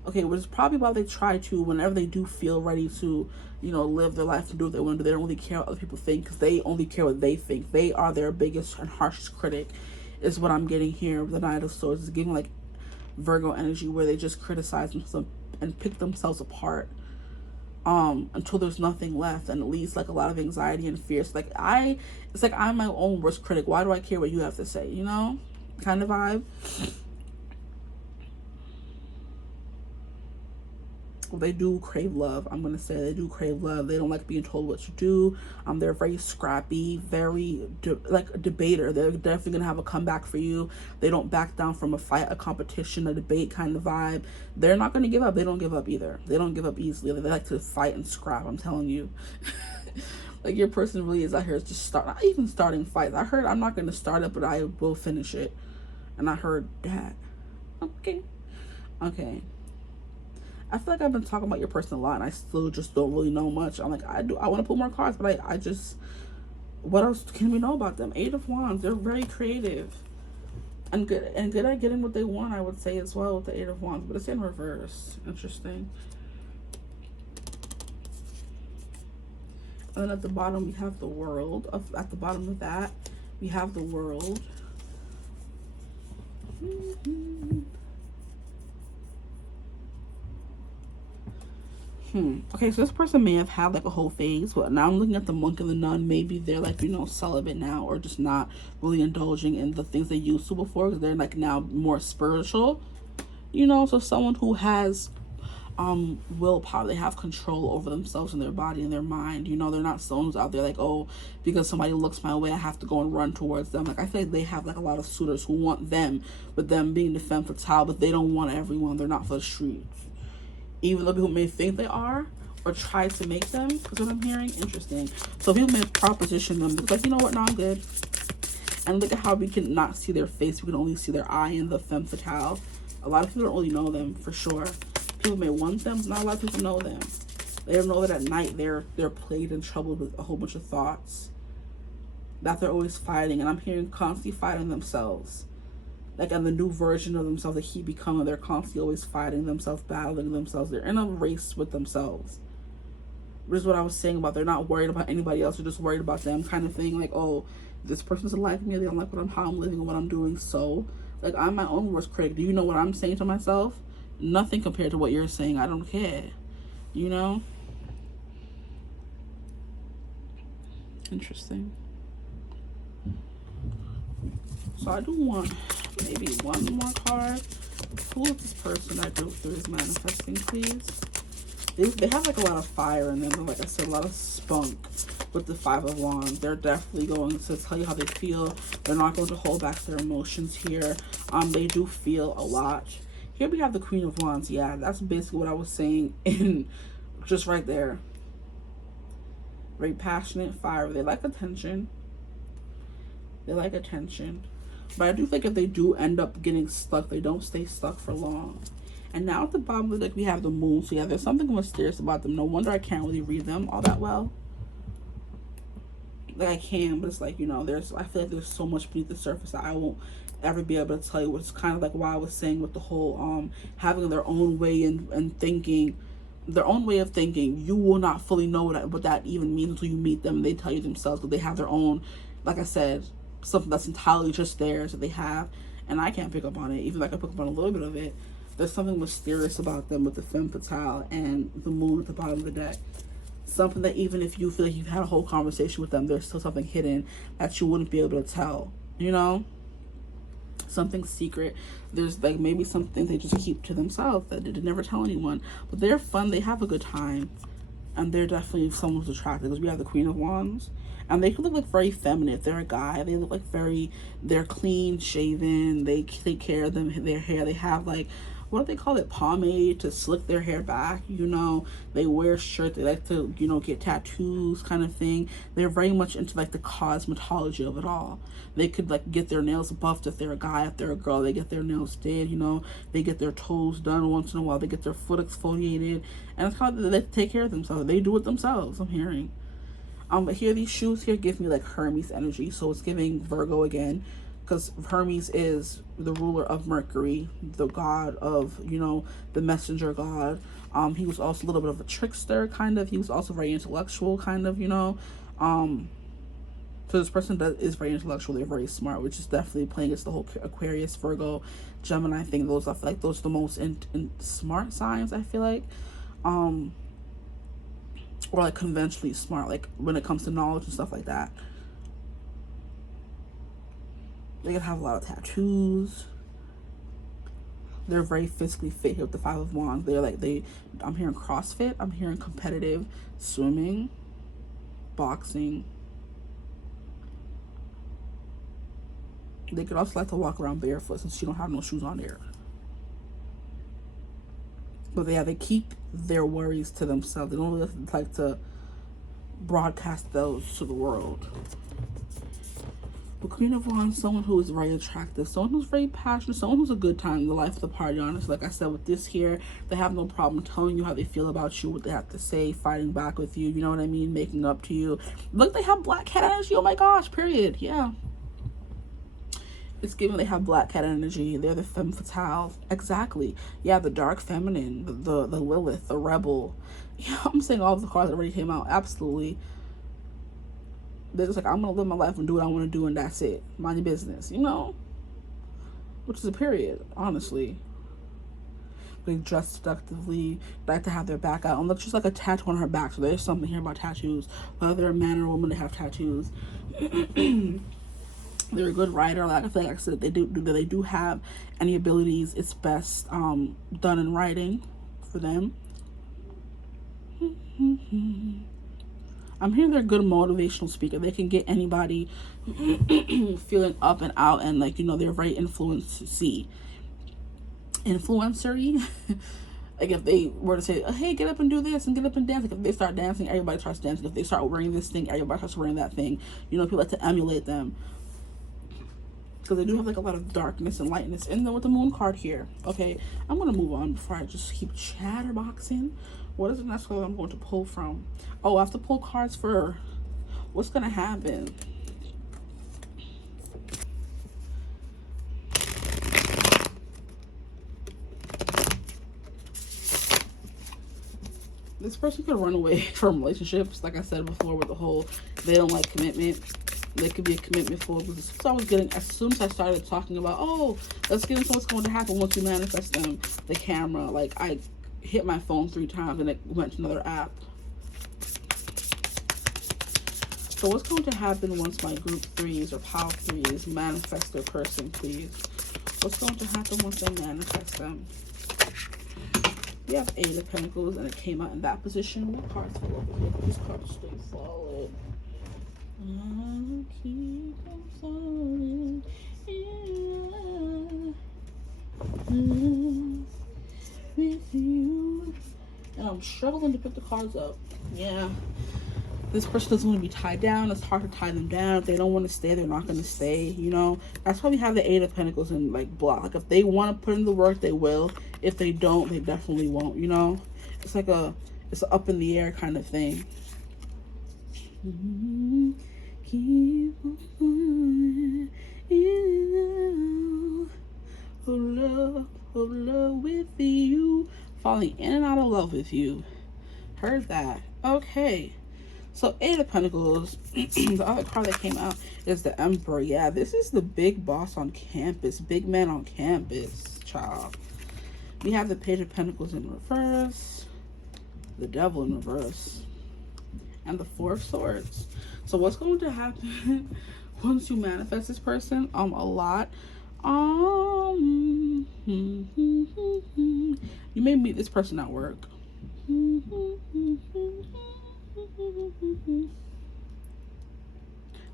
Okay, which is probably why they try to, whenever they do feel ready to, you know, live their life and do what they want to do, they don't really care what other people think, because they only care what they think. They are their biggest and harshest critic, is what I'm getting here. The Knight of Swords is giving like Virgo energy, where they just criticize themselves and pick themselves apart until there's nothing left, and it leads like a lot of anxiety and fear. So like it's like I'm my own worst critic. Why do I care what you have to say, you know, kind of vibe. They do crave love. I'm gonna say they do crave love. They don't like being told what to do. They're very scrappy, very like a debater. They're definitely gonna have a comeback for you. They don't back down from a fight, a competition, a debate kind of vibe. They're not gonna give up. They don't give up either. They don't give up easily. They like to fight and scrap, I'm telling you. Like your person really is out here to start, not even starting fights. I heard I'm not gonna start it, but I will finish it. And I heard that. Okay. I feel like I've been talking about your person a lot, and I still just don't really know much. I'm like, I want to pull more cards, but I just, what else can we know about them? Eight of Wands, they're very creative and good at getting what they want, I would say, as well, with the Eight of Wands, but it's in reverse. Interesting. And then at the bottom, we have the World. At the bottom of that, we have the World. Okay, so this person may have had like a whole phase, but now I'm looking at the Monk and the Nun. Maybe they're like, you know, celibate now, or just not really indulging in the things they used to before, because they're like now more spiritual, you know. So someone who has willpower, they have control over themselves and their body and their mind, you know. They're not someone who's out there like, oh, because somebody looks my way, I have to go and run towards them. Like I feel like they have like a lot of suitors who want them, but them being the femme fatale, but they don't want everyone. They're not for the streets, even though people may think they are or try to make them. That's what I'm hearing. Interesting. So people may proposition them. It's like, you know what, no, I'm good. And look at how we can not see their face. We can only see their eye in the femme fatale. A lot of people don't really know them for sure. People may want them, but not a lot of people know them. They don't know that at night they're plagued and troubled with a whole bunch of thoughts, that they're always fighting. And I'm hearing constantly fighting themselves. Like, and the new version of themselves they keep becoming, they're constantly always fighting themselves, battling themselves. They're in a race with themselves. Which is what I was saying about they're not worried about anybody else. They're just worried about them, kind of thing. Like, oh, this person doesn't like me. They don't like how I'm living and what I'm doing. So, like, I'm my own worst critic. Do you know what I'm saying to myself? Nothing compared to what you're saying. I don't care. You know? Interesting. So I do want maybe one more card. Who is this person I go through is manifesting, please? They have like a lot of fire in them. Like I said, a lot of spunk with the Five of Wands. They're definitely going to tell you how they feel. They're not going to hold back their emotions here. They do feel a lot. Here we have the Queen of Wands. Yeah, that's basically what I was saying in just right there. Very passionate, fire. They like attention. They like attention. But I do think if they do end up getting stuck, they don't stay stuck for long. And now at the bottom of the deck, we have the Moon. So yeah, there's something mysterious about them. No wonder I can't really read them all that well. Like I can, but it's like, you know, I feel like there's so much beneath the surface that I won't ever be able to tell you. It's kind of like why I was saying with the whole having their own way and thinking, their own way of thinking. You will not fully know what that even means until you meet them and they tell you themselves, but they have their own, like I said, something that's entirely just theirs that they have, and I can't pick up on it, even though I can pick up on a little bit of it. There's something mysterious about them with the Femme Fatale and the Moon at the bottom of the deck. Something that even if you feel like you've had a whole conversation with them, there's still something hidden that you wouldn't be able to tell, you know? Something secret. There's like maybe something they just keep to themselves that they never tell anyone. But they're fun, they have a good time, and they're definitely someone who's attractive, because we have the Queen of Wands, And they could look like very feminine. If they're a guy, they look like they're clean shaven. They take care of their hair. They have like, what do they call it, pomade to slick their hair back, you know. They wear shirts. They like to, you know, get tattoos kind of thing. They're very much into like the cosmetology of it all. They could like get their nails buffed if they're a guy. If they're a girl, they get their nails did, you know. They get their toes done once in a while. They get their foot exfoliated. And it's kind of, they take care of themselves. They do it themselves, I'm hearing. But here, these shoes here give me like Hermes energy. So it's giving Virgo again, because Hermes is the ruler of Mercury, the god of, you know, the messenger god. He was also a little bit of a trickster, kind of. He was also very intellectual, kind of, you know. So this person is very intellectual. They're very smart, which is definitely playing against the whole Aquarius, Virgo, Gemini thing. Those, I feel like those are the most smart signs, I feel like. Or like conventionally smart, like when it comes to knowledge and stuff like that. They can have a lot of tattoos. They're very physically fit here with the Five of Wands. They're like, I'm hearing CrossFit. I'm hearing competitive swimming, boxing. They could also like to walk around barefoot since you don't have no shoes on there. But yeah, they keep their worries to themselves. They don't really like to broadcast those to the world. The Queen of Wands, someone who is very attractive, someone who's very passionate, someone who's a good time in the life of the party, honestly. Like I said, with this here, they have no problem telling you how they feel about you, what they have to say, fighting back with you, you know what I mean, making up to you. Look, they have black cat energy, oh my gosh, period, yeah. It's given they have black cat energy. They're the femme fatale. Exactly. Yeah, the dark feminine, the Lilith, the rebel. Yeah, I'm saying all the cards that already came out. Absolutely. They're just like, I'm going to live my life and do what I want to do, and that's it. Mind your business, you know? Which is a period, honestly. They dress seductively, like to have their back out. And look, just like a tattoo on her back. So there's something here about tattoos. Whether they're a man or a woman, they have tattoos. They're a good writer. Like I feel like I said, they do have any abilities. It's best done in writing for them. I'm hearing they're a good motivational speaker. They can get anybody feeling up and out, and like, you know, they're very influencery. Like if they were to say, oh, hey, get up and do this and get up and dance. Like if they start dancing, everybody starts dancing. If they start wearing this thing, everybody starts wearing that thing. You know, people like to emulate them. Because they do have like a lot of darkness and lightness. And then with the moon card here, okay, I'm going to move on before I just keep chatterboxing. What is the next card I'm going to pull from? Oh, I have to pull cards for what's going to happen. This person could run away from relationships, like I said before, with the whole they don't like commitment. They could be a commitment for, because I was getting, as soon as I started talking about, oh, let's get into what's going to happen once you manifest them, the camera, like I hit my phone 3 times and it went to another app. So what's going to happen once my group 3s or power 3s manifest their person, please? What's going to happen once they manifest them? We have 8 of Pentacles and it came out in that position. What cards fell over here? These cards stay solid. I'll keep on falling in love with you. And I'm struggling to pick the cards up. Yeah. This person doesn't want to be tied down. It's hard to tie them down. If they don't want to stay, they're not going to stay, you know. That's why we have the 8 of Pentacles in like block. Like if they want to put in the work, they will. If they don't, they definitely won't, you know. It's like it's an up in the air kind of thing. Keep on in love, love with you. Falling in and out of love with you. Heard that. Okay. So 8 of Pentacles. The other card that came out is the Emperor. Yeah, this is the big boss on campus. Big man on campus, child. We have the Page of Pentacles in reverse. The Devil in reverse. And the 4 of Swords. So what's going to happen once you manifest this person? A lot. You may meet this person at work.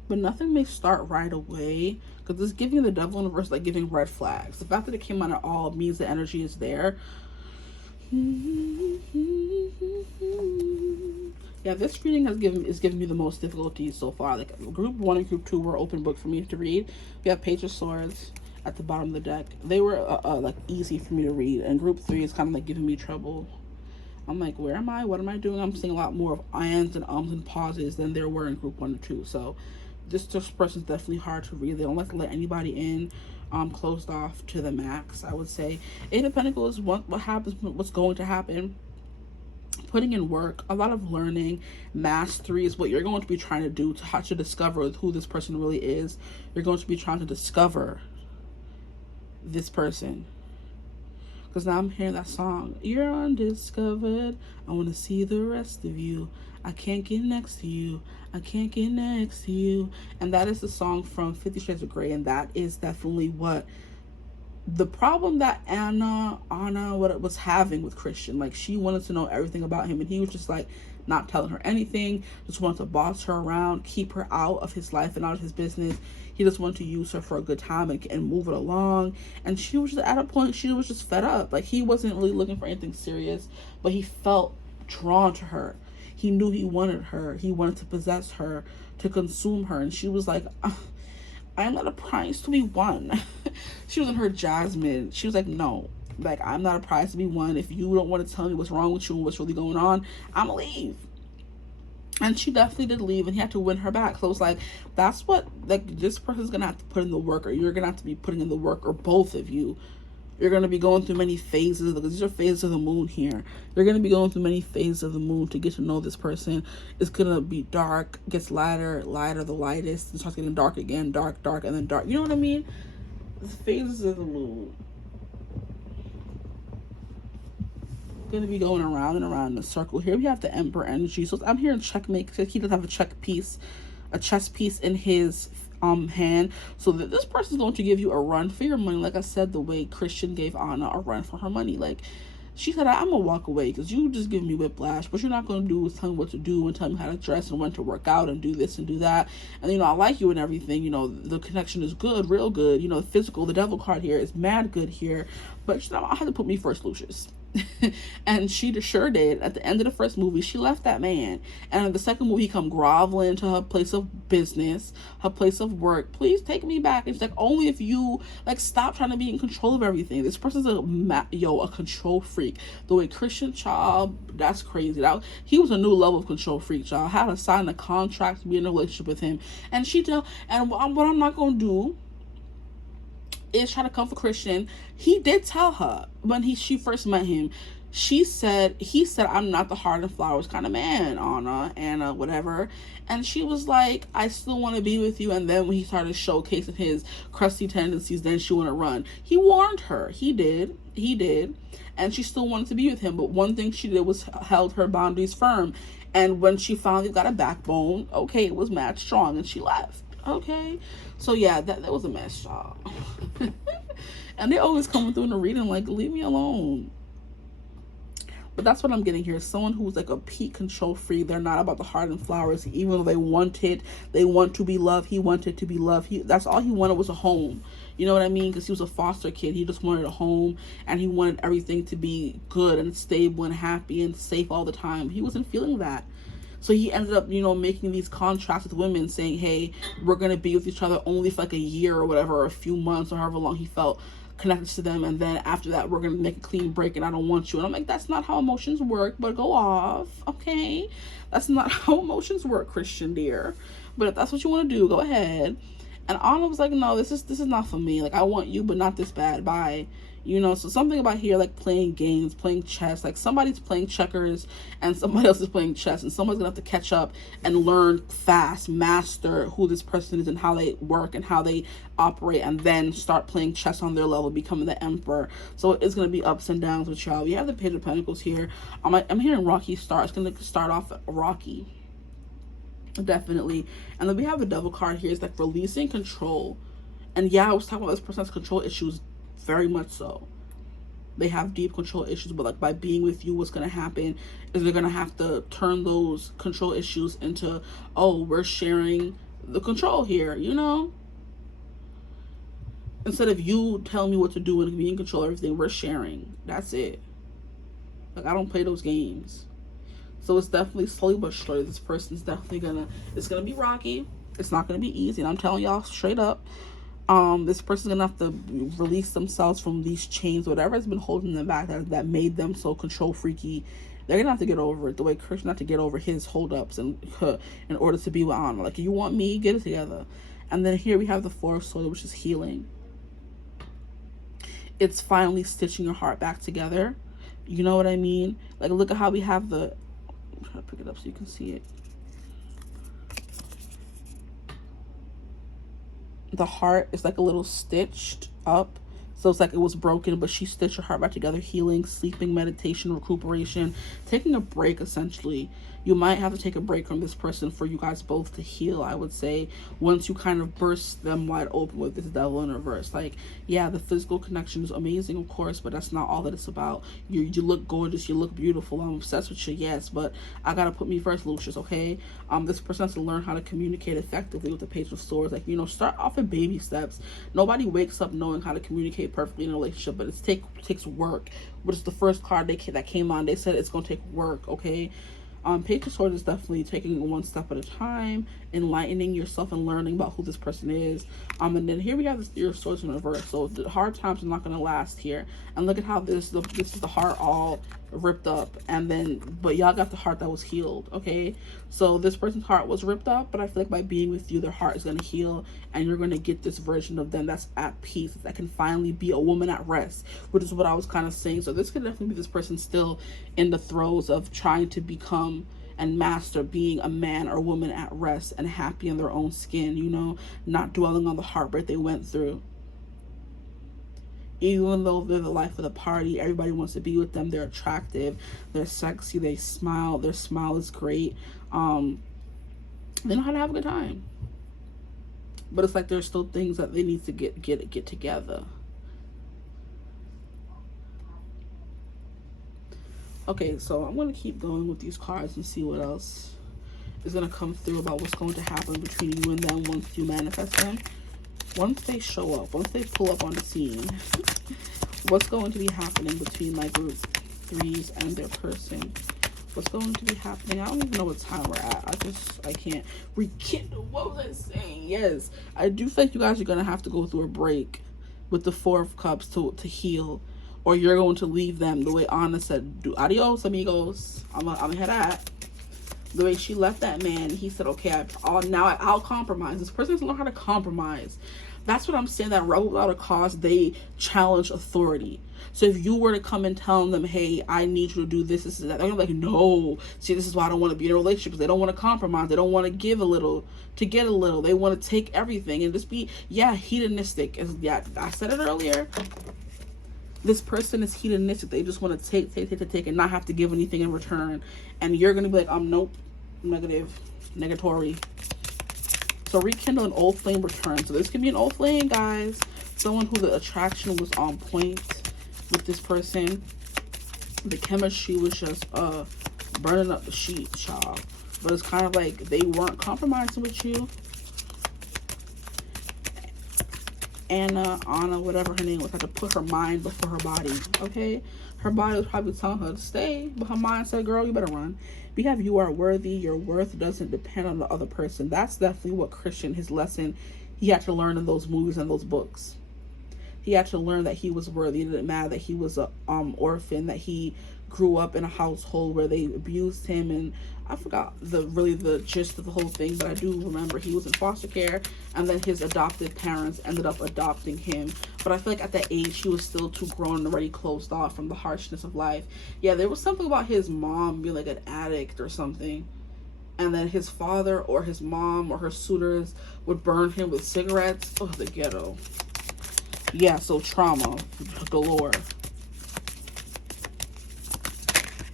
but nothing may start right away, because it's giving the devil in reverse, like giving red flags. The fact that it came out at all means the energy is there. Yeah, this reading is giving me the most difficulties so far. Like group 1 and group 2 were open book for me to read. We have Page of Swords at the bottom of the deck. They were like easy for me to read, and group 3 is kind of like giving me trouble. I'm like, where am I? What am I doing? I'm seeing a lot more of ands and ums and pauses than there were in group 1 and 2. So this person's definitely hard to read. They don't like to let anybody in. Closed off to the max, I would say. Eight of Pentacles, what happens, what's going to happen. Putting in work, a lot of learning. Mastery is what you're going to be trying to do to discover who this person really is. You're going to be trying to discover this person. Because now I'm hearing that song, you're undiscovered, I want to see the rest of you, I can't get next to you, I can't get next to you. And that is the song from 50 Shades of Grey, and that is definitely what the problem that Anna what it was having with Christian. Like, she wanted to know everything about him, and he was just like not telling her anything, just wanted to boss her around, keep her out of his life and out of his business. He just wanted to use her for a good time and move it along. And she was just at a point, she was just fed up. Like, he wasn't really looking for anything serious, but he felt drawn to her. He knew he wanted her. He wanted to possess her, to consume her. And she was like, I'm not a prize to be won. She was in her Jasmine. She was like, no, like, I'm not a prize to be won. If you don't want to tell me what's wrong with you and what's really going on, I'm gonna leave. And she definitely did leave, and he had to win her back. So it's like, that's what, like, this person's gonna have to put in the work, or you're gonna have to be putting in the work, or both of you. You're going to be going through many phases, because these are phases of the moon here. You're going to be going through many phases of the moon to get to know this person. It's going to be dark, gets lighter, lighter, the lightest. It starts getting dark again, dark, dark, and then dark. You know what I mean? The phases of the moon. Going to be going around and around in a circle. Here we have the Emperor energy. So I'm hearing checkmate, because he does have a chess piece in his hand. So that this person is going to give you a run for your money. Like I said, the way Christian gave Anna a run for her money. Like, she said, I'm gonna walk away because you just give me whiplash. What you're not gonna do is tell me what to do and tell me how to dress and when to work out and do this and do that. And, you know, I like you and everything. You know, the connection is good, real good. You know, the physical, the devil card here is mad good here. But she said, I had to put me first, Lucius. And she sure did. At the end of the first movie, she left that man. And in the second movie, he come groveling to her place of business, her place of work. Please take me back. And she's like, only if you, like, stop trying to be in control of everything. This person's a control freak. The way Christian, child, that's crazy. He was a new level of control freak, child. Had to sign a contract to be in a relationship with him. And and what I'm not gonna do is try to come for Christian. He did tell her when she first met him. He said, I'm not the heart and flowers kind of man, Anna, whatever. And she was like, I still want to be with you. And then when he started showcasing his crusty tendencies, then she want to run. He warned her. He did. And she still wanted to be with him. But one thing she did was held her boundaries firm. And when she finally got a backbone, okay, it was mad strong, and she left. Okay, so yeah, that was a mess, y'all. And they always coming through in the reading like, leave me alone. But that's what I'm getting here. Someone who's like a peak control freak. They're not about the heart and flowers. Even though they want to be loved. He wanted to be loved. That's all he wanted, was a home. You know what I mean? Because he was a foster kid. He just wanted a home, and he wanted everything to be good and stable and happy and safe all the time. He wasn't feeling that. So he ended up, you know, making these contracts with women saying, hey, we're going to be with each other only for like a year or whatever, or a few months, or however long he felt connected to them. And then after that, we're going to make a clean break, and I don't want you. And I'm like, that's not how emotions work, but go off. Okay. That's not how emotions work, Christian dear. But if that's what you want to do, go ahead. And Anna was like, no, this is not for me. Like, I want you, but not this bad. Bye. You know, so something about here, like playing games, playing chess, like somebody's playing checkers and somebody else is playing chess, and someone's gonna have to catch up and learn fast, master who this person is and how they work and how they operate, and then start playing chess on their level, becoming the emperor. So it's gonna be ups and downs with y'all. We have the Page of Pentacles here. I'm hearing rocky start. It's gonna start off rocky, definitely. And then we have a Devil card here. It's like releasing control. And yeah, I was talking about this person's control issues. Very much so. They have deep control issues, but like by being with you, what's going to happen is they're going to have to turn those control issues into, oh, we're sharing the control here, you know? Instead of you telling me what to do and being in control of everything, we're sharing. That's it. Like, I don't play those games. So it's definitely slowly but surely, this person's definitely it's gonna be rocky. It's not gonna be easy. And I'm telling y'all straight up, this person's gonna have to release themselves from these chains, whatever has been holding them back, that made them so control freaky. They're gonna have to get over it, the way Christian had to get over his holdups and in order to be with Anna. Like, you want me, get it together. And then here we have the Four of Swords, which is healing. It's finally stitching your heart back together. You know what I mean? Like, look at how we have the, I'm trying to pick it up so you can see it. The heart is like a little stitched up. So it's like it was broken, but she stitched her heart back together. Healing, sleeping, meditation, recuperation, taking a break, essentially. You might have to take a break from this person for you guys both to heal, I would say, once you kind of burst them wide open with this devil in reverse. Like, yeah, the physical connection is amazing, of course, but that's not all that it's about. You look gorgeous, you look beautiful, I'm obsessed with you, yes, but I gotta put me first, Lucius, okay? This person has to learn how to communicate effectively with the Page of Swords. Like, you know, start off in baby steps. Nobody wakes up knowing how to communicate perfectly in a relationship, but it takes work. But it's the first card that came on. They said it's gonna take work, okay? Page of Swords is definitely taking it one step at a time, enlightening yourself and learning about who this person is. And then here we have this Three of Swords in reverse. So the hard times are not going to last here. And look at how this is the heart all ripped up, and then but y'all got the heart that was healed, okay? So this person's heart was ripped up, but I feel like by being with you, their heart is going to heal, and you're going to get this version of them that's at peace, that can finally be a woman at rest, which is what I was kind of saying. So this could definitely be this person still in the throes of trying to become and master being a man or woman at rest and happy in their own skin, you know, not dwelling on the heartbreak they went through. Even though they're the life of the party, everybody wants to be with them. They're attractive, they're sexy, they smile, their smile is great. They know how to have a good time. But it's like there's still things that they need to get together. Okay, so I'm going to keep going with these cards and see what else is going to come through about what's going to happen between you and them once you manifest them. Once they show up, once they pull up on the scene, what's going to be happening between my group threes and their person? What's going to be happening? I don't even know what time we're at. I can't rekindle. What was I saying? Yes, I do think you guys are going to have to go through a break with the Four of Cups to heal, or you're going to leave them the way Anna said, do adios, amigos. I'm gonna head out. The way she left that man, he said, okay, I'll compromise. This person doesn't know how to compromise. That's what I'm saying, that rebel without a cause, they challenge authority. So if you were to come and tell them, hey, I need you to do this, this, and that, they're like, no. See, this is why I don't want to be in a relationship, because they don't want to compromise. They don't want to give a little to get a little. They want to take everything and just be, yeah, hedonistic. Yeah, I said it earlier. This person is hedonistic. They just want to take and not have to give anything in return. And you're going to be like, nope, negative, negatory. So rekindle an old flame return. So this can be an old flame, guys. Someone who the attraction was on point with this person. The chemistry was just burning up the sheet, child. But it's kind of like they weren't compromising with you. Anna, whatever her name was, had to put her mind before her body, okay? Her body was probably telling her to stay, but her mind said, girl, you better run. We have, you are worthy. Your worth doesn't depend on the other person. That's definitely what Christian, his lesson, he had to learn in those movies and those books. He had to learn that he was worthy. It didn't matter that he was a orphan, that he grew up in a household where they abused him, and I forgot the gist of the whole thing, but I do remember he was in foster care, and then his adopted parents ended up adopting him. But I feel like at that age he was still too grown and already closed off from the harshness of life. Yeah, there was something about his mom being like an addict or something, and then his father or his mom or her suitors would burn him with cigarettes. Oh, the ghetto. Yeah, so trauma galore.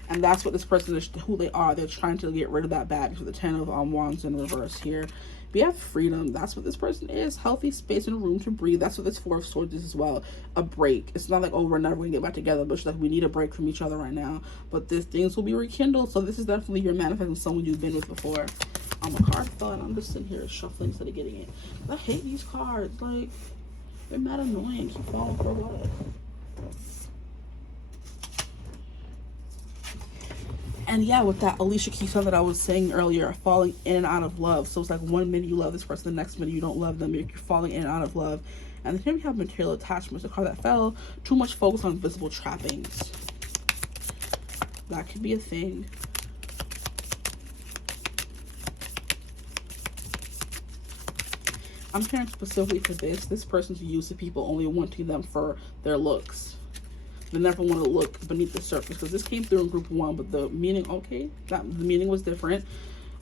And that's what this person is, who they are. They're trying to get rid of that baggage with the Ten of Wands in reverse here. We have freedom. That's what this person is. Healthy space and room to breathe. That's what this Four of Swords is as well. A break. It's not like, oh, we're never going to get back together, but it's like we need a break from each other right now. But things will be rekindled. So this is definitely your manifesting someone you've been with before. A card fell and I'm just sitting here shuffling instead of getting it. I hate these cards. Like, they're mad annoying. Keep falling for what? And yeah, with that Alicia Keys that I was saying earlier, falling in and out of love. So it's like 1 minute you love this person, the next minute you don't love them. You're falling in and out of love. And then here we have material attachments. The card that fell, too much focus on visible trappings. That could be a thing. I'm hearing specifically for this person's used to people only wanting them for their looks. They never want to look beneath the surface, because this came through in group 1, but the meaning, okay, the meaning was different.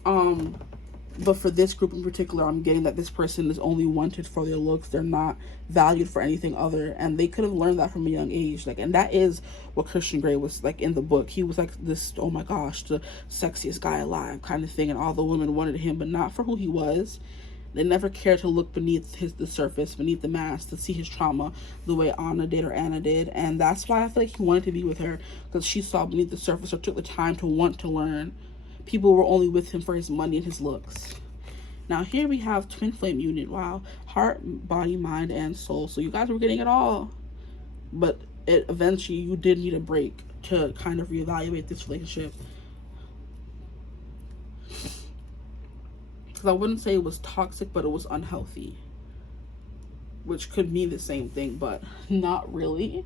But for this group in particular, I'm getting that this person is only wanted for their looks. They're not valued for anything other, and they could have learned that from a young age. Like, and that is what Christian Grey was like in the book. He was like this, oh my gosh, the sexiest guy alive kind of thing, and all the women wanted him, but not for who he was. They never cared to look beneath the surface, beneath the mask, to see his trauma the way Anna did. And that's why I feel like he wanted to be with her, because she saw beneath the surface or took the time to want to learn. People were only with him for his money and his looks. Now here we have twin flame union. Wow. Heart, body, mind, and soul. So you guys were getting it all. But eventually you did need a break to kind of reevaluate this relationship. Because I wouldn't say it was toxic, but it was unhealthy. Which could mean the same thing, but not really.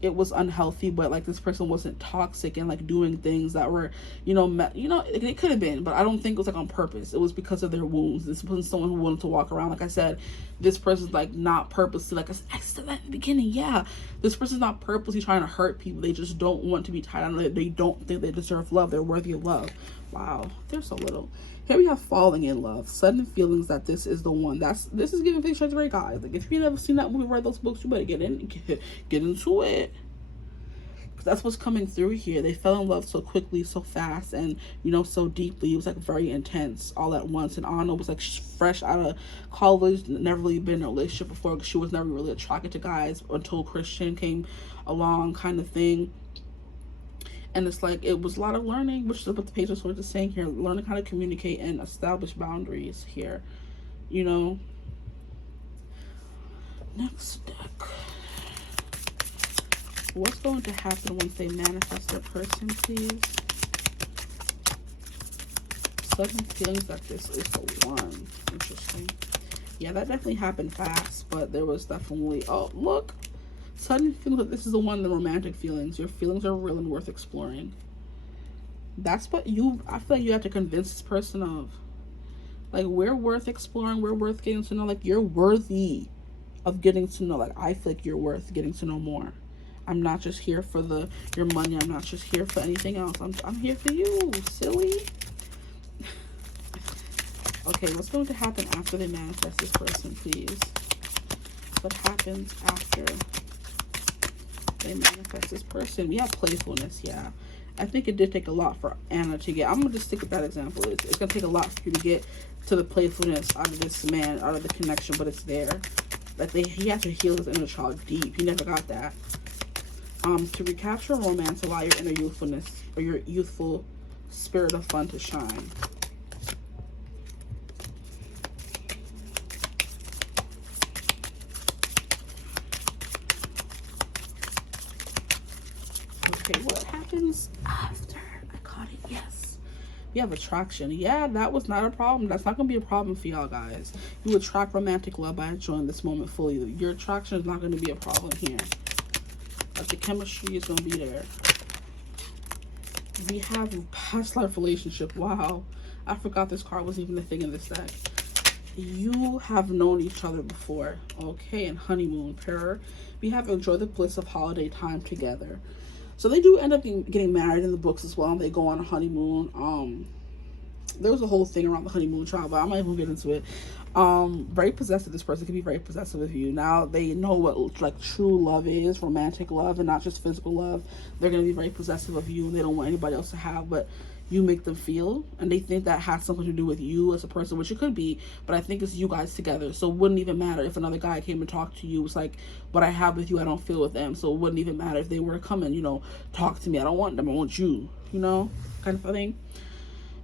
It was unhealthy, but like this person wasn't toxic and like doing things that were, it could have been, but I don't think it was like on purpose. It was because of their wounds. This wasn't someone who wanted to walk around. Like I said, this person's like not purposely, like I said at the beginning, yeah. This person's not purposely trying to hurt people. They just don't want to be tied on. They don't think they deserve love. They're worthy of love. Wow, they're so little. Here we have falling in love. Sudden feelings that this is the one. This is giving pictures to great guys. Like, if you've never seen that movie, read those books, you better get into it. That's what's coming through here. They fell in love so quickly, so fast, and so deeply. It was like very intense all at once. And Anna was like fresh out of college, never really been in a relationship before, because she was never really attracted to guys until Christian came along, kind of thing. And it's like, it was a lot of learning, which is what the page was sort of saying here, learning how to communicate and establish boundaries here, Next deck. What's going to happen once they manifest their person, please? Sudden feelings that this is the one. Interesting. Yeah, that definitely happened fast, but there was definitely, oh, look. Sudden feelings that this is the one, the romantic feelings. Your feelings are real and worth exploring. That's what I feel like you have to convince this person of. Like, we're worth exploring. We're worth getting to know. Like, you're worthy of getting to know. Like, I feel like you're worth getting to know more. I'm not just here for your money. I'm not just here for anything else. I'm here for you, silly. Okay, what's going to happen after they manifest this person, please? What happens after they manifest this person? We have playfulness, yeah. I think it did take a lot for Anna to get. I'm going to just stick with that example. It's going to take a lot for you to get to the playfulness out of this man, out of the connection, but it's there. Like, he had to heal his inner child deep. He never got that. To recapture romance, allow your inner youthfulness or your youthful spirit of fun to shine. Okay, what happens after? I caught it, yes. You have attraction. Yeah, that was not a problem. That's not going to be a problem for y'all guys. You attract romantic love by enjoying this moment fully. Your attraction is not going to be a problem here. Like, the chemistry is going to be there. We have a past life relationship. Wow. I forgot this card was even a thing in this deck. You have known each other before. Okay, and honeymoon pair. We have enjoyed the bliss of holiday time together. So they do end up getting married in the books as well. They go on a honeymoon. There was a whole thing around the honeymoon trial, but I'm not even get into it. Very possessive. This person can be very possessive of you. Now they know what like true love is, romantic love, and not just physical love. They're going to be very possessive of you, and they don't want anybody else to have what you make them feel, and they think that has something to do with you as a person, which it could be, but I think it's you guys together. So it wouldn't even matter if another guy came and talked to you. It's like, what I have with you, I don't feel with them. So it wouldn't even matter if they were coming, talk to me. I don't want them, I want you, kind of a thing.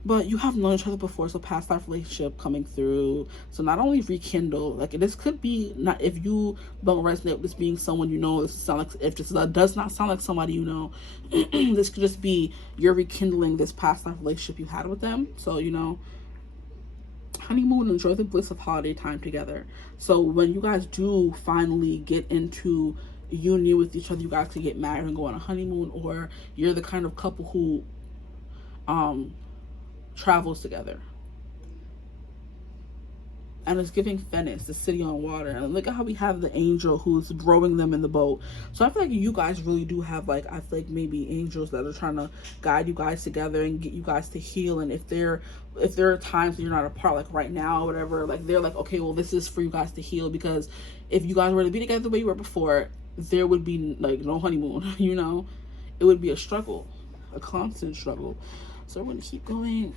But you have known each other before, so past life relationship coming through. So not only rekindle, like this could be, not if you don't resonate with this being someone you know, this sound like, if this does not sound like somebody you know, this could just be you're rekindling this past life relationship you had with them. So, you know, honeymoon, enjoy the bliss of holiday time together. So when you guys do finally get into union with each other, you guys can get married and go on a honeymoon, or you're the kind of couple who travels together. And it's giving Venice, the city on water. And look at how we have the angel who's rowing them in the boat. So I feel like you guys really do have, like, I feel like maybe angels that are trying to guide you guys together and get you guys to heal. And if there are times that you're not apart, like right now or whatever, like they're like, okay, well, this is for you guys to heal, because if you guys were to be together the way you were before, there would be like no honeymoon, you know? It would be a struggle, a constant struggle. So we're gonna keep going.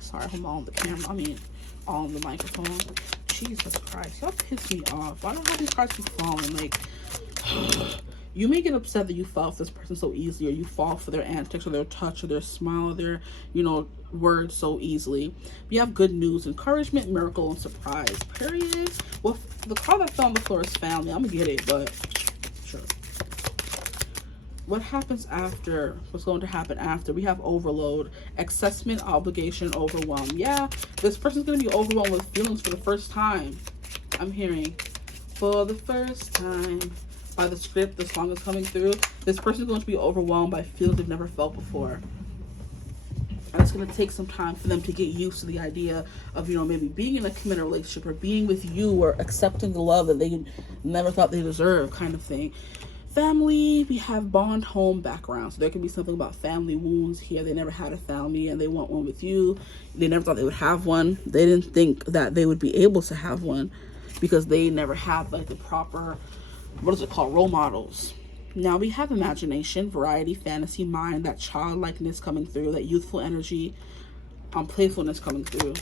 Sorry, I'm all on the camera. I mean, all on the microphone. Jesus Christ, y'all piss me off. Why don't have these cards keep falling? Like, you may get upset that you fall for this person so easily, or you fall for their antics or their touch or their smile or their, you know, words so easily. We have good news, encouragement, miracle, and surprise. Period. Well, the card that fell on the floor is family. I'm gonna get it, but sure. What happens after? What's going to happen after? We have overload, assessment, obligation, overwhelm. Yeah, this person's going to be overwhelmed with feelings for the first time. I'm hearing for the first time by the script, the song is coming through. This person's going to be overwhelmed by feelings they've never felt before. And it's going to take some time for them to get used to the idea of, you know, maybe being in a committed relationship, or being with you, or accepting the love that they never thought they deserved, kind of thing. Family, we have bond, home, background. So there could be something about family wounds here. They never had a family and they want one with you. They never thought they would have one. They didn't think that they would be able to have one because they never had like the proper, what is it called, role models. Now we have imagination, variety, fantasy, mind, that childlikeness coming through, that youthful energy, playfulness coming through.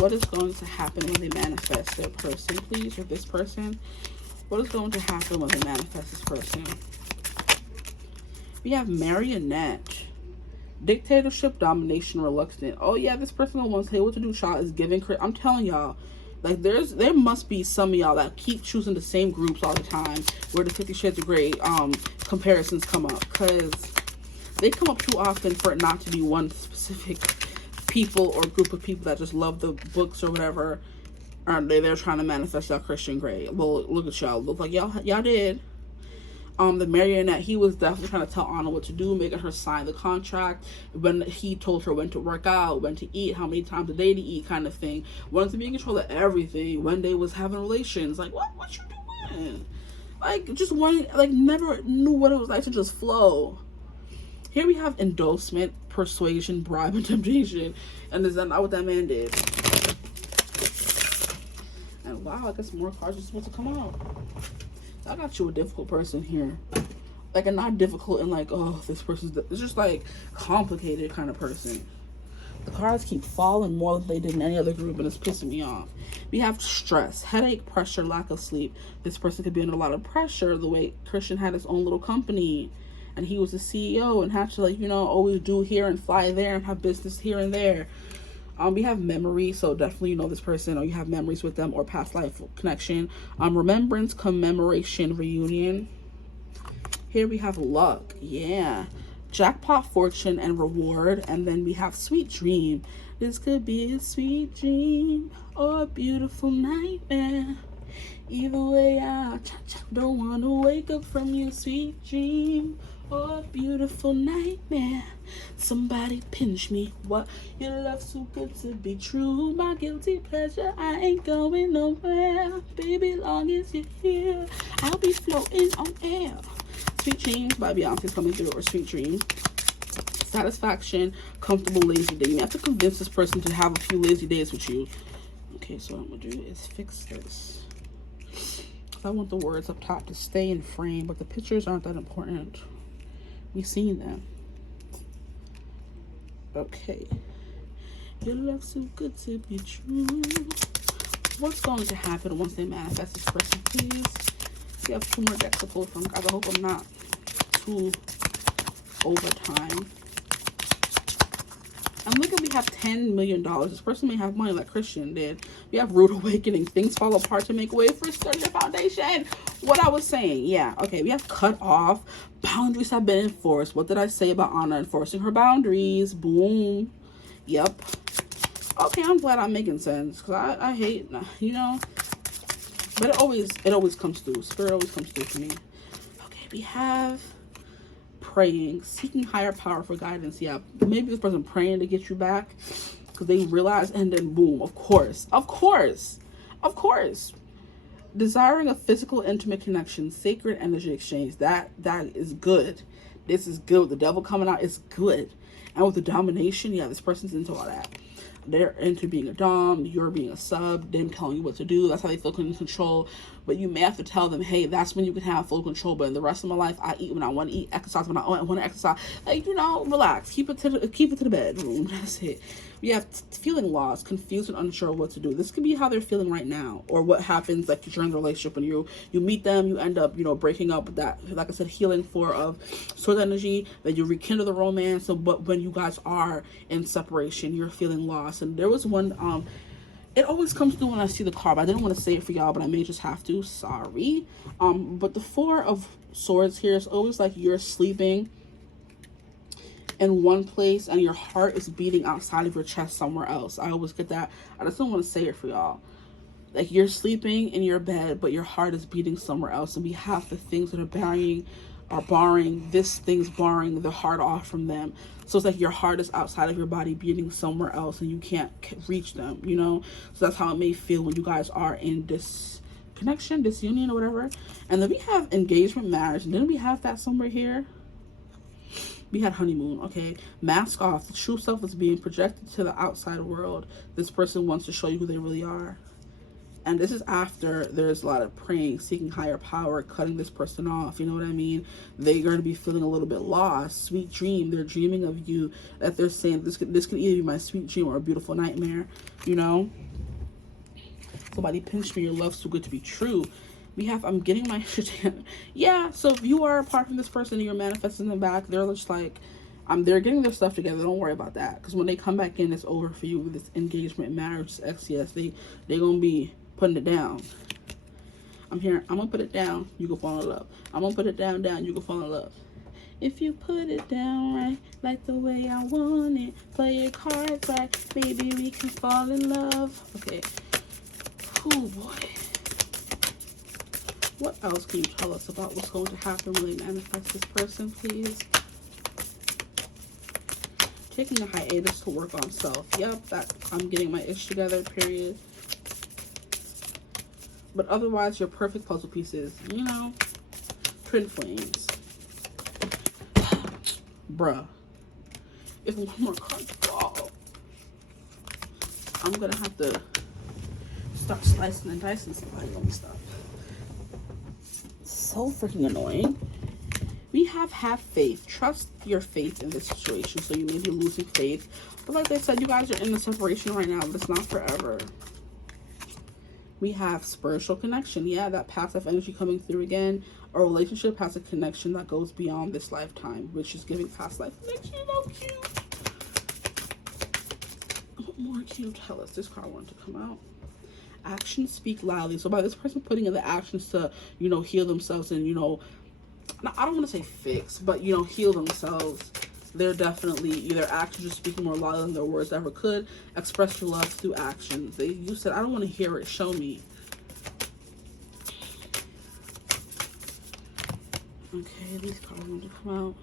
What is going to happen when they manifest their person, please, or this person? What is going to happen when they manifest this person? We have marionette, dictatorship, domination, reluctant. Oh yeah, this person don't want to tell you what to do, child, is giving credit. I'm telling y'all, like there must be some of y'all that keep choosing the same groups all the time where the 50 Shades of Grey comparisons come up, because they come up too often for it not to be one specific people or group of people that just love the books or whatever. Aren't they? They're trying to manifest y'all Christian Grey. Well, look at y'all. Look like y'all did. The marionette, he was definitely trying to tell Anna what to do, making her sign the contract. When he told her when to work out, when to eat, how many times a day to eat, kind of thing. Wanted to be in control of everything. When they was having relations, like what you doing? Like just one, like never knew what it was like to just flow. Here we have endorsement, persuasion, bribe, and temptation. And is that not what that man did? And wow, I guess more cards are supposed to come out. I got you a difficult person here. Like, and not difficult in like, oh, this person's, it's just like complicated kind of person. The cards keep falling more than they did in any other group, and it's pissing me off. We have stress, headache, pressure, lack of sleep. This person could be under a lot of pressure, the way Christian had his own little company and he was the CEO and had to, like, you know, always do here and fly there and have business here and there. We have memory, so definitely you know this person, or you have memories with them, or past life connection. Remembrance, commemoration, reunion. Here we have luck, yeah. Jackpot, fortune, and reward. And then we have sweet dream. This could be a sweet dream or a beautiful nightmare. Either way, I don't want to wake up from your sweet dream or a beautiful nightmare. Somebody pinch me. What? Your love's so good to be true. My guilty pleasure, I ain't going nowhere. Baby, long as you're here, I'll be floating on air. Sweet Dreams by Beyonce is coming through, or Sweet Dream. Satisfaction, comfortable, lazy day. You have to convince this person to have a few lazy days with you. Okay, so what I'm gonna do is fix this. I want the words up top to stay in frame, but the pictures aren't that important. We've seen them. Okay. Your love's so good to be true. What's going to happen once they manifest this person, please? We have 2 more decks to pull from, guys. I hope I'm not too over time. And look at, we have $10 million. This person may have money like Christian did. We have rude awakening. Things fall apart to make way for a sturdier foundation. What I was saying. Yeah. Okay. We have cut off. Boundaries have been enforced. What did I say about Anna enforcing her boundaries? Boom. Yep. Okay. I'm glad I'm making sense. Because I hate, you know. But it always comes through. Spirit always comes through for me. Okay. We have praying, seeking higher power for guidance. Yeah, maybe this person praying to get you back because they realize, and then boom, of course, desiring a physical, intimate connection, sacred energy exchange. That is good. This is good. The devil coming out is good. And with the domination, yeah, this person's into all that. They're into being a dom, you're being a sub, them telling you what to do. That's how they feel in control. But you may have to tell them, hey, that's when you can have full control. But in the rest of my life, I eat when I want to eat, exercise when I want to exercise. Like, you know, relax. Keep it to the bedroom. That's it. We have feeling lost, confused, and unsure what to do. This could be how they're feeling right now, or what happens like during the relationship when you meet them, you end up, you know, breaking up with that, like I said, healing for of sword energy, then you rekindle the romance. So, but when you guys are in separation, you're feeling lost. And there was one, it always comes through when I see the card, but I didn't want to say it for y'all, but I may just have to. Sorry. But the Four of Swords here is always like you're sleeping in one place and your heart is beating outside of your chest somewhere else. I always get that. I just don't want to say it for y'all. Like you're sleeping in your bed, but your heart is beating somewhere else. And we have the things that are barring this thing's barring the heart off from them. So it's like your heart is outside of your body beating somewhere else and you can't reach them, you know? So that's how it may feel when you guys are in disconnection, disunion, or whatever. And then we have engagement, marriage, and then we have that somewhere here. We had honeymoon. Okay, mask off. The true self is being projected to the outside world. This person wants to show you who they really are. And this is after there's a lot of praying, seeking higher power, cutting this person off. You know what I mean? They're going to be feeling a little bit lost. Sweet dream. They're dreaming of you. That they're saying, this could either be my sweet dream or a beautiful nightmare. You know? Somebody pinched me. Your love's too good to be true. We have, I'm getting my shit together. Yeah, so if you are apart from this person and you're manifesting them back, they're just like, they're getting their stuff together. Don't worry about that. Because when they come back in, it's over for you with this engagement, marriage, XCS. They're going to be putting it down. I'm here. I'm going to put it down. You can fall in love. I'm going to put it down. You can fall in love. If you put it down right, like the way I want it, play your cards right, maybe we can fall in love. Okay. Oh, boy. What else can you tell us about what's going to happen when they manifest this person, please? Taking a hiatus to work on self. Yep, that I'm getting my ish together, period. But otherwise, you're perfect puzzle pieces. You know, twin flames. Bruh. If one more card fall, I'm gonna have to start slicing and dicing somebody on stuff. So freaking annoying. We have faith. Trust your faith in this situation. So you may be losing faith. But like I said, you guys are in the separation right now, but it's not forever. We have spiritual connection. Yeah, that passive energy coming through again. A relationship has a connection that goes beyond this lifetime, which is giving past life connection. Oh, cute. What more can you tell us? This card wanted to come out. Actions speak loudly. So by this person putting in the actions to, you know, heal themselves and, you know, I don't want to say fix, but, you know, heal themselves. They're definitely, their actions are speaking more loudly than their words ever could. Express your love through actions. You said, I don't want to hear it. Show me. Okay, these cards want to come out.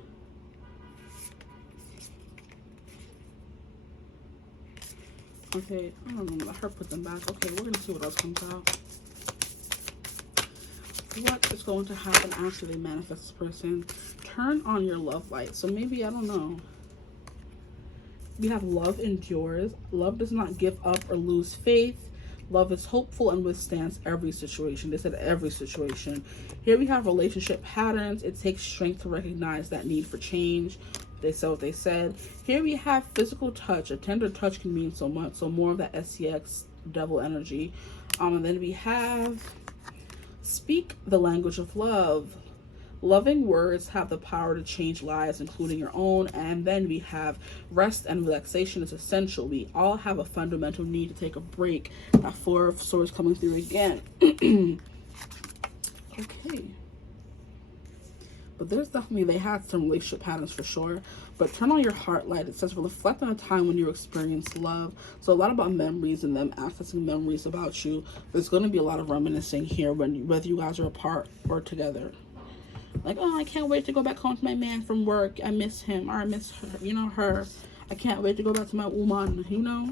Okay, I don't know. Let her put them back. Okay, we're going to see what else comes out. What is going to happen after they manifest this person? Turn on your love light. So maybe, I don't know. We have love endures. Love does not give up or lose faith. Love is hopeful and withstands every situation. They said every situation. Here we have relationship patterns. It takes strength to recognize that need for change. They said what they said. Here we have physical touch. A tender touch can mean so much. So more of that SCX devil energy. And then we have speak the language of love. Loving words have the power to change lives, including your own. And then we have rest and relaxation is essential. We all have a fundamental need to take a break. That Four of Swords coming through again. Okay. But there's definitely, they had some relationship patterns for sure. But turn on your heart light. It says reflect on a time when you experienced love. So a lot about memories and them accessing memories about you. There's going to be a lot of reminiscing here whether you guys are apart or together. Like, oh, I can't wait to go back home to my man from work. I miss him, or I miss her, you know, her. I can't wait to go back to my woman, you know.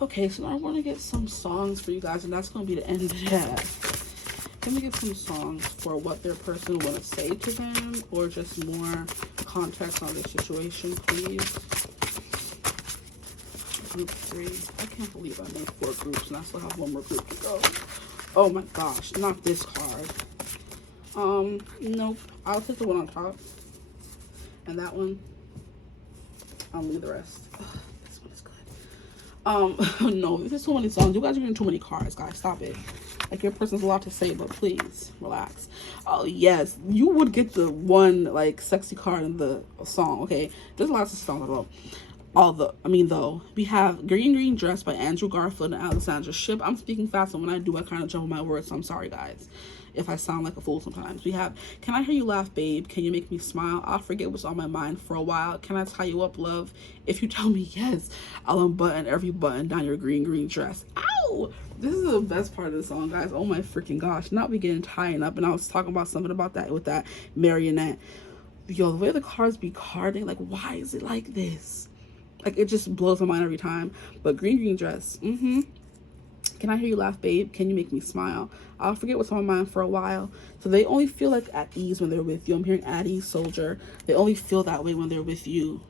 Okay, so now I want to get some songs for you guys, and that's going to be the end of that. Can we get some songs for what their person want to say to them, or just more context on their situation, please? Group 3. I can't believe I made 4 groups, and I still have 1 more group to go. Oh my gosh, not this card. Nope. I'll take the one on top. And that one, I'll leave the rest. Ugh, this one is good. No, this is too many songs. You guys are getting too many cards, guys. Stop it. Like, your person's a lot to say, but please, relax. Oh, yes. You would get the one, like, sexy card in the song, okay? There's lots of songs about though. We have Green Dress by Andrew Garfield and Alexandra Shipp. I'm speaking fast, and when I do, I kind of jumble my words, so I'm sorry, guys, if I sound like a fool sometimes. We have Can I Hear You Laugh, Babe? Can You Make Me Smile? I'll Forget What's on My Mind for a While. Can I Tie You Up, Love? If You Tell Me Yes, I'll Unbutton Every Button Down Your Green Dress. Ow! This is the best part of the song, guys. Oh my freaking gosh. Not beginning tying up, and I was talking about something about that with that marionette. Yo, the way the cards be carding, like, why is it like this? Like, it just blows my mind every time. But Green Dress. Can I Hear You Laugh, Babe? Can You Make Me Smile? I'll Forget What's on My Mind for a While. So they only feel like at ease when they're with you. I'm hearing at ease, Soldier. They only feel that way when they're with you.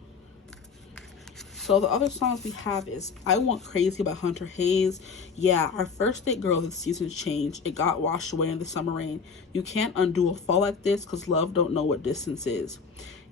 So the other songs we have is I Want Crazy by Hunter Hayes. Yeah, our first date girl this season's changed. It got washed away in the summer rain. You can't undo a fall like this because love don't know what distance is.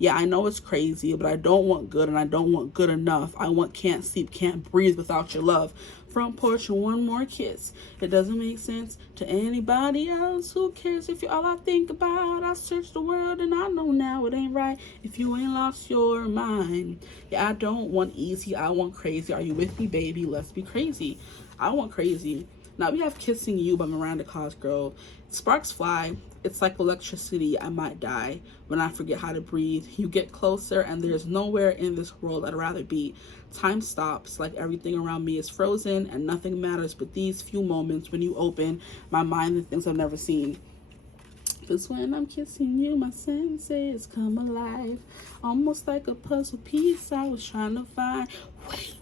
Yeah, I know it's crazy, but I don't want good and I don't want good enough. I want can't sleep, can't breathe without your love. Front porch and one more kiss. It doesn't make sense to anybody else. Who cares if you're all I think about? I search the world and I know now it ain't right if you ain't lost your mind. Yeah, I don't want easy, I want crazy. Are you with me, baby? Let's be crazy. I want crazy. Now we have Kissing You by Miranda Cosgrove. Sparks fly. It's like electricity. I might die when I forget how to breathe. You get closer and there's nowhere in this world I'd rather be. Time stops, like everything around me is frozen and nothing matters but these few moments when you open my mind and things I've never seen. Cause when I'm kissing you, my senses come alive. Almost like a puzzle piece I was trying to find. Wait.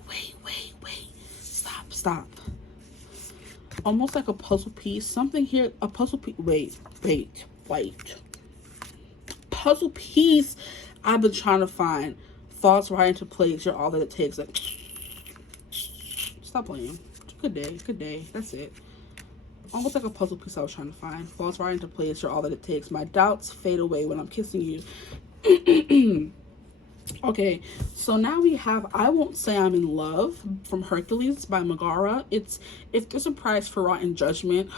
Stop. Almost like a puzzle piece. Something here, a puzzle piece. Wait. Puzzle piece I've been trying to find. Falls right into place. You're all that it takes. Like, stop playing. Good day. That's it. Almost like a puzzle piece I was trying to find. Falls right into place. You're all that it takes. My doubts fade away when I'm kissing you. Okay, so now we have I Won't Say I'm in Love from Hercules by Megara. It's if there's a prize for rotten judgment,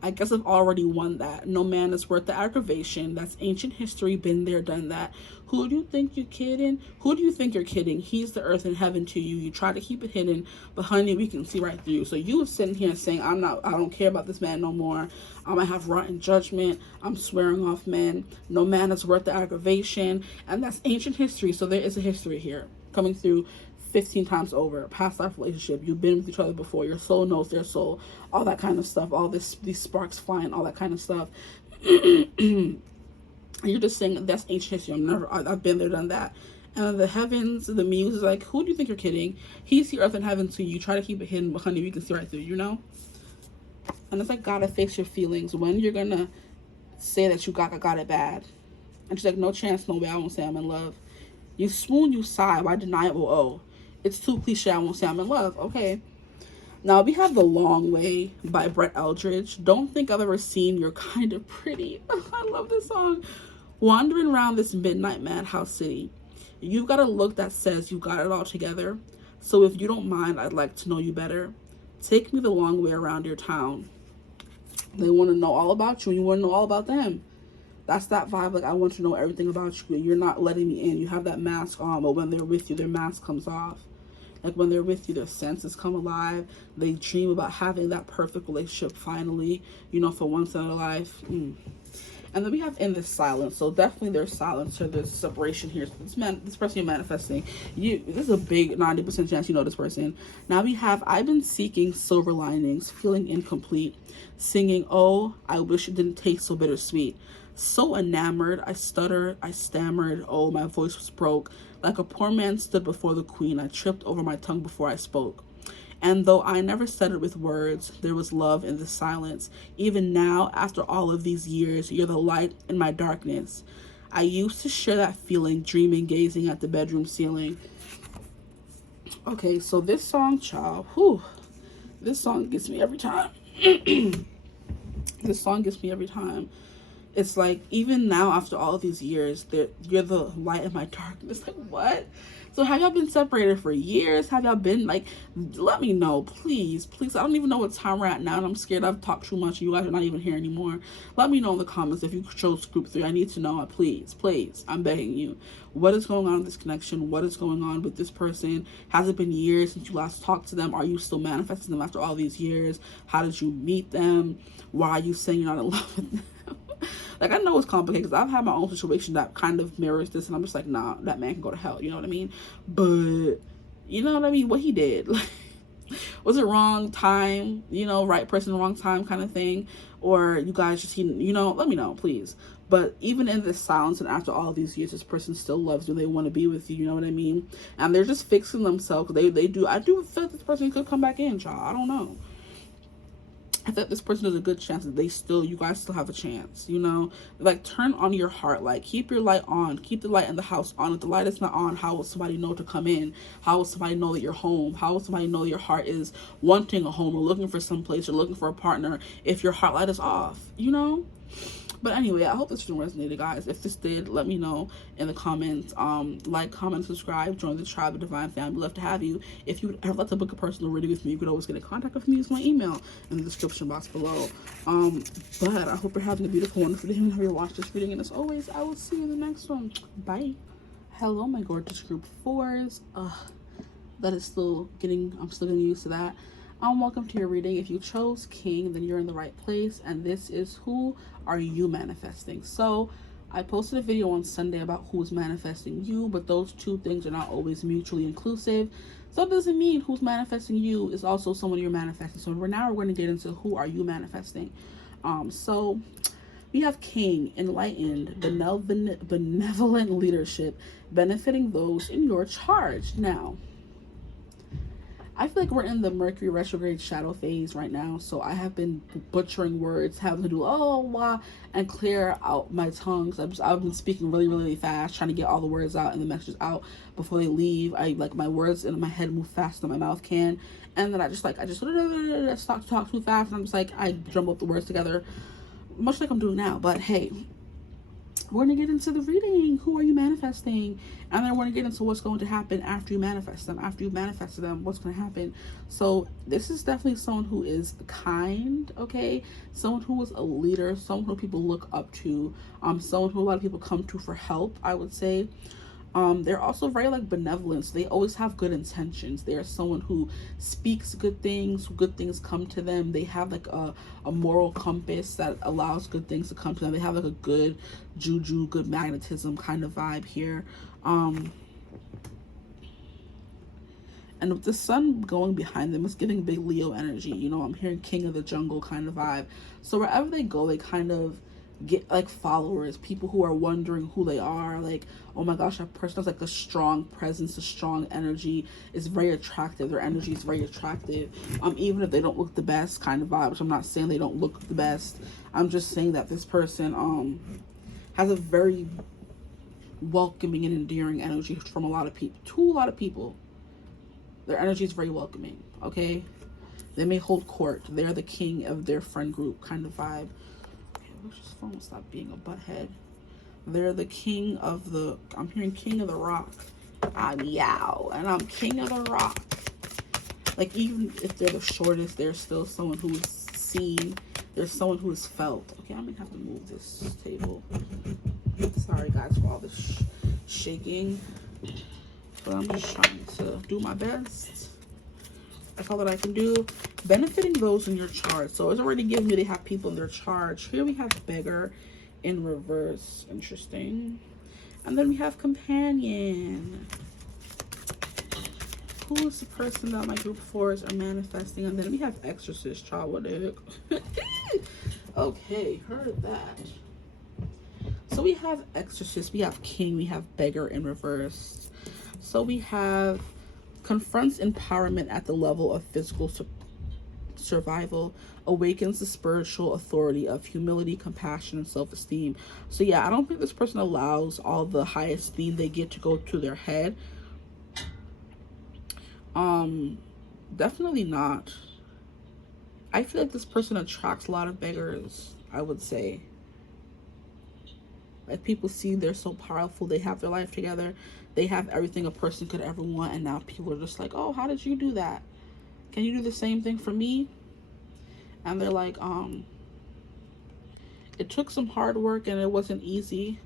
I guess I've already won that. No man is worth the aggravation. That's ancient history, been there, done that. Who do you think you're kidding? Who do you think you're kidding? He's the earth and heaven to you. You try to keep it hidden, but honey, we can see right through you. So you sitting here saying, I don't care about this man no more. I'm gonna have rotten judgment. I'm swearing off men. No man is worth the aggravation. And that's ancient history. So there is a history here coming through 15 times over. Past life relationship. You've been with each other before. Your soul knows their soul. All that kind of stuff. All this, these sparks flying, all that kind of stuff. You're just saying that's ancient history. I've been there, done that. And the heavens, the muse is like, who do you think you're kidding? He's the earth and heaven to you. Try to keep it hidden, but honey, we can see right through, you know? And it's like, gotta face your feelings. When you're gonna say that you got it bad? And she's like, no chance, no way, I won't say I'm in love. You swoon, you sigh, why deny it? Well, oh, it's too cliche, I won't say I'm in love. Okay. Now we have The Long Way by Brett Eldridge. Don't think I've ever seen You're Kind of Pretty. I love this song. Wandering around this midnight madhouse city. You've got a look that says you got it all together. So if you don't mind, I'd like to know you better. Take me the long way around your town. They want to know all about you and you want to know all about them. That's that vibe. Like, I want to know everything about you. You're not letting me in. You have that mask on, but when they're with you, their mask comes off. Like, when they're with you, their senses come alive. They dream about having that perfect relationship finally, you know, for once in their life. And then we have in this silence. So definitely there's silence, or there's separation here. This person you're manifesting, this is a big 90% chance you know this person. Now we have, I've been seeking silver linings, feeling incomplete, singing, oh, I wish it didn't taste so bittersweet. So enamored, I stuttered, I stammered, oh, my voice was broke. Like a poor man stood before the queen, I tripped over my tongue before I spoke. And though I never said it with words, there was love in the silence. Even now, after all of these years, you're the light in my darkness. I used to share that feeling, dreaming, gazing at the bedroom ceiling. Okay, so this song, child, this song gets me every time. This song gets me every time. It's like, even now, after all of these years, you're the light in my darkness. Like, what? So have y'all been separated for years? Have y'all been, like, let me know, please, please. I don't even know what time we're at now, and I'm scared I've talked too much. You guys are not even here anymore. Let me know in the comments if you chose group 3. I need to know, please, please. I'm begging you. What is going on with this connection? What is going on with this person? Has it been years since you last talked to them? Are you still manifesting them after all these years? How did you meet them? Why are you saying you're not in love with them? Like, I know it's complicated because I've had my own situation that kind of mirrors this, and I'm just like, nah, that man can go to hell. You know what I mean? But, you know what I mean? What he did. Like, was it wrong time? You know, right person, wrong time kind of thing? Or you guys just, you know, let me know, please. But even in this silence and after all these years, this person still loves you. They want to be with you. You know what I mean? And they're just fixing themselves. I do feel like this person could come back in, child. I don't know. I think this person has a good chance that you guys still have a chance, you know? Like, turn on your heart. Like, keep your light on. Keep the light in the house on. If the light is not on, how will somebody know to come in? How will somebody know that you're home? How will somebody know your heart is wanting a home or looking for someplace or looking for a partner if your heart light is off, you know? But anyway, I hope this video resonated, guys. If this did, let me know in the comments. Like, comment, subscribe, join the tribe of divine family. We'd love to have you. If you would ever like to book a personal reading with me, you could always get in contact with me. Use my email in the description box below. But I hope you're having a beautiful, wonderful day whenever you watch this reading. And as always, I will see you in the next one. Bye. Hello, my gorgeous group 4s. I'm still getting used to that. Welcome to your reading. If you chose King, then you're in the right place, and this is who are you manifesting. So I posted a video on Sunday about who's manifesting you, but those two things are not always mutually inclusive. So it doesn't mean who's manifesting you is also someone you're manifesting. So we're going to get into who are you manifesting. So we have King, enlightened, benevolent leadership, benefiting those in your charge. Now, I feel like we're in the Mercury retrograde shadow phase right now, so I have been butchering words, having to do and clear out my tongue. I've been speaking really, really fast, trying to get all the words out and the messages out before they leave. My words in my head move faster than my mouth can, and then I just talk too fast, and I'm just like, I jumble up the words together, much like I'm doing now. But hey, we're going to get into the reading. Who are you manifesting? And then we're going to get into what's going to happen after you manifest them. After you manifested them, what's going to happen? So this is definitely someone who is kind, okay? Someone who is a leader, someone who people look up to, someone who a lot of people come to for help, I would say. They're also very benevolent. So they always have good intentions. They are someone who speaks good things come to them. They have a moral compass that allows good things to come to them. They have a good juju, good magnetism kind of vibe here. And with the sun going behind them, it's giving big Leo energy. You know, I'm hearing King of the Jungle kind of vibe. So wherever they go, they kind of get followers, people who are wondering who they are. Like, oh my gosh, that person has a strong presence, a strong energy, is very attractive. Their energy is very attractive, even if they don't look the best kind of vibe, which I'm not saying they don't look the best. I'm just saying that this person has a very welcoming and endearing energy from a lot of people, to a lot of people. Their energy is very welcoming, okay? They may hold court. They're the king of their friend group kind of vibe. Wish this phone will stop being a butthead. They're the king of the, I'm hearing King of the Rock. I'm Yao, and I'm King of the Rock. Like, even if they're the shortest, they're still someone who is seen There's someone who is felt. Okay, I'm gonna have to move this table. Sorry guys for all this shaking, but I'm just trying to do my best. That's all that I can do. Benefiting those in your chart. So it's already given me they have people in their chart. Here we have beggar in reverse. Interesting. And then we have companion. Who is the person that my group 4s are manifesting? And then we have exorcist, child. What the heck? Okay, heard that. So we have exorcist, we have king, we have beggar in reverse. So we have confronts empowerment at the level of physical survival, awakens the spiritual authority of humility, compassion, and self-esteem. So yeah, I don't think this person allows all the high esteem they get to go to their head. Definitely not. I feel like this person attracts a lot of beggars, I would say. Like, people see they're so powerful, they have their life together, they have everything a person could ever want, and now people are just like, oh, how did you do that? Can you do the same thing for me? And they're like, it took some hard work and it wasn't easy.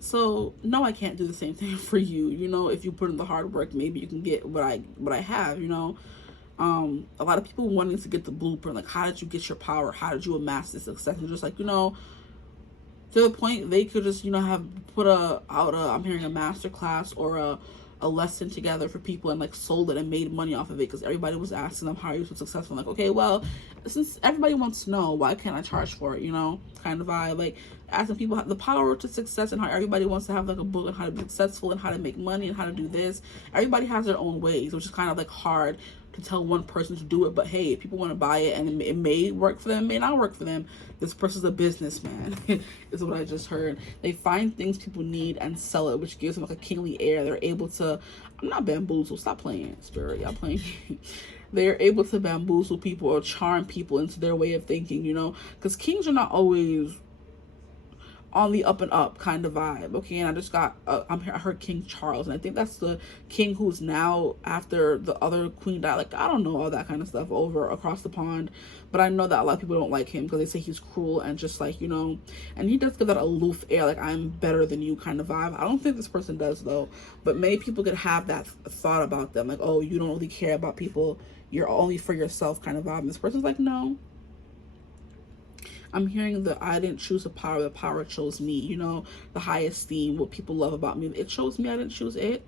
So no, I can't do the same thing for you. You know, if you put in the hard work, maybe you can get what I have, you know. A lot of people wanting to get the blueprint, like, how did you get your power? How did you amass this success? And just like, you know, to the point they could just, you know, have put I'm hearing a master class or a lesson together for people and like sold it and made money off of it, because everybody was asking them how are you so successful. I'm like, okay, well, since everybody wants to know, why can't I charge for it, you know, kind of vibe. Like, asking people the power to success and how everybody wants to have like a book on how to be successful and how to make money and how to do this. Everybody has their own ways, which is kind of like hard to tell one person to do it. But hey, if people want to buy it and it may work for them, it may not work for them. This person's a businessman is what I just heard. They find things people need and sell it, which gives them like a kingly air. They're able to, I'm not bamboozled, stop playing, spirit, y'all playing. They're able to bamboozle people or charm people into their way of thinking, you know, because kings are not always on the up and up kind of vibe. Okay, and I just got I heard King Charles, and I think that's the king who's now after the other queen died. Like, I don't know all that kind of stuff over across the pond, but I know that a lot of people don't like him because they say he's cruel and just like, you know, and he does give that aloof air, like I'm better than you kind of vibe. I don't think this person does though, but many people could have that thought about them, like, oh, you don't really care about people, you're only for yourself kind of vibe. And this person's like, no, I'm hearing that I didn't choose the power chose me, you know, the high esteem, what people love about me, it chose me, I didn't choose it.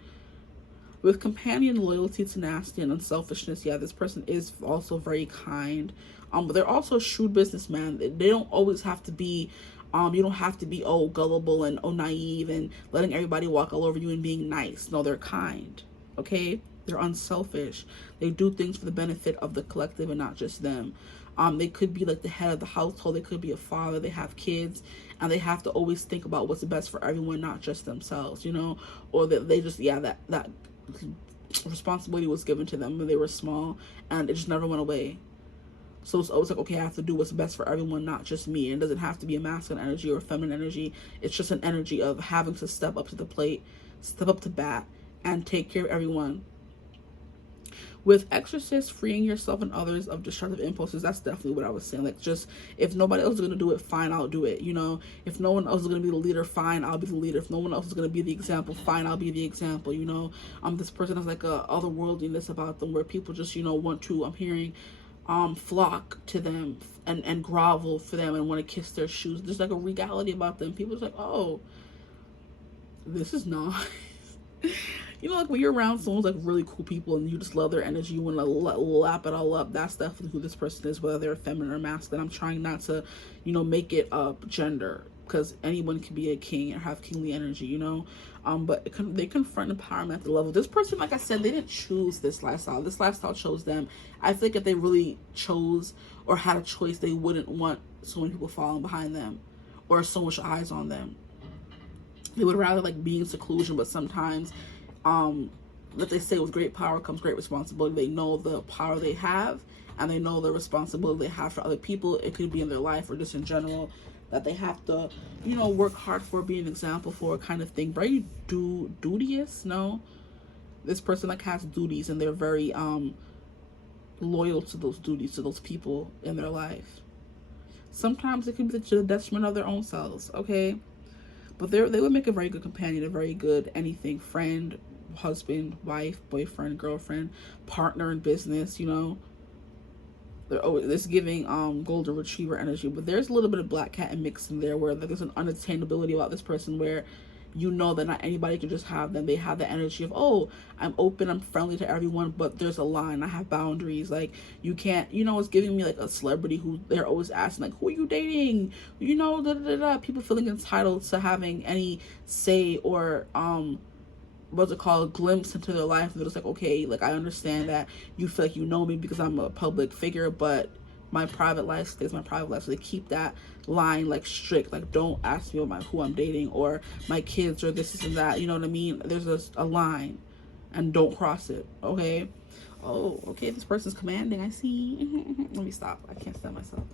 With companion, loyalty, tenacity, and unselfishness, yeah, this person is also very kind. But they're also a shrewd businessman. They don't always have to be, you don't have to be, oh, gullible and oh, naive and letting everybody walk all over you and being nice. No, they're kind, okay? They're unselfish. They do things for the benefit of the collective and not just them. They could be like the head of the household. They could be a father. They have kids, and they have to always think about what's the best for everyone, not just themselves, you know, or that they just, yeah, that responsibility was given to them when they were small, and it just never went away. So it's always like, okay, I have to do what's best for everyone, not just me. And it doesn't have to be a masculine energy or a feminine energy. It's just an energy of having to step up to the plate, step up to bat, and take care of everyone. With exorcist, freeing yourself and others of destructive impulses, that's definitely what I was saying. Like, just, if nobody else is going to do it, fine, I'll do it, you know. If no one else is going to be the leader, fine, I'll be the leader. If no one else is going to be the example, fine, I'll be the example, you know. This person has like a otherworldliness about them where people just, you know, want to, I'm hearing, flock to them and grovel for them and want to kiss their shoes. There's like a regality about them. People are like, oh, this is nice. You know, like when you're around someone's like really cool people and you just love their energy, you want to lap it all up. That's definitely who this person is, whether they're feminine or masculine. I'm trying not to, you know, make it gender, because anyone can be a king or have kingly energy, you know. But they confront empowerment at the level. This person, like I said, they didn't choose this lifestyle. This lifestyle chose them. I think if they really chose or had a choice, they wouldn't want so many people following behind them or so much eyes on them. They would rather like be in seclusion. But sometimes, that they say with great power comes great responsibility. They know the power they have, and they know the responsibility they have for other people. It could be in their life or just in general, that they have to, you know, work hard for, be an example for, kind of thing. Very duteous. No, this person like has duties, and they're very loyal to those duties, to those people in their life. Sometimes it can be to the detriment of their own selves, okay? But they would make a very good companion, a very good anything, friend, husband, wife, boyfriend, girlfriend, partner in business, you know. They're always this giving golden retriever energy, but there's a little bit of black cat mix in there where there's an unattainability about this person where you know that not anybody can just have them. They have the energy of, oh, I'm open, I'm friendly to everyone, but there's a line. I have boundaries. Like, you can't, you know, it's giving me like a celebrity who they're always asking, like, who are you dating? You know, da da da. People feeling entitled to having any say or what's it called, glimpse into their life. They're just like, okay, like, I understand that you feel like you know me because I'm a public figure, but my private life stays my private life. So they keep that line like strict, like, don't ask me about who I'm dating or my kids or this and that, you know what I mean? There's a line and don't cross it, okay? Oh, okay, this person's commanding, I see. Let me stop, I can't stand myself.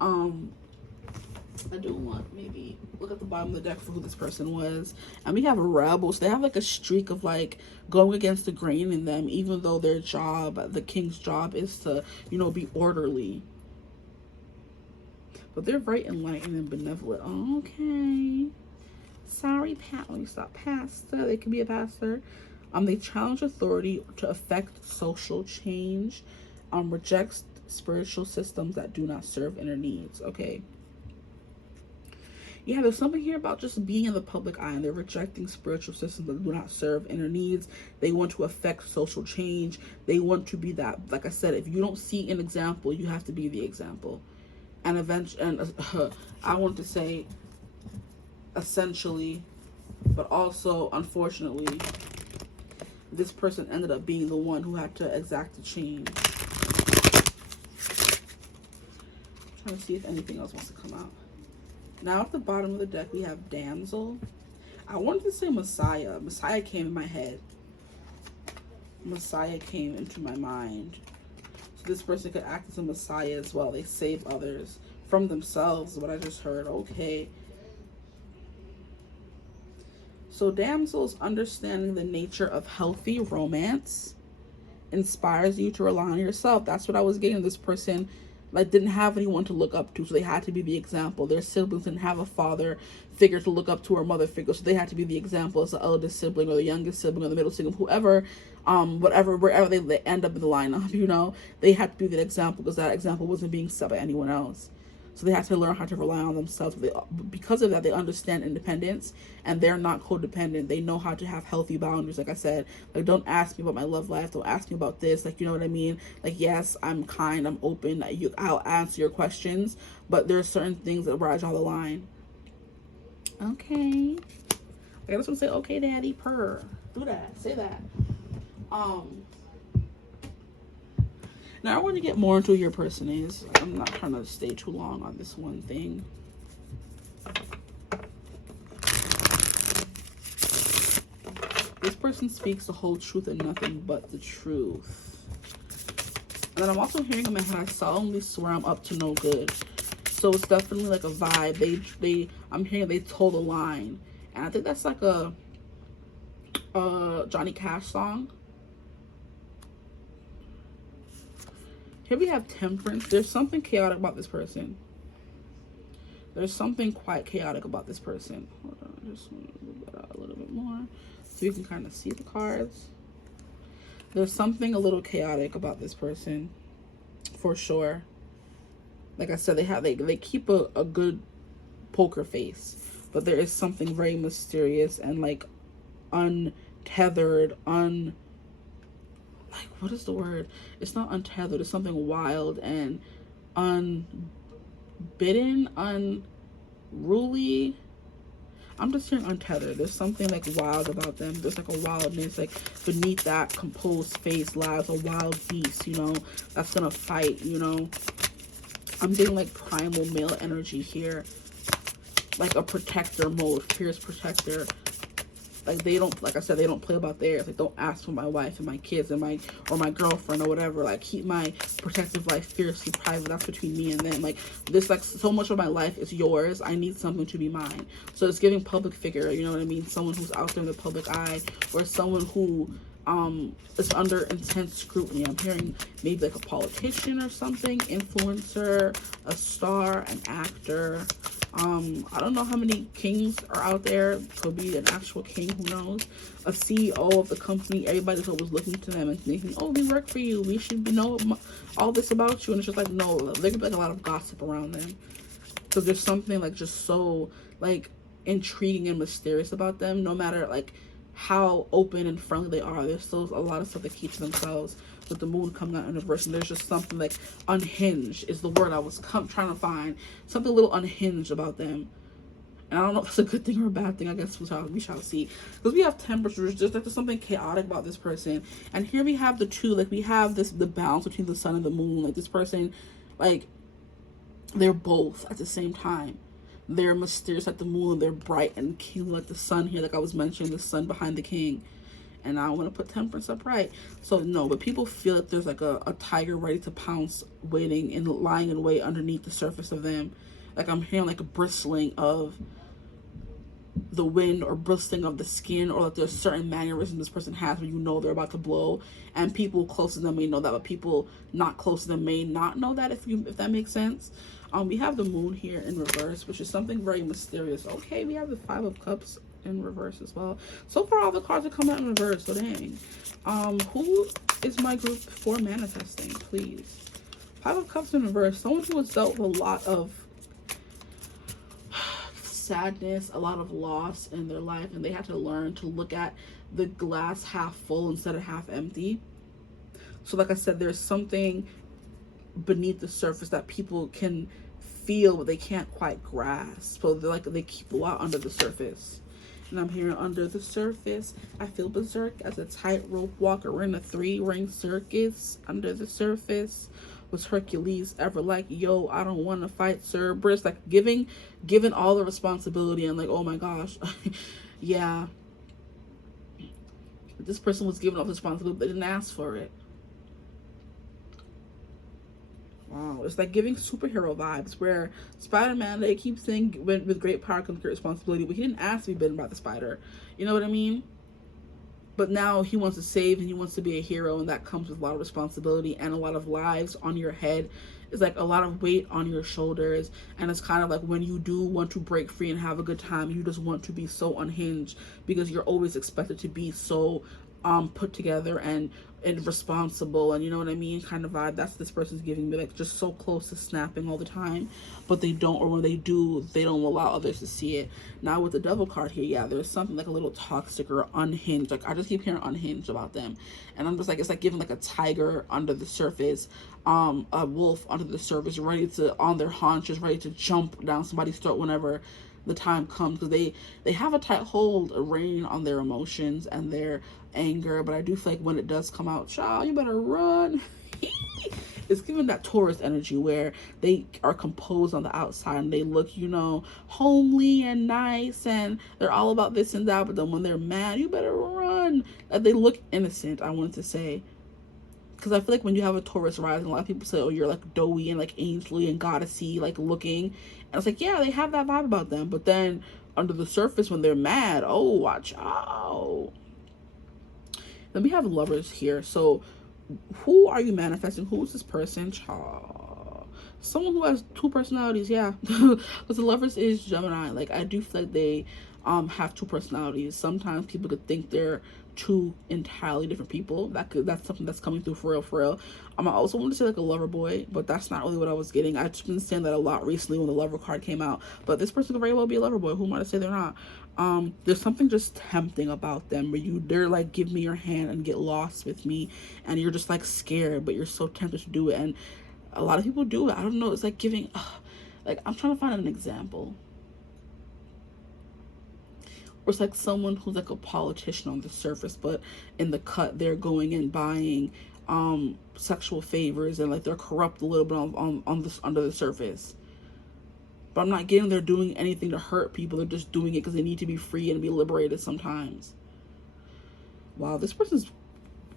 I do want maybe look at the bottom of the deck for who this person was. And we have rebels. They have like a streak of like going against the grain in them, even though their job, the king's job, is to, you know, be orderly. But they're very enlightened and benevolent. Okay. Sorry, Pat. Let me stop. Pastor. They can be a pastor. They challenge authority to affect social change. Rejects spiritual systems that do not serve inner needs. Okay. Yeah, there's something here about just being in the public eye, and they're rejecting spiritual systems that do not serve inner needs. They want to affect social change. They want to be that, like I said, if you don't see an example, you have to be the example. And I want to say essentially, but also unfortunately, this person ended up being the one who had to exact the change. I'm trying to see if anything else wants to come out. Now at the bottom of the deck, we have Damsel. I wanted to say Messiah. Messiah came in my head. Messiah came into my mind. So this person could act as a Messiah as well. They save others from themselves, what I just heard. Okay. So Damsel's understanding the nature of healthy romance inspires you to rely on yourself. That's what I was getting. This person like didn't have anyone to look up to, so they had to be the example. Their siblings didn't have a father figure to look up to, or mother figure, so they had to be the example as the eldest sibling or the youngest sibling or the middle sibling, whoever, wherever they end up in the lineup, you know, they had to be that example because that example wasn't being set by anyone else. So they have to learn how to rely on themselves. Because of that, they understand independence, and they're not codependent. They know how to have healthy boundaries. Like I said, like, don't ask me about my love life. Don't ask me about this. Like, you know what I mean? Like, yes, I'm kind. I'm open. I'll answer your questions. But there are certain things that where I draw the line. Okay. I just want to say, okay, daddy, purr. Do that. Say that. Now I want to get more into who your person is. I'm not trying to stay too long on this one thing. This person speaks the whole truth and nothing but the truth. And then I'm also hearing in my head, I solemnly swear I'm up to no good. So it's definitely like a vibe. I'm hearing they told a line. And I think that's like a Johnny Cash song. Here we have Temperance. There's something chaotic about this person. There's something quite chaotic about this person. Hold on, I just want to move that out a little bit more so you can kind of see the cards. There's something a little chaotic about this person, for sure. Like I said, they keep a good poker face, but there is something very mysterious and like untethered, like, what is the word? It's not untethered. It's something wild and unbidden, unruly. I'm just hearing untethered. There's something like wild about them. There's like a wildness, like beneath that composed face lies a wild beast, you know, that's gonna fight, you know. I'm getting like primal male energy here, like a protector mode, fierce protector. Like, they don't, like I said, they don't play about theirs. Like, don't ask for my wife and my kids and my girlfriend or whatever. Like, keep my protective life fiercely private. That's between me and them. Like, this, like, so much of my life is yours. I need something to be mine. So it's giving public figure, you know what I mean? Someone who's out there in the public eye, or someone who is under intense scrutiny. I'm hearing maybe like a politician or something, influencer, a star, an actor. I don't know how many kings are out there. Could be an actual king, who knows? A CEO of the company. Everybody's always looking to them and thinking, oh, we work for you, we should know all this about you. And it's just like, no, there could be like a lot of gossip around them, because there's something like just so like intriguing and mysterious about them. No matter like how open and friendly they are, there's still a lot of stuff they keep to themselves. With the moon coming out in reverse, and there's just something like unhinged is the word I was trying to find. Something a little unhinged about them. And I don't know if it's a good thing or a bad thing. I guess we shall see. Because we have temperatures, just like there's something chaotic about this person. And here we have the two, like we have the balance between the sun and the moon. Like this person, like they're both at the same time. They're mysterious like the moon. They're bright and cute like the sun here. Like I was mentioning, the sun behind the king. And I want to put temperance upright. So no, but people feel that there's like a tiger ready to pounce, waiting and lying in wait underneath the surface of them. Like I'm hearing like a bristling of the wind, or bristling of the skin, or like there's certain mannerisms this person has where you know they're about to blow. And people close to them may know that, but people not close to them may not know that, if that makes sense. We have the moon here in reverse, which is something very mysterious. Okay, we have the 5 of Cups in reverse as well. So far all the cards are coming out in reverse, so dang. Who is my group for manifesting, please? 5 of Cups in reverse. Someone who has dealt with a lot of sadness, a lot of loss in their life, and they had to learn to look at the glass half full instead of half empty. So like I said, there's something beneath the surface that people can feel but they can't quite grasp. So they're like, they keep a lot under the surface. And I'm hearing under the surface, I feel berserk as a tightrope walker. We're in a 3-ring circus. Under the surface, was Hercules ever like, yo, I don't want to fight Cerberus? Like giving all the responsibility, and like, oh my gosh. Yeah, this person was given all the responsibility, they didn't ask for it. Wow, it's like giving superhero vibes, where Spider-Man, they keep saying with great power comes great responsibility, but he didn't ask to be bitten by the spider. You know what I mean? But now he wants to save, and he wants to be a hero, and that comes with a lot of responsibility and a lot of lives on your head. It's like a lot of weight on your shoulders, and it's kind of like when you do want to break free and have a good time, you just want to be so unhinged, because you're always expected to be so put together and responsible, and you know what I mean, kind of vibe. That's this person's giving me, like just so close to snapping all the time, but they don't, or when they do, they don't allow others to see it. Now with the Devil card here, yeah, there's something like a little toxic or unhinged. Like I just keep hearing unhinged about them, and I'm just like, it's like giving like a tiger under the surface, a wolf under the surface, ready to, on their haunches, ready to jump down somebody's throat whenever the time comes, because they have a tight hold, a rein on their emotions and their anger. But I do feel like when it does come out, child, you better run. It's giving that Taurus energy, where they are composed on the outside and they look, you know, homely and nice, and they're all about this and that, but then when they're mad, you better run. They look innocent, I wanted to say, because I feel like when you have a Taurus rising, a lot of people say, oh, you're like doughy and like angely and goddessy like looking, and it's like, yeah, they have that vibe about them, but then under the surface when they're mad, oh, watch out. Then we have Lovers here. So who are you manifesting? Who is this person? Someone who has 2 personalities, yeah. Because the Lovers is Gemini. Like I do feel like they have 2 personalities. Sometimes people could think they're 2 entirely different people. That's something that's coming through for real. I also want to say like a lover boy, but that's not really what I was getting. I've just been saying that a lot recently when the Lover card came out, but this person could very well be a lover boy. Who am I to say they're not? There's something just tempting about them, where they're like, give me your hand and get lost with me, and you're just like scared, but you're so tempted to do it. And a lot of people do it. I don't know, it's like giving like, I'm trying to find an example. Or it's like someone who's like a politician on the surface, but in the cut they're going and buying sexual favors, and like they're corrupt a little bit on this under the surface. But I'm not getting they're doing anything to hurt people. They're just doing it because they need to be free and be liberated sometimes. Wow, this person's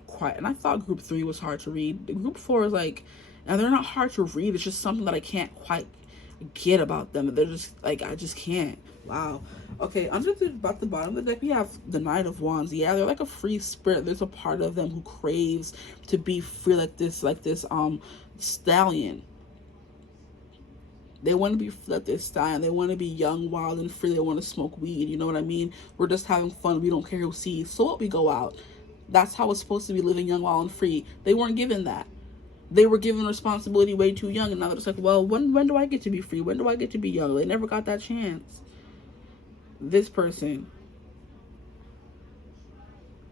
quiet. And I thought group 3 was hard to read. Group 4 is like, now they're not hard to read. It's just something that I can't quite get about them. They're just like, I just can't. Wow. Okay, about the bottom of the deck, we have the Knight of Wands. Yeah, they're like a free spirit. There's a part of them who craves to be free, like this stallion. They want to be like this stallion. They want to be young, wild, and free. They want to smoke weed. You know what I mean? We're just having fun. We don't care who sees. So what? We go out. That's how it's supposed to be, living young, wild, and free. They weren't given that. They were given responsibility way too young, and now they're just like, well, when do I get to be free? When do I get to be young? They never got that chance. This person.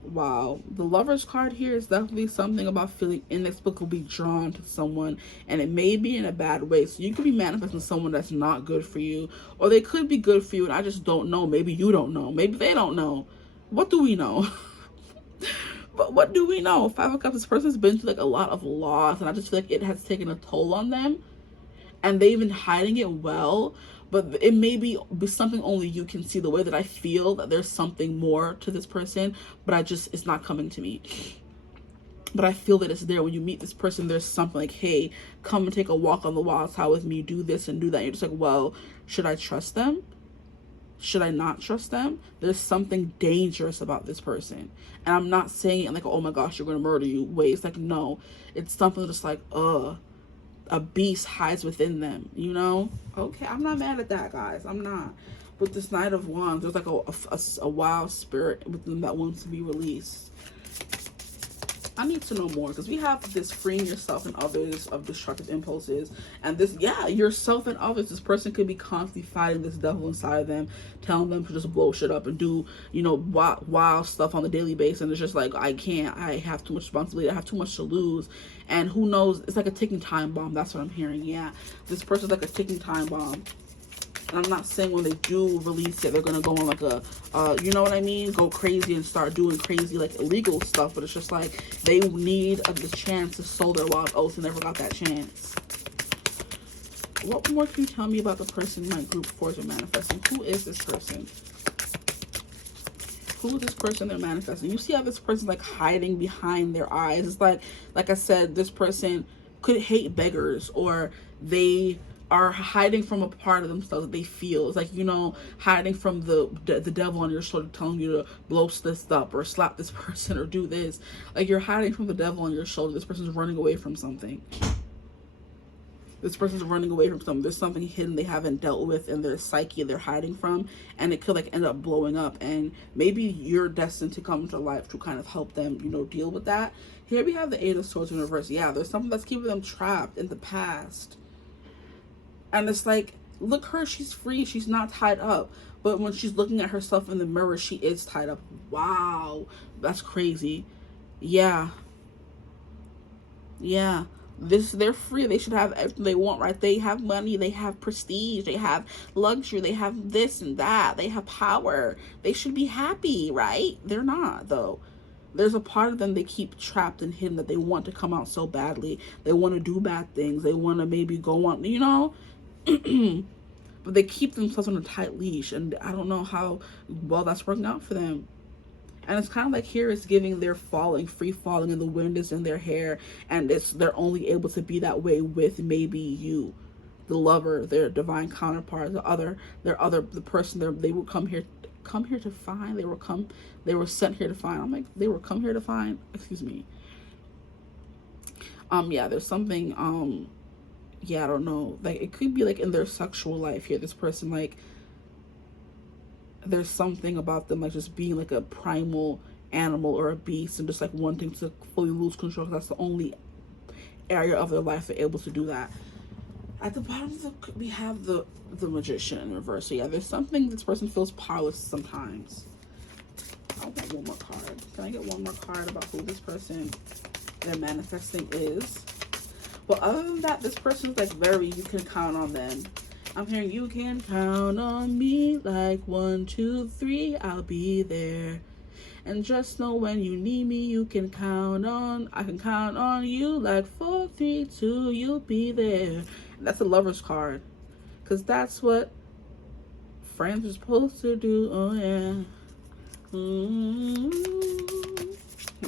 Wow. The Lover's card here is definitely something about feeling inexplicably drawn to someone, and it may be in a bad way. So you could be manifesting someone that's not good for you, or they could be good for you, and I just don't know. Maybe you don't know. Maybe they don't know. What do we know? But what do we know? Five of Cups, this person's been through like a lot of loss, and I just feel like it has taken a toll on them, and they've been hiding it well, but it may be something only you can see. The way that I feel that there's something more to this person, but it's not coming to me. But I feel that it's there. When you meet this person, there's something like, hey, come and take a walk on the wild side with me, do this and do that. And you're just like, well, should I trust them? Should I not trust them? There's something dangerous about this person. And I'm not saying it like, oh my gosh, you're going to murder you. Wait, it's like, no. It's something just like, a beast hides within them, you know? Okay, I'm not mad at that, guys. I'm not. With this Knight of Wands, there's like a wild spirit within that wants to be released. I need to know more, because we have this freeing yourself and others of destructive impulses, and this, yeah, yourself and others. This person could be constantly fighting this devil inside of them, telling them to just blow shit up and do, you know, wild stuff on the daily basis, and it's just like, I can't, I have too much responsibility, I have too much to lose, and who knows, it's like a ticking time bomb. That's what I'm hearing. Yeah, this person's like a ticking time bomb. And I'm not saying when they do release it, they're going to go on like a, you know what I mean? Go crazy and start doing crazy, like, illegal stuff. But it's just like, they need the chance to sow their wild oats and never got that chance. What more can you tell me about the person my group fours are manifesting? Who is this person? Who is this person they're manifesting? You see how this person's like hiding behind their eyes. It's like I said, this person could hate beggars, or they are hiding from a part of themselves that they feel. It's like, you know, hiding from the devil on your shoulder telling you to blow this up or slap this person or do this. Like, you're hiding from the devil on your shoulder. This person's running away from something. This person's running away from something. There's something hidden they haven't dealt with in their psyche they're hiding from, and it could like end up blowing up, and maybe you're destined to come into life to kind of help them, you know, deal with that. Here we have the Eight of Swords in reverse. Yeah, there's something that's keeping them trapped in the past. And it's like, look, she's free. She's not tied up. But when she's looking at herself in the mirror, she is tied up. Wow. That's crazy. Yeah. Yeah. They're free. They should have everything they want, right? They have money. They have prestige. They have luxury. They have this and that. They have power. They should be happy, right? They're not, though. There's a part of them they keep trapped and hidden that they want to come out so badly. They want to do bad things. They want to maybe go on, you know? But they keep themselves on a tight leash, and I don't know how well that's working out for them. And it's kind of like here it's giving they're falling, free falling, and the wind is in their hair, and they're only able to be that way with maybe you, the lover, their divine counterpart, the person they will come here to find. They were sent here to find. I'm like, they were come here to find. Excuse me. Yeah, there's something. Yeah, I don't know. Like, it could be like in their sexual life here. This person, like, there's something about them like just being like a primal animal or a beast, and just like wanting to fully lose control. That's the only area of their life they're able to do that. At the bottom we have the Magician in reverse. So yeah, there's something this person feels powerless sometimes. I want one more card. Can I get one more card about who this person they're manifesting is? Well, other than that, this person's like you can count on them. I'm hearing you can count on me, like 1, 2, 3, I'll be there. And just know when you need me, you can count on, I can count on you, like 4, 3, 2, you'll be there. And that's a Lover's card, because that's what friends are supposed to do. Oh yeah.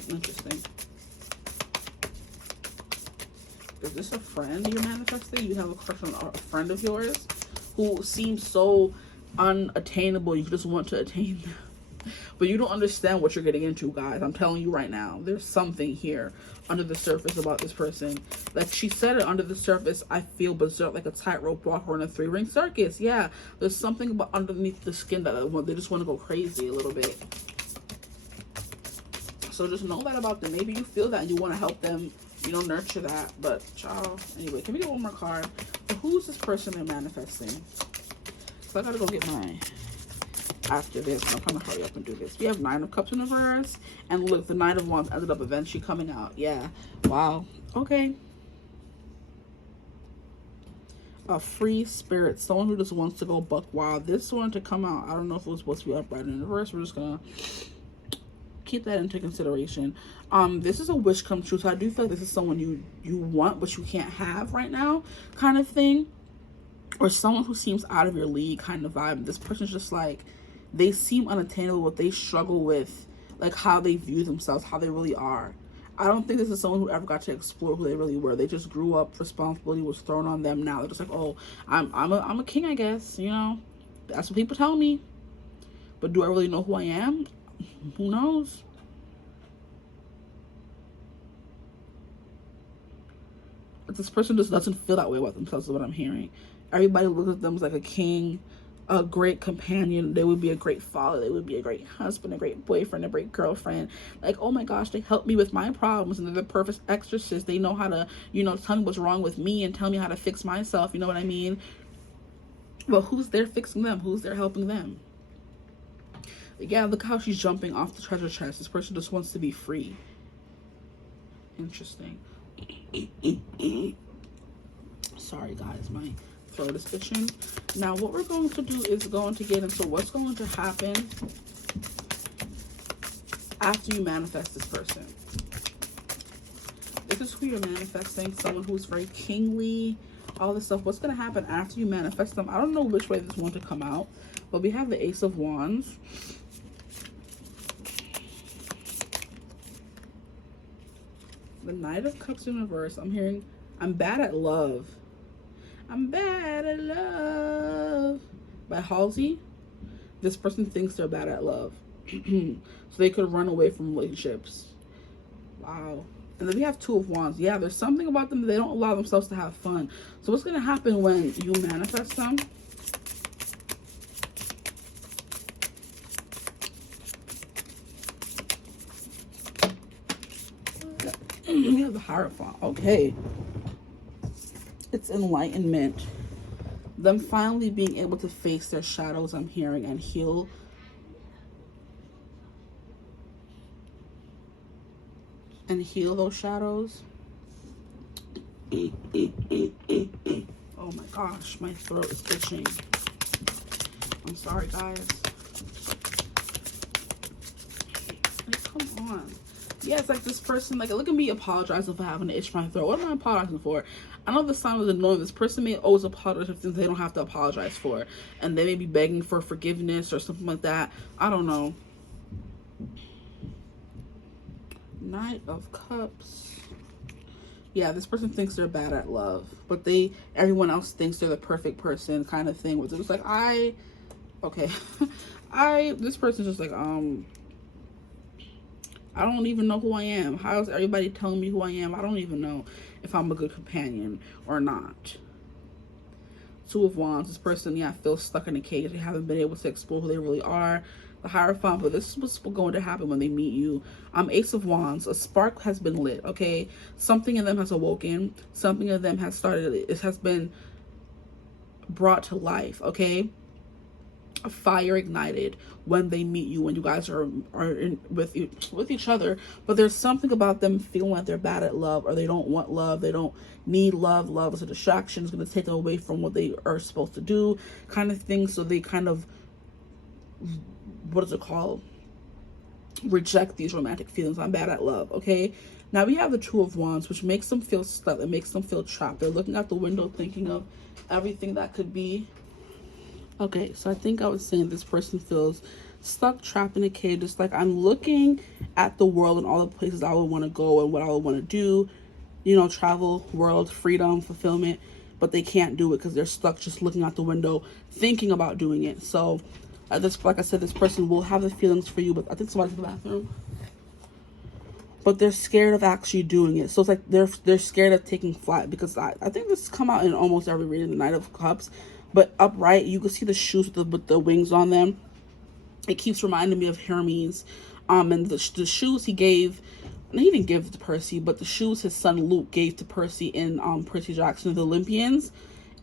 Interesting. Is this a friend you're manifesting? You have a crush on a friend of yours who seems so unattainable. You just want to attain them. But you don't understand what you're getting into, guys. I'm telling you right now. There's something here under the surface about this person. Like she said it, under the surface, I feel berserk like a tightrope walker in a 3-ring circus. Yeah, there's something about underneath the skin that they just want to go crazy a little bit. So just know that about them. Maybe you feel that and you want to help them, you know, nurture that. But, child, anyway, can we get one more card? So who's this person they're manifesting? So I gotta go get mine after this. I'm trying to hurry up and do this. We have 9 of Cups in reverse. And look, the 9 of Wands ended up eventually coming out. Yeah. Wow. Okay. A free spirit. Someone who just wants to go buck wild. This one to come out. I don't know if it was supposed to be upright in reverse. We're just gonna keep that into consideration. This is a wish come true. So I do feel like this is someone you want but you can't have right now kind of thing. Or someone who seems out of your league kind of vibe. This person's just like, they seem unattainable, but they struggle with like how they view themselves, how they really are. I don't think this is someone who ever got to explore who they really were. They just grew up, responsibility was thrown on them. Now they're just like, oh, I'm a king, I guess, you know. That's what people tell me. But do I really know who I am? Who knows? But this person just doesn't feel that way about themselves, is what I'm hearing. Everybody looks at them as like a king, a great companion. They would be a great father. They would be a great husband, a great boyfriend, a great girlfriend. Like, oh my gosh, they help me with my problems, and they're the perfect exorcist. They know how to, you know, tell me what's wrong with me and tell me how to fix myself. You know what I mean? But who's there fixing them? Who's there helping them? Yeah, look how she's jumping off the treasure chest. This person just wants to be free. Interesting. Sorry, guys. My throat is itching. Now what we're going to do is going to get into what's going to happen after you manifest this person. This is who you're manifesting, someone who's very kingly, all this stuff. What's going to happen after you manifest them? I don't know which way this one to come out, but we have the Ace of Wands, the Knight of Cups in reverse. I'm hearing I'm bad at love. I'm bad at love by Halsey. This person thinks they're bad at love. So they could run away from relationships. Wow. And then we have Two of Wands. Yeah, there's something about them that they don't allow themselves to have fun. So what's going to happen when you manifest them? We have the Hierophant. Okay. It's enlightenment. Them finally being able to face their shadows, I'm hearing, and heal. And heal those shadows. Oh my gosh, my throat is itching. I'm sorry, guys. Like, come on. Yeah, it's like this person, like, look at me apologizing for having to itch my throat. What am I apologizing for? I know this sound is annoying. This person may always apologize for things they don't have to apologize for. And they may be begging for forgiveness or something like that. I don't know. Knight of Cups. Yeah, this person thinks they're bad at love. But everyone else thinks they're the perfect person kind of thing. Where it's like, okay. This person's just like, I don't even know who I am. How is everybody telling me who I am? I don't even know if I'm a good companion or not. Two of Wands. This person, yeah, feels stuck in a cage. They haven't been able to explore who they really are. The Hierophant, but this is what's going to happen when they meet you. Ace of Wands. A spark has been lit, okay? Something in them has awoken. Something in them has started. It has been brought to life, okay? A fire ignited when they meet you, when you guys are with each other. But there's something about them feeling like they're bad at love, or they don't want love, they don't need love. Love is a distraction. It's going to take them away from what they are supposed to do, kind of thing. So they kind of, what is it called, reject these romantic feelings. I'm bad at love, okay? Now we have the Two of Wands, which makes them feel stuck. It makes them feel trapped. They're looking out the window thinking of everything that could be. Okay, so I think I was saying this person feels stuck, trapped in a cage. Just like, I'm looking at the world and all the places I would want to go and what I would want to do. you know, travel, world, freedom, fulfillment, but they can't do it because they're stuck just looking out the window, thinking about doing it. So, this, like I said, this person will have the feelings for you, but I think somebody's in the bathroom. But they're scared of actually doing it. So it's like they're scared of taking flight, because I think this come out in almost every reading, the Knight of Cups. But upright, you can see the shoes with the wings on them. It keeps reminding me of Hermes. And the shoes he didn't give to Percy, but the shoes his son Luke gave to Percy in Percy Jackson of the Olympians.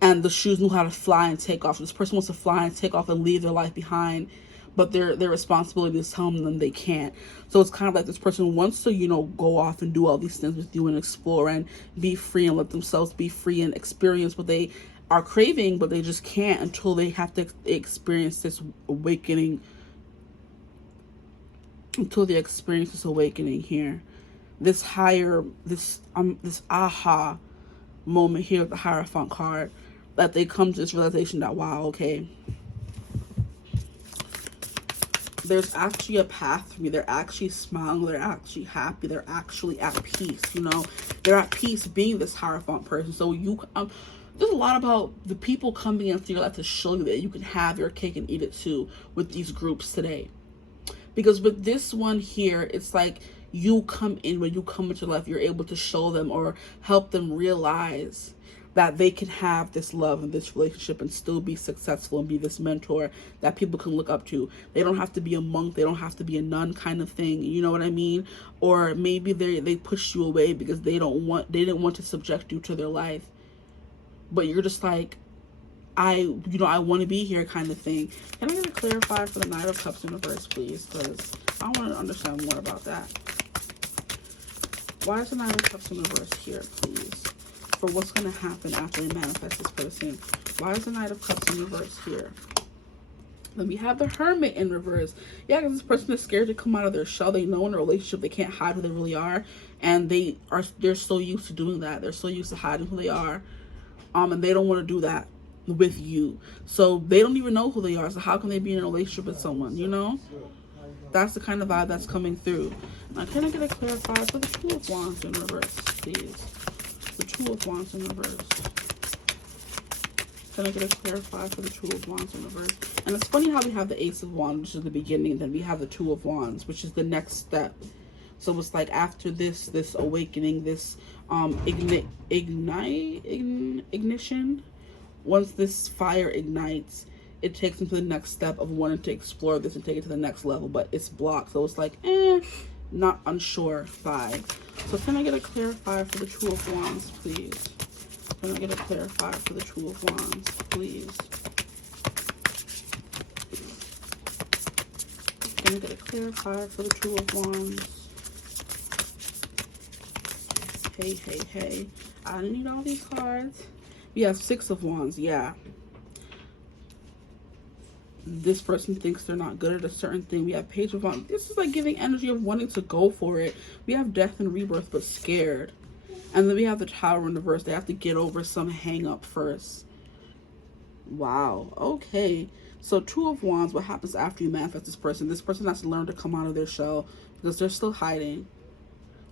And the shoes knew how to fly and take off. This person wants to fly and take off and leave their life behind, but their responsibility is telling them they can't. So it's kind of like this person wants to, you know, go off and do all these things with you and explore and be free and let themselves be free and experience what they are craving, but they just can't until they have to experience this awakening. Until they experience this awakening here, this higher, this aha moment here with the Hierophant card, that they come to this realization that, wow, okay, there's actually a path for me. They're actually smiling. They're actually happy. They're actually at peace. You know, they're at peace being this Hierophant person. So there's a lot about the people coming into your life to show you that you can have your cake and eat it too with these groups today. Because with this one here, it's like you come in, when you come into life, you're able to show them or help them realize that they can have this love and this relationship and still be successful and be this mentor that people can look up to. They don't have to be a monk. They don't have to be a nun kind of thing. You know what I mean? Or maybe they push you away because they didn't want to subject you to their life. But you're just like, I want to be here kind of thing. Can I get a clarify for the Knight of Cups in reverse, please? Because I want to understand more about that. Why is the Knight of Cups in reverse here, please? For what's going to happen after they manifest this person. Why is the Knight of Cups in reverse here? Then we have the Hermit in reverse. Yeah, because this person is scared to come out of their shell. They know in a relationship they can't hide who they really are. And they're so used to doing that. They're so used to hiding who they are. And they don't want to do that with you. So they don't even know who they are. So how can they be in a relationship with someone, you know? That's the kind of vibe that's coming through. Now, can I get a clarifier for the Two of Wands in reverse, please? The Two of Wands in reverse. Can I get a clarifier for the Two of Wands in reverse? And it's funny how we have the Ace of Wands, which is the beginning, and then we have the Two of Wands, which is the next step. So it's like after this awakening, this ignition. Once this fire ignites, it takes them to the next step of wanting to explore this and take it to the next level, but it's blocked. So it's like, not unsure vibe. So can I get a clarifier for the Two of Wands, please? Can I get a clarifier for the Two of Wands, please? Can I get a clarifier for the Two of Wands? Hey. I didn't need all these cards. We have Six of Wands, yeah. This person thinks they're not good at a certain thing. We have Page of Wands. This is like giving energy of wanting to go for it. We have Death and Rebirth, but scared. And then we have the Tower in reverse. They have to get over some hang up first. Wow, okay. So Two of Wands, what happens after you manifest this person? This person has to learn to come out of their shell because they're still hiding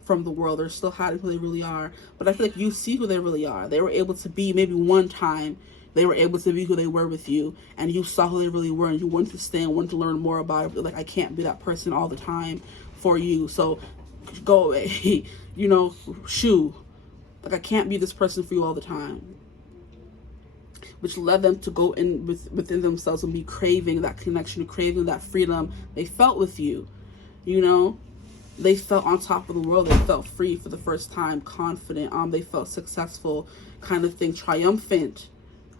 from the world. They're still hiding who they really are. But I feel like you see who they really are. They were able to be, maybe one time, they were able to be who they were with you, and you saw who they really were, and you wanted to stay and wanted to learn more about it. But like, I can't be that person all the time for you, so go away. You know, shoo. Like, I can't be this person for you all the time. Which led them to go in within themselves and be craving that connection, craving that freedom they felt with you. You know, they felt on top of the world. They felt free for the first time, confident. They felt successful, kind of thing, triumphant.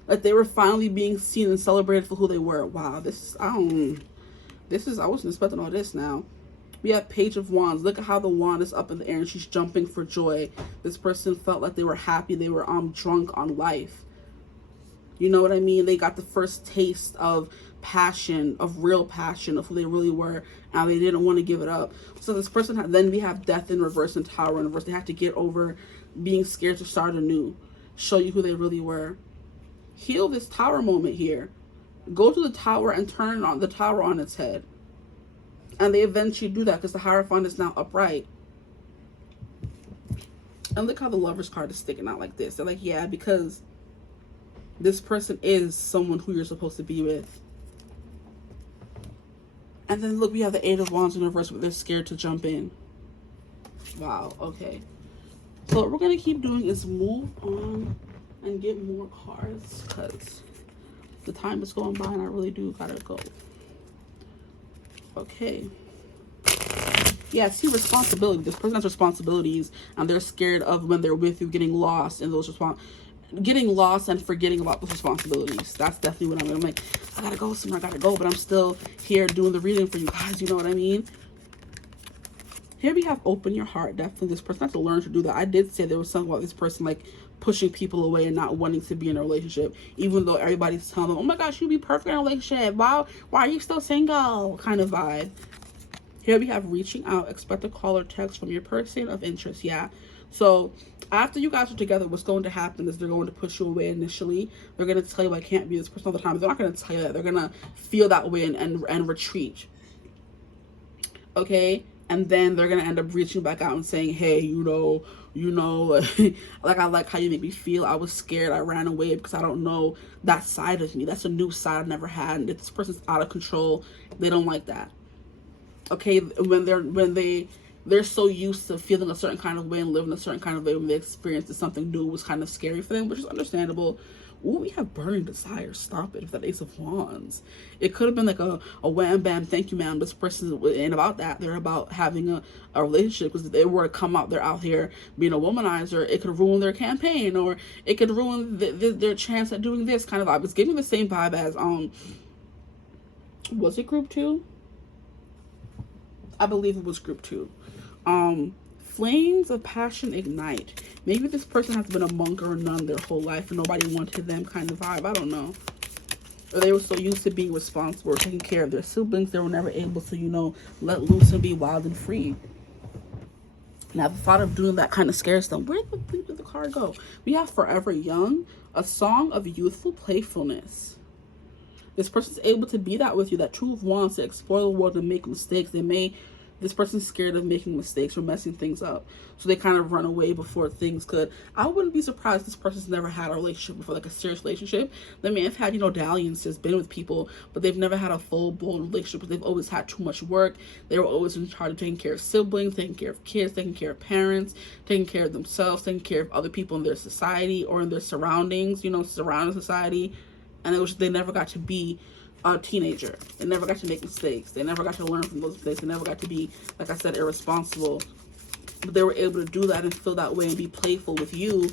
Like they were finally being seen and celebrated for who they were. Wow, I wasn't expecting all this now. We have Page of Wands. Look at how the wand is up in the air and she's jumping for joy. This person felt like they were happy. They were drunk on life. You know what I mean? They got the first taste of passion, of real passion, of who they really were, and they didn't want to give it up. So this person then we have Death in reverse and Tower in reverse. They have to get over being scared to start anew, show you who they really were. Heal this Tower moment here. Go to the Tower and turn on the Tower on its head. And they eventually do that because the Hierophant is now upright. And look how the Lovers card is sticking out like this. They're like, yeah, because this person is someone who you're supposed to be with. And then look, we have the Eight of Wands in reverse, but they're scared to jump in. Wow, okay. So what we're going to keep doing is move on and get more cards, because the time is going by and I really do gotta go. Okay. Yeah, see, responsibility. This person has responsibilities, and they're scared of when they're with you getting lost in those getting lost and forgetting about those responsibilities. That's definitely what I'm like, I gotta go somewhere, I gotta go, but I'm still here doing the reading for you guys, you know what I mean? Here we have open your heart. Definitely this person has to learn to do that. I did say there was something about this person like pushing people away and not wanting to be in a relationship, even though everybody's telling them, oh my gosh, you'd be perfect in a relationship, why are you still single, kind of vibe. Here we have reaching out. Expect a call or text from your person of interest. Yeah, so after you guys are together, what's going to happen is they're going to push you away initially. They're going to tell you I can't be this person all the time. They're not going to tell you that. They're going to feel that way and retreat. Okay, and then they're going to end up reaching back out and saying, hey, you know, like, I like how you make me feel. I was scared. I ran away because I don't know that side of me. That's a new side I've never had. And if this person's out of control, they don't like that. Okay, when they're so used to feeling a certain kind of way and living a certain kind of way, when they experience something new was kind of scary for them, which is understandable. Ooh, we have burning desire. Stop it. With that Ace of Wands, it could have been like a wham bam, thank you ma'am. This person ain't about that. They're about having a relationship, because if they were to come out, they're out here being a womanizer, it could ruin their campaign, or it could ruin their chance at doing this kind of vibe. It's giving the same vibe as was it group 2? I believe it was group 2. Flames of passion ignite. Maybe this person has been a monk or a nun their whole life and nobody wanted them, kind of vibe. I don't know. Or they were so used to being responsible or taking care of their siblings, they were never able to, you know, let loose and be wild and free. Now the thought of doing that kind of scares them. Where did the card go? We have Forever Young, a song of youthful playfulness. This person's able to be that with you, that Two of Wands, to explore the world and make mistakes. This person's scared of making mistakes or messing things up, so they kind of run away before things could. I wouldn't be surprised this person's never had a relationship before, like a serious relationship. They may have had, you know, dalliances, been with people, but they've never had a full-blown relationship. They've always had too much work. They were always in charge of taking care of siblings, taking care of kids, taking care of parents, taking care of themselves, taking care of other people in their society or in their surroundings, you know, surrounding society. And it was, they never got to be a teenager. They never got to make mistakes. They never got to learn from those mistakes. They never got to be, like I said, irresponsible. But they were able to do that and feel that way and be playful with you.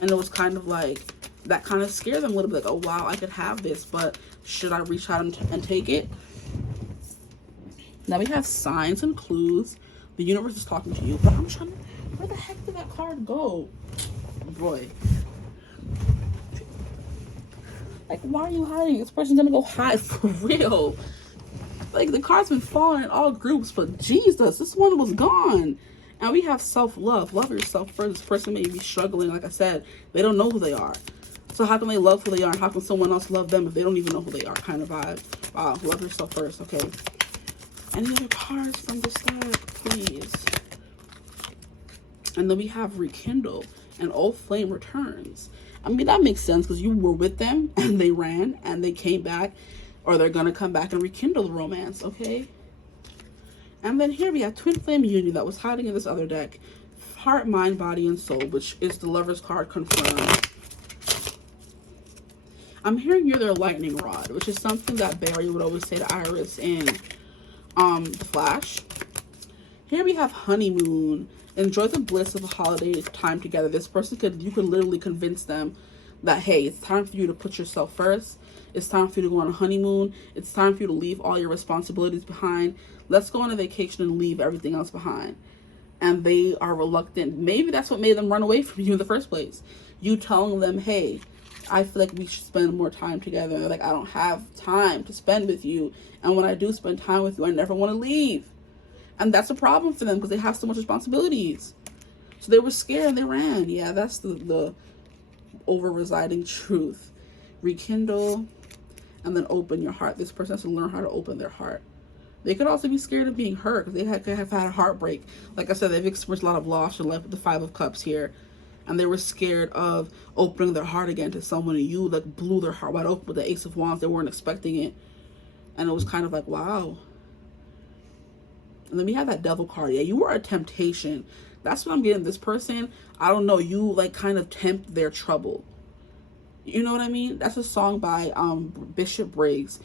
And it was kind of like, that kind of scared them a little bit. Like, oh wow, I could have this, but should I reach out and take it? Now we have signs and clues. The universe is talking to you. But I'm trying to, where the heck did that card go? Boy. Like, why are you hiding? This person's gonna go hide for real. Like, the card's been falling in all groups, but Jesus, this one was gone. And we have self-love. Love yourself first. This person may be struggling. Like I said, they don't know who they are. So how can they love who they are? And how can someone else love them if they don't even know who they are? Kind of vibe. Wow, love yourself first, okay? Any other cards from the stack, please? And then we have rekindle, and old flame returns. I mean, that makes sense because you were with them and they ran and they came back, or they're going to come back and rekindle the romance, okay? And then here we have twin flame union that was hiding in this other deck. Heart, mind, body, and soul, which is the Lover's card confirmed. I'm hearing you're their lightning rod, which is something that Barry would always say to Iris in The Flash. Here we have honeymoon. Enjoy the bliss of a holiday time together. This person you could literally convince them that, hey, it's time for you to put yourself first. It's time for you to go on a honeymoon. It's time for you to leave all your responsibilities behind. Let's go on a vacation and leave everything else behind. And they are reluctant. Maybe that's what made them run away from you in the first place. You telling them, hey, I feel like we should spend more time together. They're like, I don't have time to spend with you. And when I do spend time with you, I never want to leave. And that's a problem for them because they have so much responsibilities. So they were scared and they ran. Yeah, that's the over-residing truth. Rekindle and then open your heart. This person has to learn how to open their heart. They could also be scared of being hurt because could have had a heartbreak. Like I said, they've experienced a lot of loss in life with the Five of Cups here. And they were scared of opening their heart again to someone, and you like blew their heart wide open with the Ace of Wands. They weren't expecting it. And it was kind of like, wow. And then we have that Devil card. Yeah, you were a temptation. That's what I'm getting. This person, I don't know, you like kind of tempt their trouble. You know what I mean? That's a song by Bishop Briggs.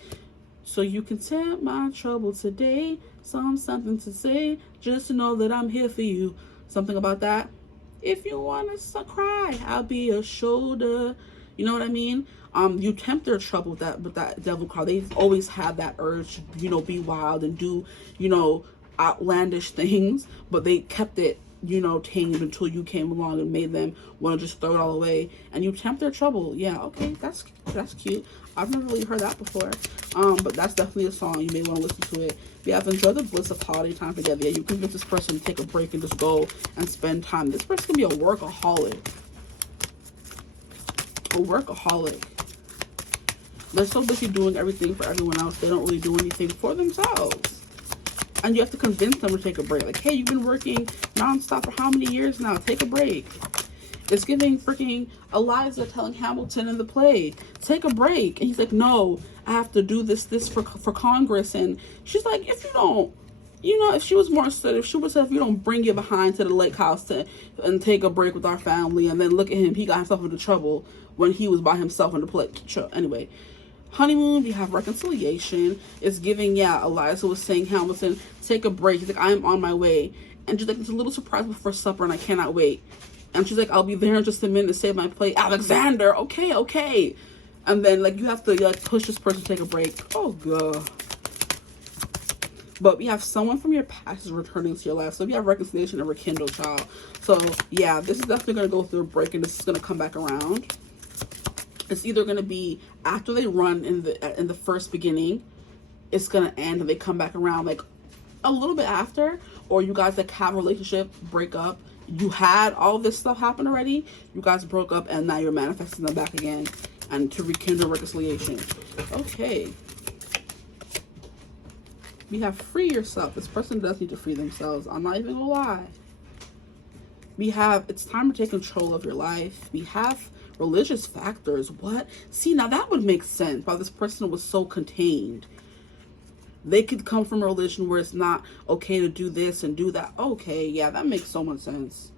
So you can tempt my trouble today. Something to say. Just to know that I'm here for you. Something about that. If you want to cry, I'll be your shoulder. You know what I mean? You tempt their trouble with that Devil card. They've always had that urge to, you know, be wild and do, you know, outlandish things, but they kept it, you know, tamed until you came along and made them want to just throw it all away. And you tempt their trouble. Yeah, okay, that's cute. I've never really heard that before. But that's definitely a song. You may want to listen to it. We have enjoy the bliss of holiday time together. Yeah, you convince this person to take a break and just go and spend time. This person can be a workaholic. A workaholic. They're so busy doing everything for everyone else, they don't really do anything for themselves. And you have to convince them to take a break. Like, hey, you've been working nonstop for how many years now? Take a break. It's giving freaking Eliza telling Hamilton in the play, take a break. And he's like, no, I have to do this for Congress. And she's like, if you don't, you know, if she was more assertive, she would say, if you don't bring your behind to the lake house and take a break with our family. And then look at him, he got himself into trouble when he was by himself in the play. Anyway, honeymoon, we have reconciliation. It's giving, yeah, Eliza was saying, Hamilton, take a break. He's like, I am on my way. And she's like, it's a little surprise before supper and I cannot wait. And she's like, I'll be there in just a minute to save my plate. Alexander, okay. And then, like, you have to, like, push this person to take a break. Oh, God. But we have someone from your past is returning to your life. So we have reconciliation and rekindle, child. So, yeah, this is definitely going to go through a break, and this is going to come back around. It's either going to be after they run in the first beginning, it's going to end and they come back around, like, a little bit after. Or you guys, like, have a relationship, break up. You had all this stuff happen already. You guys broke up and now you're manifesting them back again. And to rekindle reconciliation. Okay. We have free yourself. This person does need to free themselves. I'm not even gonna lie. We have, it's time to take control of your life. We have religious factors. What? See, now that would make sense why this person was so contained. They could come from a religion where it's not okay to do this and do that. Okay, yeah, that makes so much sense.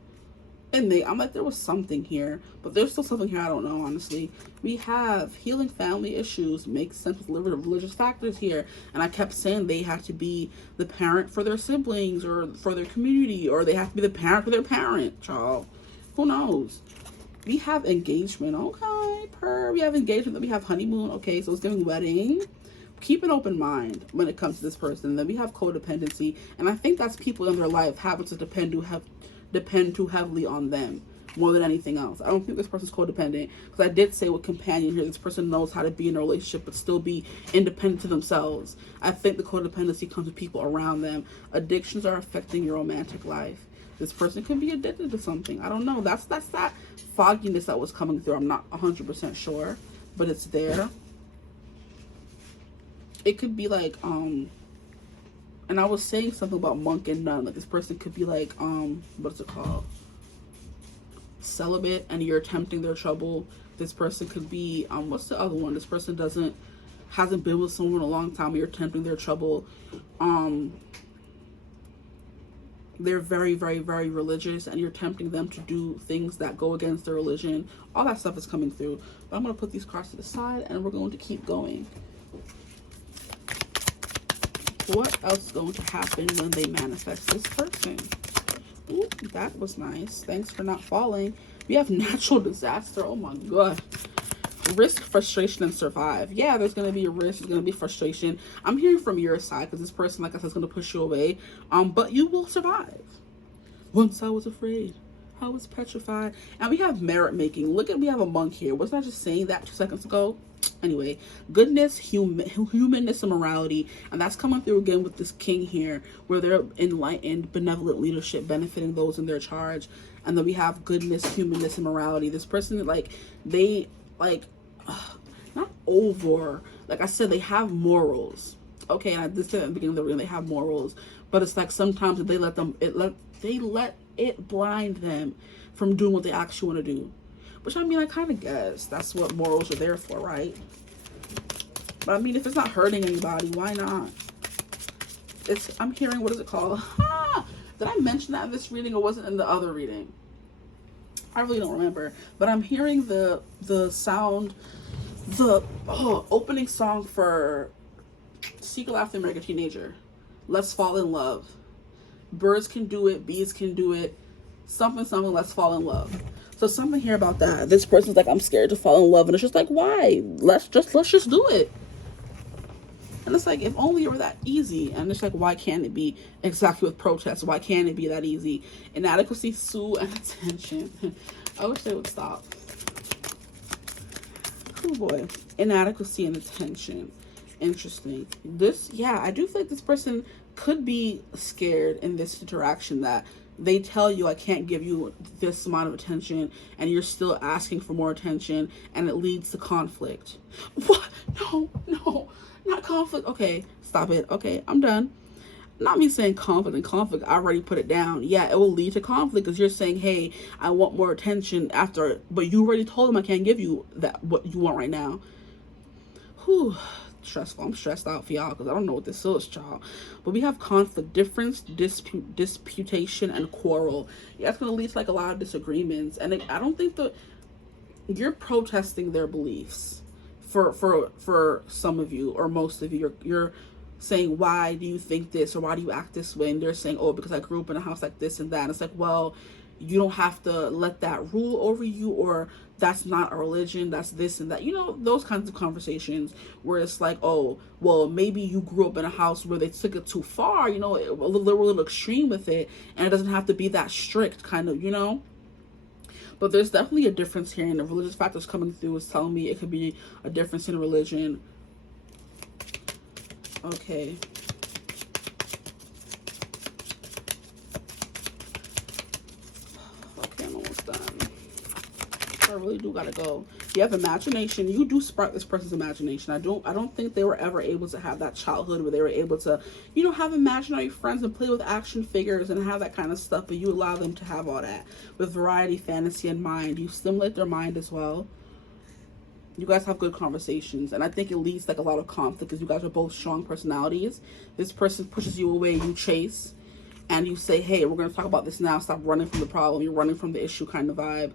And I'm like, there was something here, but there's still something here I don't know, honestly. We have healing family issues. Makes sense with religious factors here. And I kept saying they have to be the parent for their siblings or for their community, or they have to be the parent for their parent, child. Who knows? We have engagement. Okay, we have engagement. Then we have honeymoon. Okay, so it's giving wedding. Keep an open mind when it comes to this person. Then we have codependency, and I think that's people in their life having to depend too heavily on them more than anything else. I don't think this person's codependent, because I did say with companion here, this person knows how to be in a relationship but still be independent to themselves. I think the codependency comes with people around them. Addictions are affecting your romantic life. This person could be addicted to something. I don't know. That's that fogginess that was coming through. I'm not 100% sure, but it's there. It could be like, and I was saying something about monk and nun. Like, this person could be like, what's it called? Celibate, and you're tempting their trouble. This person could be, what's the other one? This person hasn't been with someone in a long time. You're tempting their trouble. They're very, very, very religious, and you're tempting them to do things that go against their religion. All that stuff is coming through. But I'm going to put these cards to the side, and we're going to keep going. What else is going to happen when they manifest this person? Ooh, that was nice. Thanks for not falling. We have natural disaster. Oh my God. Risk, frustration, and survive. Yeah, there's going to be a risk. There's going to be frustration. I'm hearing from your side, because this person, like I said, is going to push you away. But you will survive. Once I was afraid, I was petrified. And we have merit making. Look at, we have a monk here. Wasn't I just saying that 2 seconds ago? Anyway, goodness, humanness, and morality. And that's coming through again with this king here, where they're enlightened, benevolent leadership, benefiting those in their charge. And then we have goodness, humanness, and morality. This person, like, they, like, not over, like I said, they have morals. Okay, and I did say at the beginning of the reading they have morals, but it's like sometimes they let it blind them from doing what they actually want to do. Which, I mean, I kind of guess that's what morals are there for, right? But I mean, if it's not hurting anybody, why not? I'm hearing, what is it called? Did I mention that in this reading, or was it in the other reading? I really don't remember. But I'm hearing the sound, the opening song for Secret Life of the American Teenager. Let's Fall in Love. Birds can do it, bees can do it. Something, let's fall in love. So something here about that. This person's like, I'm scared to fall in love. And it's just like, why? Let's just do it. And it's like, if only it were that easy. And it's like, why can't it be exactly with protests? Why can't it be that easy? Inadequacy, sooo, and attention. I wish they would stop. Oh boy. Inadequacy and attention. Interesting. I do feel like this person could be scared in this interaction, that they tell you, I can't give you this amount of attention, and you're still asking for more attention, and it leads to conflict. What? No, not conflict. Okay, stop it. Okay, I'm done. Not me saying conflict and conflict. I already put it down. Yeah, it will lead to conflict because you're saying, hey, I want more attention after, but you already told them I can't give you that what you want right now. Whew. Stressful. I'm stressed out for y'all because I don't know what this is, child. But we have conflict, difference, disputation, and quarrel. Yeah, it's going to lead to like a lot of disagreements. And I don't think that you're protesting their beliefs for some of you, or most of you. You're saying, why do you think this, or why do you act this way? And they're saying, oh, because I grew up in a house like this and that. And it's like, well, you don't have to let that rule over you, or that's not a religion, that's this and that. You know, those kinds of conversations where it's like, oh, well, maybe you grew up in a house where they took it too far, you know, a little extreme with it, and it doesn't have to be that strict, kind of, you know. But there's definitely a difference here, and the religious factors coming through is telling me it could be a difference in religion. Okay. Okay, I'm almost done. I really do gotta go. You have imagination. You do spark this person's imagination. I don't think they were ever able to have that childhood where they were able to, you know, have imaginary friends and play with action figures and have that kind of stuff, but you allow them to have all that with variety, fantasy, and mind. You stimulate their mind as well. You guys have good conversations, and I think it leads like a lot of conflict because you guys are both strong personalities. This person pushes you away, you chase, and you say, hey, we're going to talk about this now. Stop running from the problem. You're running from the issue kind of vibe.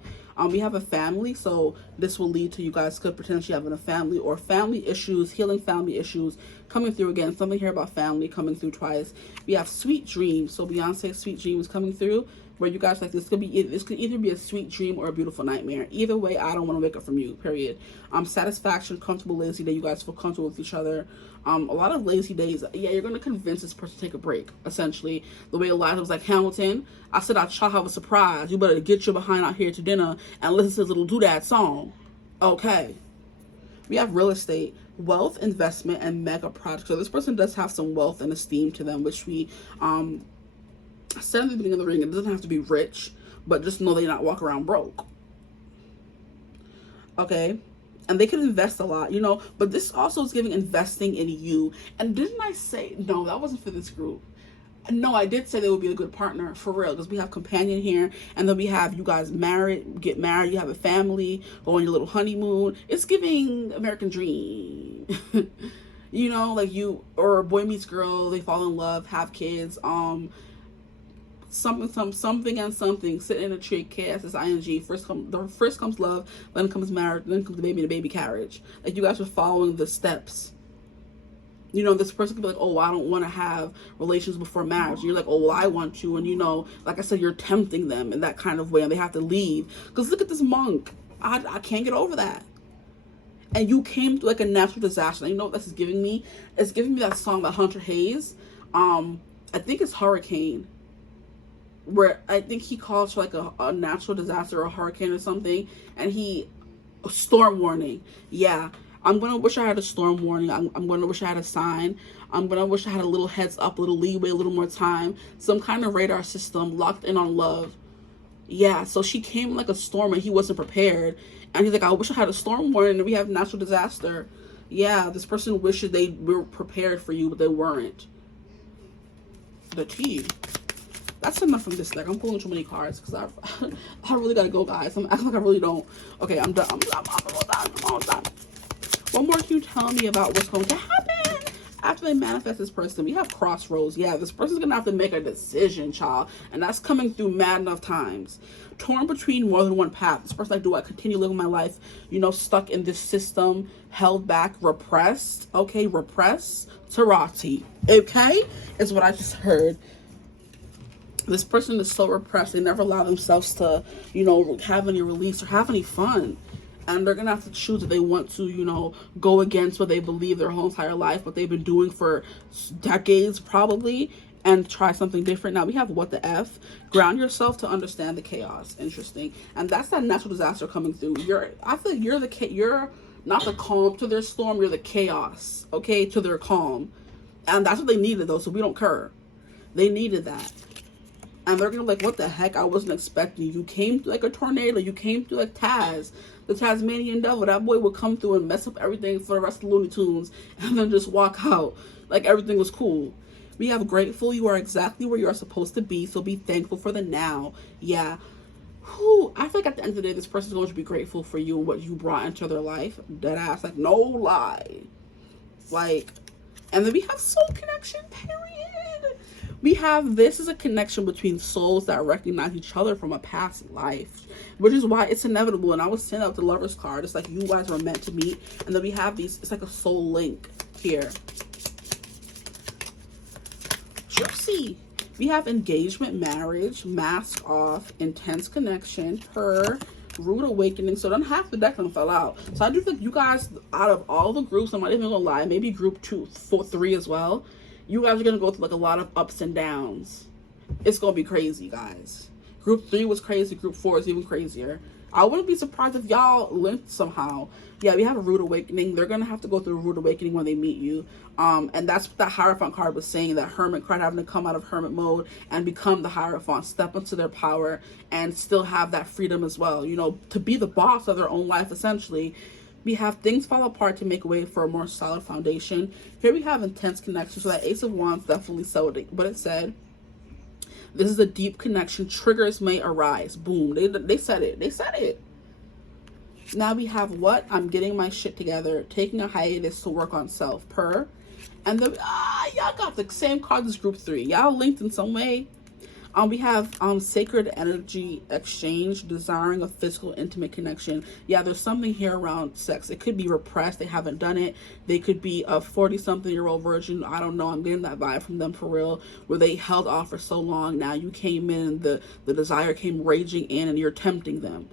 We have a family, so this will lead to you guys could potentially having a family or family issues, healing family issues coming through again. Something here about family coming through twice. We have sweet dreams. So Beyonce's sweet dreams coming through, where you guys like this could either be a sweet dream or a beautiful nightmare. Either way, I don't want to wake up from you, period. Satisfaction, comfortable, lazy day. You guys feel comfortable with each other. A lot of lazy days. Yeah, you're going to convince this person to take a break, essentially. The way Elijah was like, Hamilton, I said I shall have a surprise. You better get your behind out here to dinner and listen to this little doodad song. Okay. We have real estate, wealth, investment, and mega projects. So this person does have some wealth and esteem to them, which we said in the beginning of the reading. It doesn't have to be rich, but just know they not walk around broke. Okay. And they can invest a lot, you know, but this also is giving investing in you. And didn't I say, no, that wasn't for this group. No, I did say they would be a good partner, for real, because we have companion here, and then we have you guys get married, you have a family, go on your little honeymoon. It's giving American dream. You know, like you, or boy meets girl, they fall in love, have kids, something and something, sit in a tree, chaos is ing. First comes love, then comes marriage, then comes the baby and the baby carriage. Like you guys are following the steps. You know, this person could be like, oh, I don't want to have relations before marriage. And you're like, oh, well, I want to. And, you know, like I said, you're tempting them in that kind of way, and they have to leave. Because look at this monk. I can't get over that. And you came to like a natural disaster. And you know what this is giving me? It's giving me that song by Hunter Hayes. I think it's Hurricane, where I think he calls for like a natural disaster or a hurricane or something. And storm warning. Yeah. I'm going to wish I had a storm warning. I'm going to wish I had a sign. I'm going to wish I had a little heads up, a little leeway, a little more time. Some kind of radar system locked in on love. Yeah, so she came like a storm and he wasn't prepared. And he's like, I wish I had a storm warning, and we have natural disaster. Yeah, this person wishes they were prepared for you, but they weren't. The T. That's enough from this deck. I'm pulling too many cards because I really gotta go, guys. I'm acting like I really don't. Okay, I'm done. I'm almost done. What more can you tell me about what's going to happen after they manifest this person? We have crossroads. Yeah, this person's gonna have to make a decision, child, and that's coming through mad enough times. Torn between more than one path. This person, like, do I continue living my life, you know, stuck in this system, held back, repressed? Okay, repress, Tarati. Okay, is what I just heard. This person is so repressed. They never allow themselves to, you know, have any release or have any fun. And they're going to have to choose if they want to, you know, go against what they believe their whole entire life, what they've been doing for decades probably, and try something different. Now we have what the F. Ground yourself to understand the chaos. Interesting. And that's that natural disaster coming through. I feel like you're not the calm to their storm. You're the chaos, okay, to their calm. And that's what they needed, though, so we don't care. They needed that. And they're gonna be like, what the heck? I wasn't expecting you. You came through like a tornado. You came through like Taz, the Tasmanian devil. That boy would come through and mess up everything for the rest of the Looney Tunes and then just walk out like everything was cool. We have grateful. You are exactly where you are supposed to be, so be thankful for the now. Yeah. Whew. I feel like at the end of the day, this person's going to be grateful for you and what you brought into their life. Dead ass. Like, no lie. Like, and then we have soul connection, period. We have, this is a connection between souls that recognize each other from a past life, which is why it's inevitable. And I was sending out the Lover's card. It's like you guys were meant to meet. And then we have these, it's like a soul link here. Gypsy. We have engagement, marriage, mask off, intense connection, rude awakening. So then half the deck fell out. So I do think you guys, out of all the groups, I'm not even gonna lie, maybe group 2, 4, 3 as well, you guys are gonna go through like a lot of ups and downs. It's gonna be crazy, guys. Group 3 was crazy. Group 4 is even crazier. I wouldn't be surprised if y'all linked somehow. Yeah, we have a rude awakening. They're gonna have to go through a rude awakening when they meet you. And that's what that Hierophant card was saying, that Hermit card having to come out of hermit mode and become the Hierophant, step into their power and still have that freedom as well, you know, to be the boss of their own life, essentially. We have things fall apart to make way for a more solid foundation. Here we have intense connection. So that Ace of Wands definitely sold it. But it said, this is a deep connection. Triggers may arise. Boom. They said it. They said it. Now we have what? I'm getting my shit together. Taking a hiatus to work on self. And the y'all got the same cards as group 3. Y'all linked in some way. We have sacred energy exchange, desiring a physical intimate connection. Yeah, there's something here around sex. It could be repressed. They haven't done it. They could be a 40-something-year-old virgin. I don't know. I'm getting that vibe from them for real, where they held off for so long. Now you came in, the desire came raging in, and you're tempting them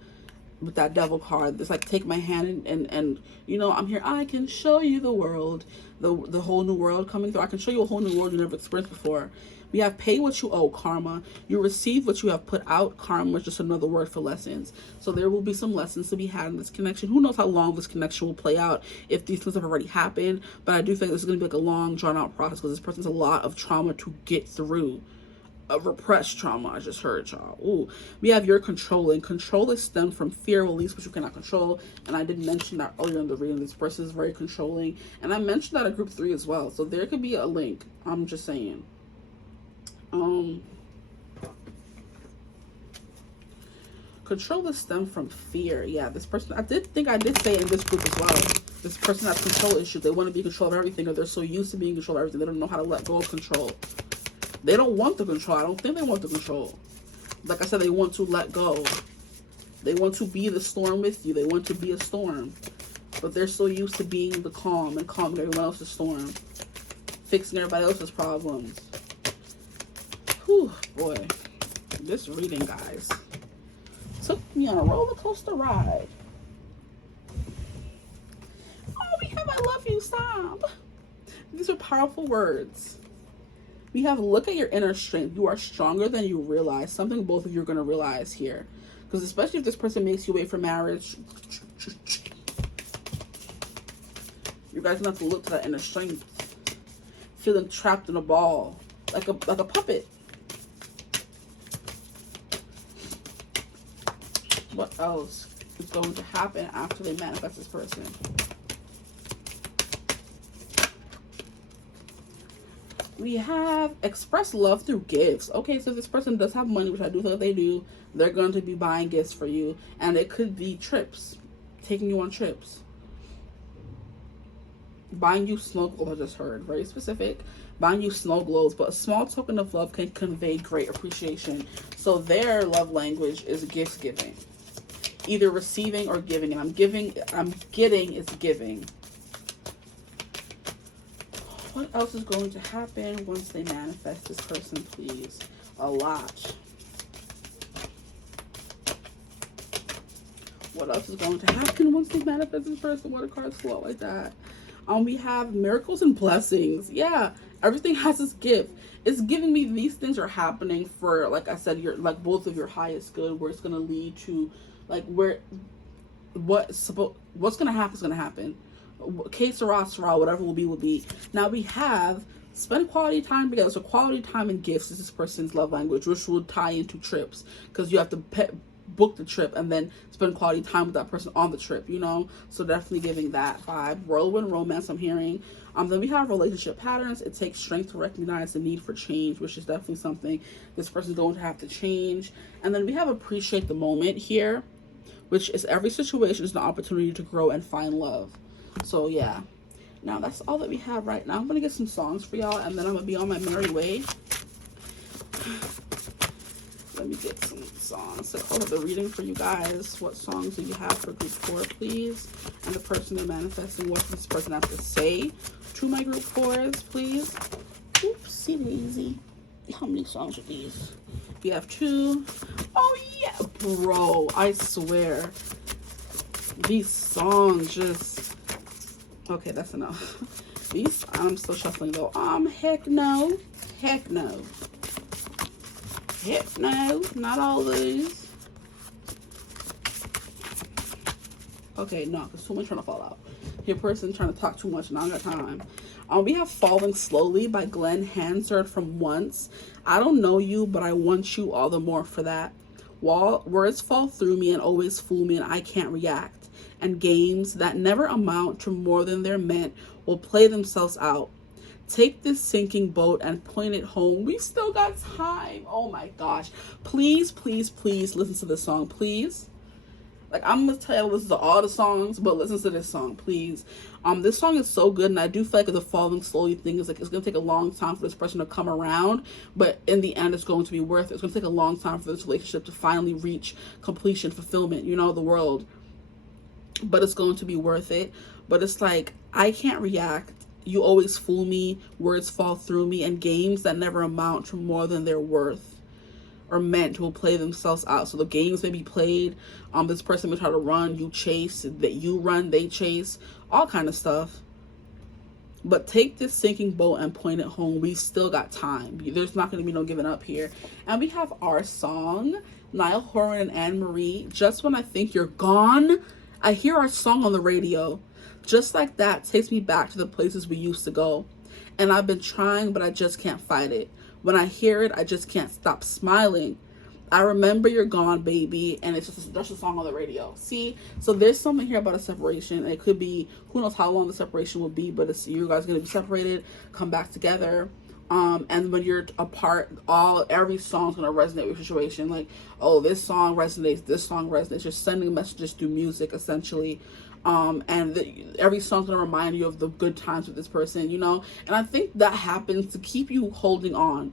with that devil card. It's like, take my hand and you know, I'm here. I can show you the world, the whole new world coming through. I can show you a whole new world you never experienced before. We have pay what you owe, karma. You receive what you have put out. Karma is just another word for lessons. So there will be some lessons to be had in this connection. Who knows how long this connection will play out, if these things have already happened. But I do think this is going to be like a long, drawn-out process, because this person's a lot of trauma to get through. A repressed trauma, I just heard, y'all. Ooh, we have your controlling. Control is stemmed from fear, release what you cannot control. And I did mention that earlier in the reading. This person is very controlling. And I mentioned that at group 3 as well. So there could be a link. I'm just saying. Control is stemmed from fear. Yeah, this person, I did say in this group as well, this person has control issues. They want to be in control of everything, or they're so used to being in control of everything, they don't know how to let go of control. They don't want the control. I don't think they want the control. Like I said, they want to let go. They want to be the storm with you. They want to be a storm. But they're so used to being the calm and calming everyone else's storm, fixing everybody else's problems. Whew, boy. This reading, guys, took me on a roller coaster ride. Oh, we have I love you, stop. These are powerful words. We have look at your inner strength. You are stronger than you realize. Something both of you are going to realize here. Because especially if this person makes you wait for marriage, you guys are going to have to look to that inner strength. Feeling trapped in a ball. Like a puppet. What else is going to happen after they manifest this person? We have express love through gifts. Okay, so this person does have money, which I do feel like they do. They're going to be buying gifts for you. And it could be trips. Taking you on trips. Buying you snow globes, I just heard. Very specific. Buying you snow globes. But a small token of love can convey great appreciation. So their love language is gift giving. Either receiving or giving. And I'm getting is giving. What else is going to happen once they manifest this person, please? A lot. What else is going to happen once they manifest this person? What are cards flow out like that? We have miracles and blessings. Yeah, everything has its gift. It's giving me these things are happening for, like I said, your like both of your highest good, where it's going to lead to like what's going to happen is going to happen. Que sera, sera, whatever will be. Now we have spend quality time together. So quality time and gifts is this person's love language, which will tie into trips, because you have to book the trip and then spend quality time with that person on the trip, you know. So definitely giving that vibe. Whirlwind romance, I'm hearing. Then we have relationship patterns. It takes strength to recognize the need for change, which is definitely something this person's going to have to change. And then we have appreciate the moment here, which is every situation is an opportunity to grow and find love. So yeah, now that's all that we have right now. I'm gonna get some songs for y'all, and then I'm gonna be on my merry way. Let me get some songs. So I'll have the reading for you guys. What songs do you have for group 4, please? And the person they're manifesting, what does this person have to say to my group 4s, please? Oopsie daisy. How many songs are these? We have 2. Oh yeah, bro, I swear. These songs just... Okay, that's enough. These, I'm still shuffling though. Heck no. Heck no. Heck no. Not all these. Okay, no, because too much trying to fall out. Your person trying to talk too much and I don't got time. We have Falling Slowly by Glenn Hansard from Once. I don't know you, but I want you all the more for that. Words fall through me and always fool me and I can't react. And games that never amount to more than they're meant will play themselves out. Take this sinking boat and point it home. We've still got time. Oh my gosh. Please, please, please listen to this song, please. Like, I'm gonna tell you, listen to all the songs, but listen to this song, please. This song is so good, and I do feel like the Falling Slowly thing is like, it's gonna take a long time for this person to come around, but in the end, it's going to be worth it. It's gonna take a long time for this relationship to finally reach completion, fulfillment, you know, the world. But it's going to be worth it. But it's like, I can't react. You always fool me. Words fall through me. And games that never amount to more than they're worth or meant will play themselves out. So the games may be played. This person may try to run. You chase. That you run. They chase. All kind of stuff. But take this sinking boat and point it home. We've still got time. There's not going to be no giving up here. And we have our song. Niall Horan and Anne Marie. Just When I Think You're Gone. I hear our song on the radio. Just like that takes me back to the places we used to go. And I've been trying, but I just can't fight it. When I hear it, I just can't stop smiling. I remember you're gone, baby. And it's just a song on the radio. See? So there's something here about a separation. It could be, who knows how long the separation will be, but it's you guys are going to be separated, come back together. And when you're apart, every song's gonna resonate with your situation. Like, oh, this song resonates, this song resonates. You're sending messages through music, essentially. Every song's gonna remind you of the good times with this person, you know. And I think that happens to keep you holding on,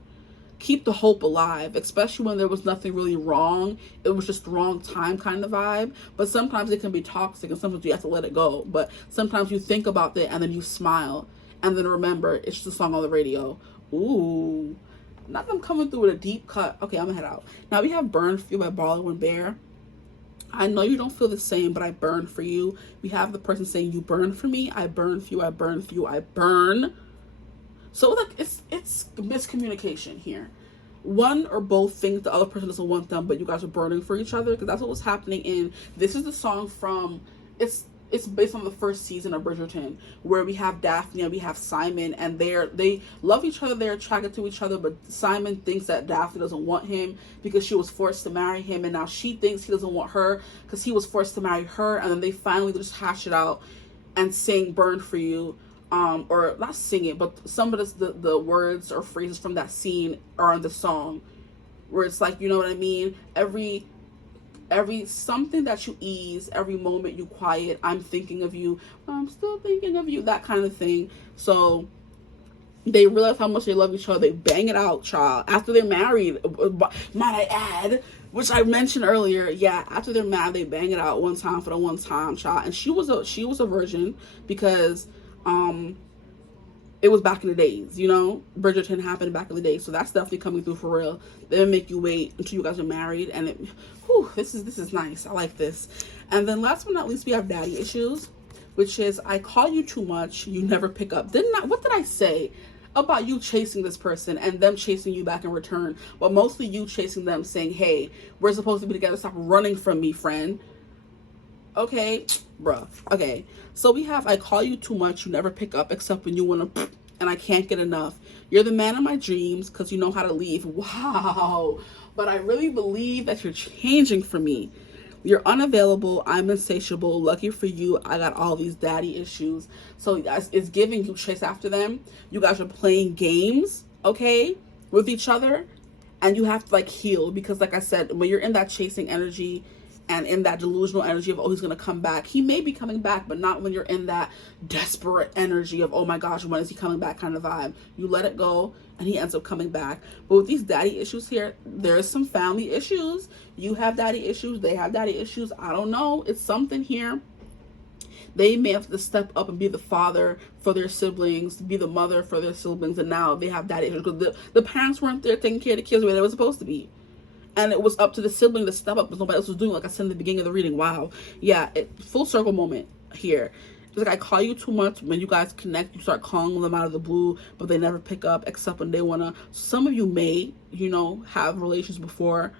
keep the hope alive, especially when there was nothing really wrong. It was just the wrong time kind of vibe. But sometimes it can be toxic, and sometimes you have to let it go. But sometimes you think about it and then you smile, and then remember it's just a song on the radio. Ooh, not them coming through with a deep cut. Okay, I'm gonna head out. Now we have Burn For You by Barlow and Bear. I know you don't feel the same, but I burn for you. We have the person saying, you burn for me, I burn for you, I burn for you, I burn. So like it's miscommunication here. One or both think the other person doesn't want them, but you guys are burning for each other, because that's what was happening in, this is the song from, it's based on the first season of Bridgerton, where we have Daphne and we have Simon, and they love each other, they're attracted to each other, but Simon thinks that Daphne doesn't want him because she was forced to marry him, and now she thinks he doesn't want her because he was forced to marry her, and then they finally just hash it out and sing Burn For You. or not sing it, but some of the words or phrases from that scene are on the song, where it's like, you know what I mean? Every something that you ease, every moment you quiet, I'm thinking of you, I'm still thinking of you, that kind of thing. So they realize how much they love each other. They bang it out, child. After they're married, might I add, which I mentioned earlier. Yeah, after they're married, they bang it out one time for the one time, child. And she was a virgin because it was back in the days, you know. Bridgerton happened back in the day, so that's definitely coming through for real. They didn't make you wait until you guys are married, and this is nice. I like this. And then last but not least, we have daddy issues, which is I call you too much, you never pick up. What did I say about you chasing this person and them chasing you back in return? But mostly you chasing them, saying, hey, we're supposed to be together, stop running from me, friend. Okay, bruh. Okay, so we have I call you too much, you never pick up except when you want to, and I can't get enough. You're the man of my dreams because you know how to leave. Wow. But I really believe that you're changing for me. You're unavailable, I'm insatiable. Lucky for you, I got all these daddy issues. So it's giving you chase after them. You guys are playing games, okay, with each other, and you have to like heal, because like I said, when you're in that chasing energy and in that delusional energy of, oh, he's going to come back. He may be coming back, but not when you're in that desperate energy of, oh my gosh, when is he coming back kind of vibe. You let it go and he ends up coming back. But with these daddy issues here, there's some family issues. You have daddy issues. They have daddy issues. I don't know. It's something here. They may have to step up and be the father for their siblings, be the mother for their siblings, and now they have daddy issues because the parents weren't there taking care of the kids the way they were supposed to be. And it was up to the sibling to step up because nobody else was doing, like I said in the beginning of the reading. Wow. Yeah, full circle moment here. It's like I call you too much. When you guys connect, you start calling them out of the blue, but they never pick up except when they want to. Some of you may, you know, have relations before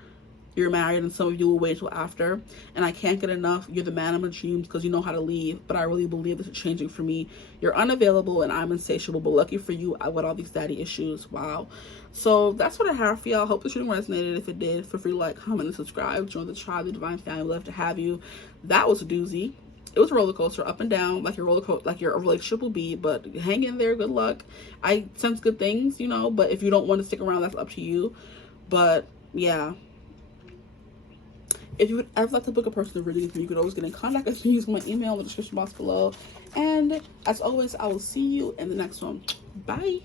you're married, and some of you will wait till after. And I can't get enough. You're the man of my dreams because you know how to leave, but I really believe this is changing for me. You're unavailable and I'm insatiable, but lucky for you, I got all these daddy issues. Wow. So that's what I have for y'all. Hope this reading resonated. If it did, feel free to like, comment, and subscribe. Join the tribe, the divine family. Love to have you. That was a doozy. It was a roller coaster, up and down, like your relationship will be, but hang in there. Good luck. I sense good things, you know, but if you don't want to stick around, that's up to you. But yeah, if you would ever like to book a personal reading with me, you could always get in contact with me using my email in the description box below. And as always, I will see you in the next one. Bye.